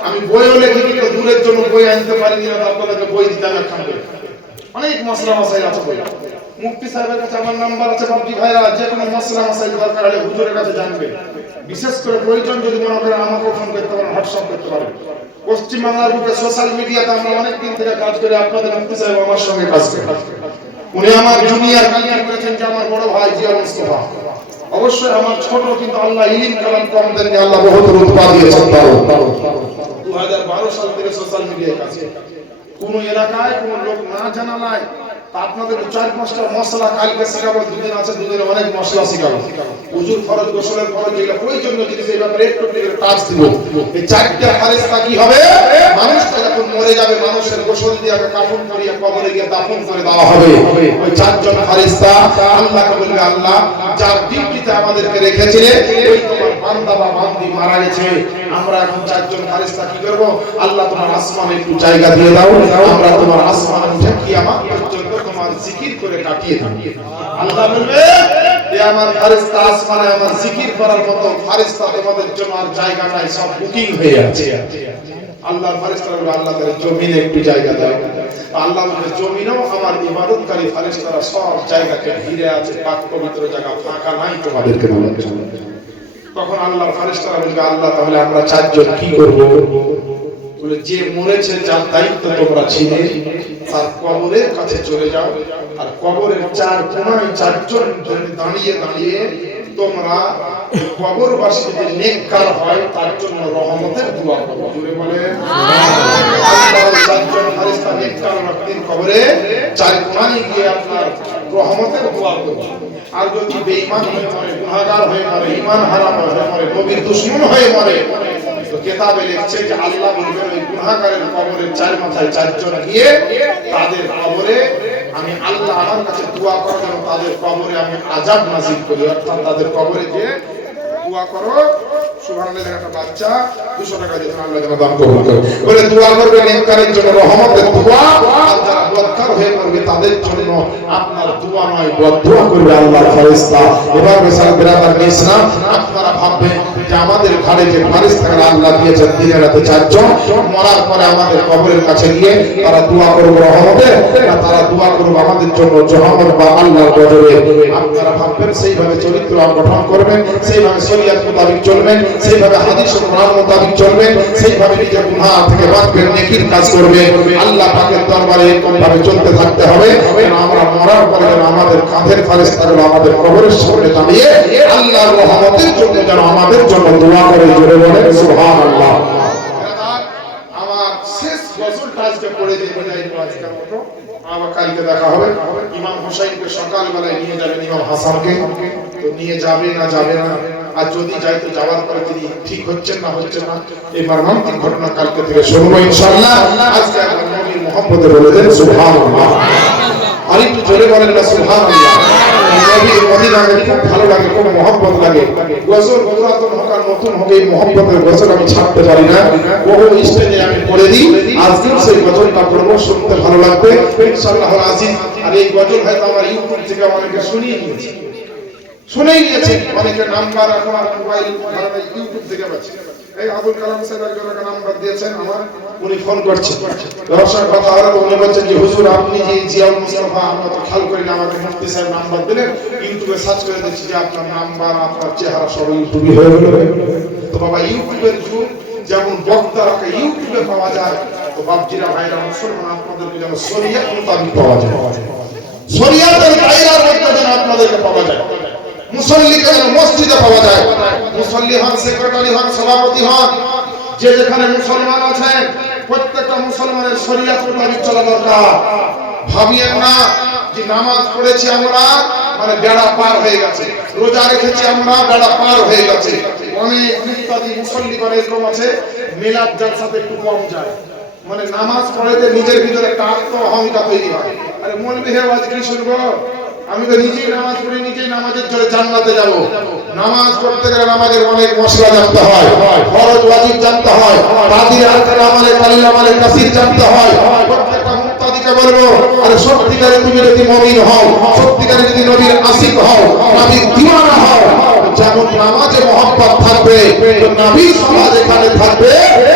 আমি বইও লেখি, কিন্তু দূরের জন্য বই আনতে পারিনি, আপনাদেরকে বই দিতাম একখান করে। অনেক মশলা মশাই আছে বই। মুফতি সাহেবের কাছে আমার নাম্বার আছে, বাবজি ভাইরা যে কোনো মশলা মশাই দরকার হলে হুজুরের কাছে জানবে। বিশেষ করে প্রয়োজন যদি মনে করেন আমাকে ফোন করতে পারেন, হোয়াটসঅ্যাপ করতে পারেন। পশ্চিম বাংলার বুকে সোশ্যাল মিডিয়াতে আমরা অনেক দিন থেকে কাজ করে, আপনাদের মুফতি সাহেব আমার সঙ্গে কাজ করে। উনি আমার জুনিয়র কালিয়া করেছেন যে আমার বড় ভাই জিয়া মুস্তাফা। অবশ্যই আমার ছোট, কিন্তু আল্লাহ ইলম কালাম কম দেননি, আল্লাহ বহুত রুতবা দিয়েছেন। 2012 সাল থেকে সোশ্যাল মিডিয়ায় কাজ করে। কোন এলাকায় কোন লোক না জানা নাই, তা আপনাদের 4-5টা মশলা কালকে শিখাবো, দুদিন আছে, দুদিনে অনেক মশলা শিখাবো। উজুর ফরজ, গোসলের ফরজ, যেগুলো প্রয়োজনীয় জিনিস, এই ব্যাপারে একটু করে টাচ দিব। এই 4টা ফারিস্তা কি হবে? মানুষটা যখন মরে যাবে, মানুষের গোসল দিয়ে কাফন করিয়ে কবরে গিয়ে দাফন করে দেওয়া হবে। ওই 4 জন ফারিস্তা আল্লাহকে বলবে, আল্লাহ যার ডিউটিতে আমাদেরকে রেখেছিলে, ওই তোমার বান্দা বা বান্দি মারা গেছে, আমরা এখন 4 জন ফারিস্তা কি করব? আল্লাহ তোমার আসমানে একটু জায়গা দিয়ে দাও, আমরা তোমার আসমানে উঠে কিয়ামত পর্যন্ত তোমার জিকির করে কাটিয়ে দেব। আল্লাহ বলবে, এ আমার ফারিস্তা আসমানে আমার জিকির করার মতো ফারিস্তা তোমাদের জন্য আর জায়গা নাই, সব বুকিং হয়ে আছে। আল্লাহর ফারিস্তারা বলবে, আল্লাহ তাআলা জমিনে একটু জায়গা দাও। আল্লাহ বলবে, জমিনেও আমার ইবাদতকারী ফারিস্তারা সব জায়গাকে ঘিরে আছে, পাক পবিত্র জায়গা ফাঁকা নাই তোমাদেরকে বলার জন্য। তখন আল্লাহর ফারিস্তারা বলবে, আল্লাহ তাহলে আমরা 4 জন কি করব? বলে, যে মরেছে যার দায়িত্ব তোমরা ছিলে, তার কবরের কাছে চলে যাও, আর কবরের 4 কোণায় 4 জন দাঁড়িয়ে দাঁড়িয়ে তোমরা কবরবাসী যে নেককার হয় তার জন্য রহমতের দোয়া করো। জোরে বলে আল্লাহর 4 জন ফারিস্তা নেককার ব্যক্তির কবরে 4 কোণায় গিয়ে আপনার রহমতের দোয়া করো। আর যদি বেঈমান হয়ে মরে, গুনাহগার হয়ে মরে, ঈমান হারাম হয়ে মরে, নবীর দুশমন হয়ে মরে, তো কিতাবে লিখছে যে আল্লাহ বলবেন ওই গুনাহগারের কবরের 4 মাথায় 4 জন গিয়ে তাদের কবরে আমি আল্লাহ আমার কাছে দোয়া করো যেন তাদের কবরে আমি আযাব নাযিল করি। অর্থাৎ তাদের কবরে যে দোয়া করো, সুবহানাল্লাহ, একটা বাচ্চা 200 টাকা দিয়ে আল্লাহ যেন দান কবুল করে। বলে দোয়া করবে নেককারের জন্য রহমতের দোয়া, আর যারা বদকার হয়ে মরবে তাদের জন্য আপনার দোয়া নয় বদদোয়া করবে আল্লাহর ফেরেশতা। এবার বেসাল বিরাদার ইসলাম, আপনারা ভাববেন যে আমাদের ঘরে যে ফারিস্তারা আল্লাহ দিয়েছেন দিনে রাতে 4 জন, মরার পরে আমাদের কবরের কাছে গিয়ে তারা দোয়া করবে রহমতের, না তারা দোয়া করবে আমাদের জন্য জাহান্নাম বা আল্লাহর গজবে। আপনারা ভাববেন সেইভাবে চরিত্র গঠন করবেন, সেইভাবে শরীয়ত মোতাবেক চলবেন, সেইভাবে হাদিস ও কোরআন মোতাবেক চলবেন, সেইভাবে নিজের গুনাহ থেকে বাঁচবেন, নেকির কাজ করবেন। আল্লাহ পাকের দরবারে এরকম ভাবে চলতে থাকতে হবে। আমরা মরার পরে যেন আমাদের কাঁধের ফারিস্তাগুলো আমাদের কবরের সামনে দাঁড়িয়ে আল্লাহর রহমতের জন্য যেন আমাদের জন্য দোয়া করে। জোরে বলেন সুবহানাল্লাহ। আমার শেষ গজলটা আজকে পড়ে দিয়ে বিদায় নেব আজকের মতো। আবার কালকে দেখা হবে। ইমাম হোসেনকে সকালবেলায় নিয়ে যাবেন ইমাম হাসানকে, তো নিয়ে যাবে না যাবে না, আর যদি যাই তো যাওয়ার পরে তিনি ঠিক হচ্ছেন না হচ্ছেন না, এই মর্মান্তিক ঘটনা কালকে থেকে শুনবো ইনশাআল্লাহ। আজকে আমরা নবী মুহাম্মদে বলে দেন সুবহানাল্লাহ। আর একটু জোরে বলেন না সুবহানাল্লাহ। নবী মদিনাকে খুব ভালো লাগে, খুব মহব্বত লাগে। গজল পুরাতন হোক আর নতুন হোক, এই মহব্বতের গজল আমি ছাড়তে পারি না। বহু স্টেজে আমি পড়ে দিই, আজকেও সেই গজলটা পড়বো, শুনতে ভালো লাগবে ইনশাআল্লাহ আজিজ। আর এই গজল হয়তো আমার ইউটিউব থেকে অনেকে শুনিয়ে নিয়েছে, অনেকে নাম্বার এখন আর মোবাইল ইউটিউব থেকে পাচ্ছে। এই আবুল কালাম সাহেব একজন নাম্বার দিয়েছেন আমার, উনি ফোন করছেন, দর্শক কথা হলো, উনি বলছেন যে হুজুর আপনি যে জিয়াউল মুস্তাফা, আমরা তো খেয়াল করি না, আমাদের মুফতি সাহেব নাম্বার দিলেন, ইউটিউবে সার্চ করে দেখছি যে আপনার নাম্বার, আপনার চেহারা সব ইউটিউবে হয়ে গেল। তো বাবা ইউটিউবের যুগ, যেমন বক্তারাকে ইউটিউবে পাওয়া যায়, তো বাপজিরা ভাইরা মুসলমান আপনাদেরকে যেন শরিয়ত মোতাবেক পাওয়া যায়, শরিয়তের দায়রার মধ্যে যেন আপনাদেরকে পাওয়া যায়, মুসল্লিকে যেন মসজিদে পাওয়া যায়। মুসল্লি হন, সেক্রেটারি হন, সভাপতি হন, যে যেখানে মুসলমান আছেন, প্রত্যেকটা মুসলমানের শরিয়ত মোতাবেক চলা দরকার। ভাবিয়েন না যে নামাজ পড়েছি আমরা মানে বেড়া পার হয়ে গেছে, রোজা রেখেছি আমরা বেড়া পার হয়ে গেছে। অনেক মুক্তাদি মুসল্লিগণ এরকম আছে, মিলাদ জালসাতে একটু কম যায়, মানে নামাজ পড়াইতে নিজের ভিতরে একটা আত্ম অহংকার তৈরি হয়। আরে মৌলভী হে আজ কি শুনবো, আমি তো নিজেই নামাজ পড়ি, নিজেই নামাজের জন্য জান্নাতে যাব। নামাজ পড়তে গেলে নামাজের অনেক মশলা জানতে হয়, ফরজ ওয়াজিব জানতে হয়, তাকবীর আমালে কালিল আমালে কাসির জানতে হয়। প্রত্যেকটা মুক্তাদিকে বলবো, আরে সত্যিকারে তুমি যদি মুমিন হও, সত্যিকারে যদি নবীর আশিক হও, নবীর দিওয়ানা হও, যেমন নামাজে মহব্বত থাকবে, তো নবী সমাজ এখানে থাকবে,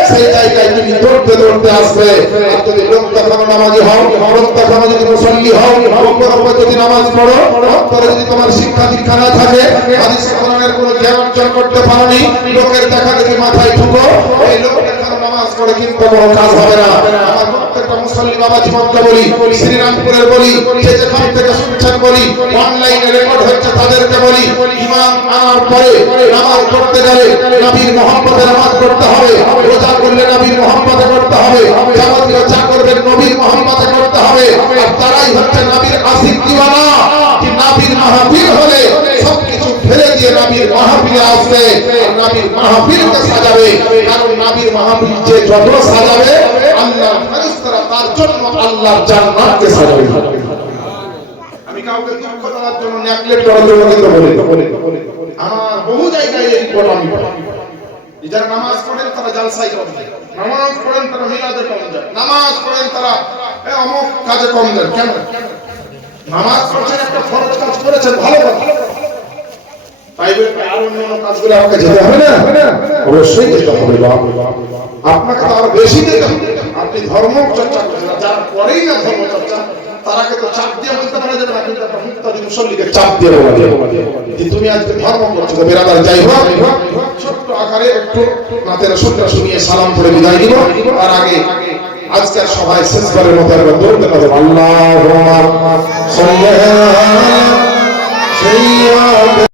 সেই জায়গায় তুমি দৌড়তে দৌড়তে আসবে। আর যদি লোকদেখানো নামাজি হও, লোকদেখানো যদি মুসল্লি হও, লোকের যদি নামাজ পড়ো, অন্তরে যদি তোমার শিক্ষা দীক্ষা না থাকে, হাদিস কোরআনের কোনো জ্ঞান অর্জন করতে পারোনি, লোকের দেখা যদি মাথায় ঢুকো, এই লোক দেখানো নামাজ পড়ে কিন্তু কোনো কাজ হবে না। আমার প্রত্যেকটা মুসল্লি বাবা জীবনকে বলি, শ্রীরামপুরের বলি, যে যেখান থেকে শুনছেন বলি, অনলাইনে রেকর্ড হচ্ছে তাদেরকে বলি, ইমাম আনার পরে নামাজ পড়তে গেলে নবীর মহব্বতে নামাজ পড়তে হবে, রোজা করলে নবীর মহব্বতে করতে হবে, যাবতীয় যা করবেন নবীর মহব্বতে করতে হবে। আর তারাই হচ্ছে নবীর আশিক দিওয়ানা, যে নবীর মাহফিল হলে সবকিছু ফেলে দিয়ে নবীর মাহফিলে আসবে, আর নবীর মাহফিলকে সাজাবে। কারণ নবীর মাহফিল যে যত সাজাবে, আল্লাহর ফেরেশতারা তার জন্য আল্লাহর জান্নাতকে সাজাবে। আমি কাউকে দুঃখ দেওয়ার জন্য নেগলেক্ট করার জন্য কিন্তু বলি, আমার বহু জায়গায় এই কথা আমি বলি, যারা নামাজ পড়েন তারা জালসায় কম যায়, নামাজ পড়েন তারা মিলাদে কম যায়, নামাজ পড়েন তারা অমুক কাজে কম যায়। কেন? নামাজ পড়ছেন, একটা ফরজ কাজ করেছেন, ভালো কথা, তাই বলে আর অন্য কাজগুলো আমাকে যেতে হবে না? অবশ্যই যেতে হবে। আপনাকে তো আরো বেশি যেতে হবে। আপনি ধর্ম চর্চা করছেন, যারা করেই না ধর্ম চর্চা, তারাকে তো চাপ দিয়ে বলতে পারা যাবে না, কিন্তু একটা মুক্তাদি মুসল্লিকে চাপ দিয়ে বলা যাবে যে তুমি আজকে ধর্ম করছো। তো বেরাদার যাই হোক, ছোট্ট আকারে একটু নাতের সূত্র শুনিয়ে সালাম করে বিদায় দিব। আর আগে আজকের সবাই শেষবারের মতো একবার দৌড়তে পারবেন, আল্লাহুম্মা সাল্লি আলা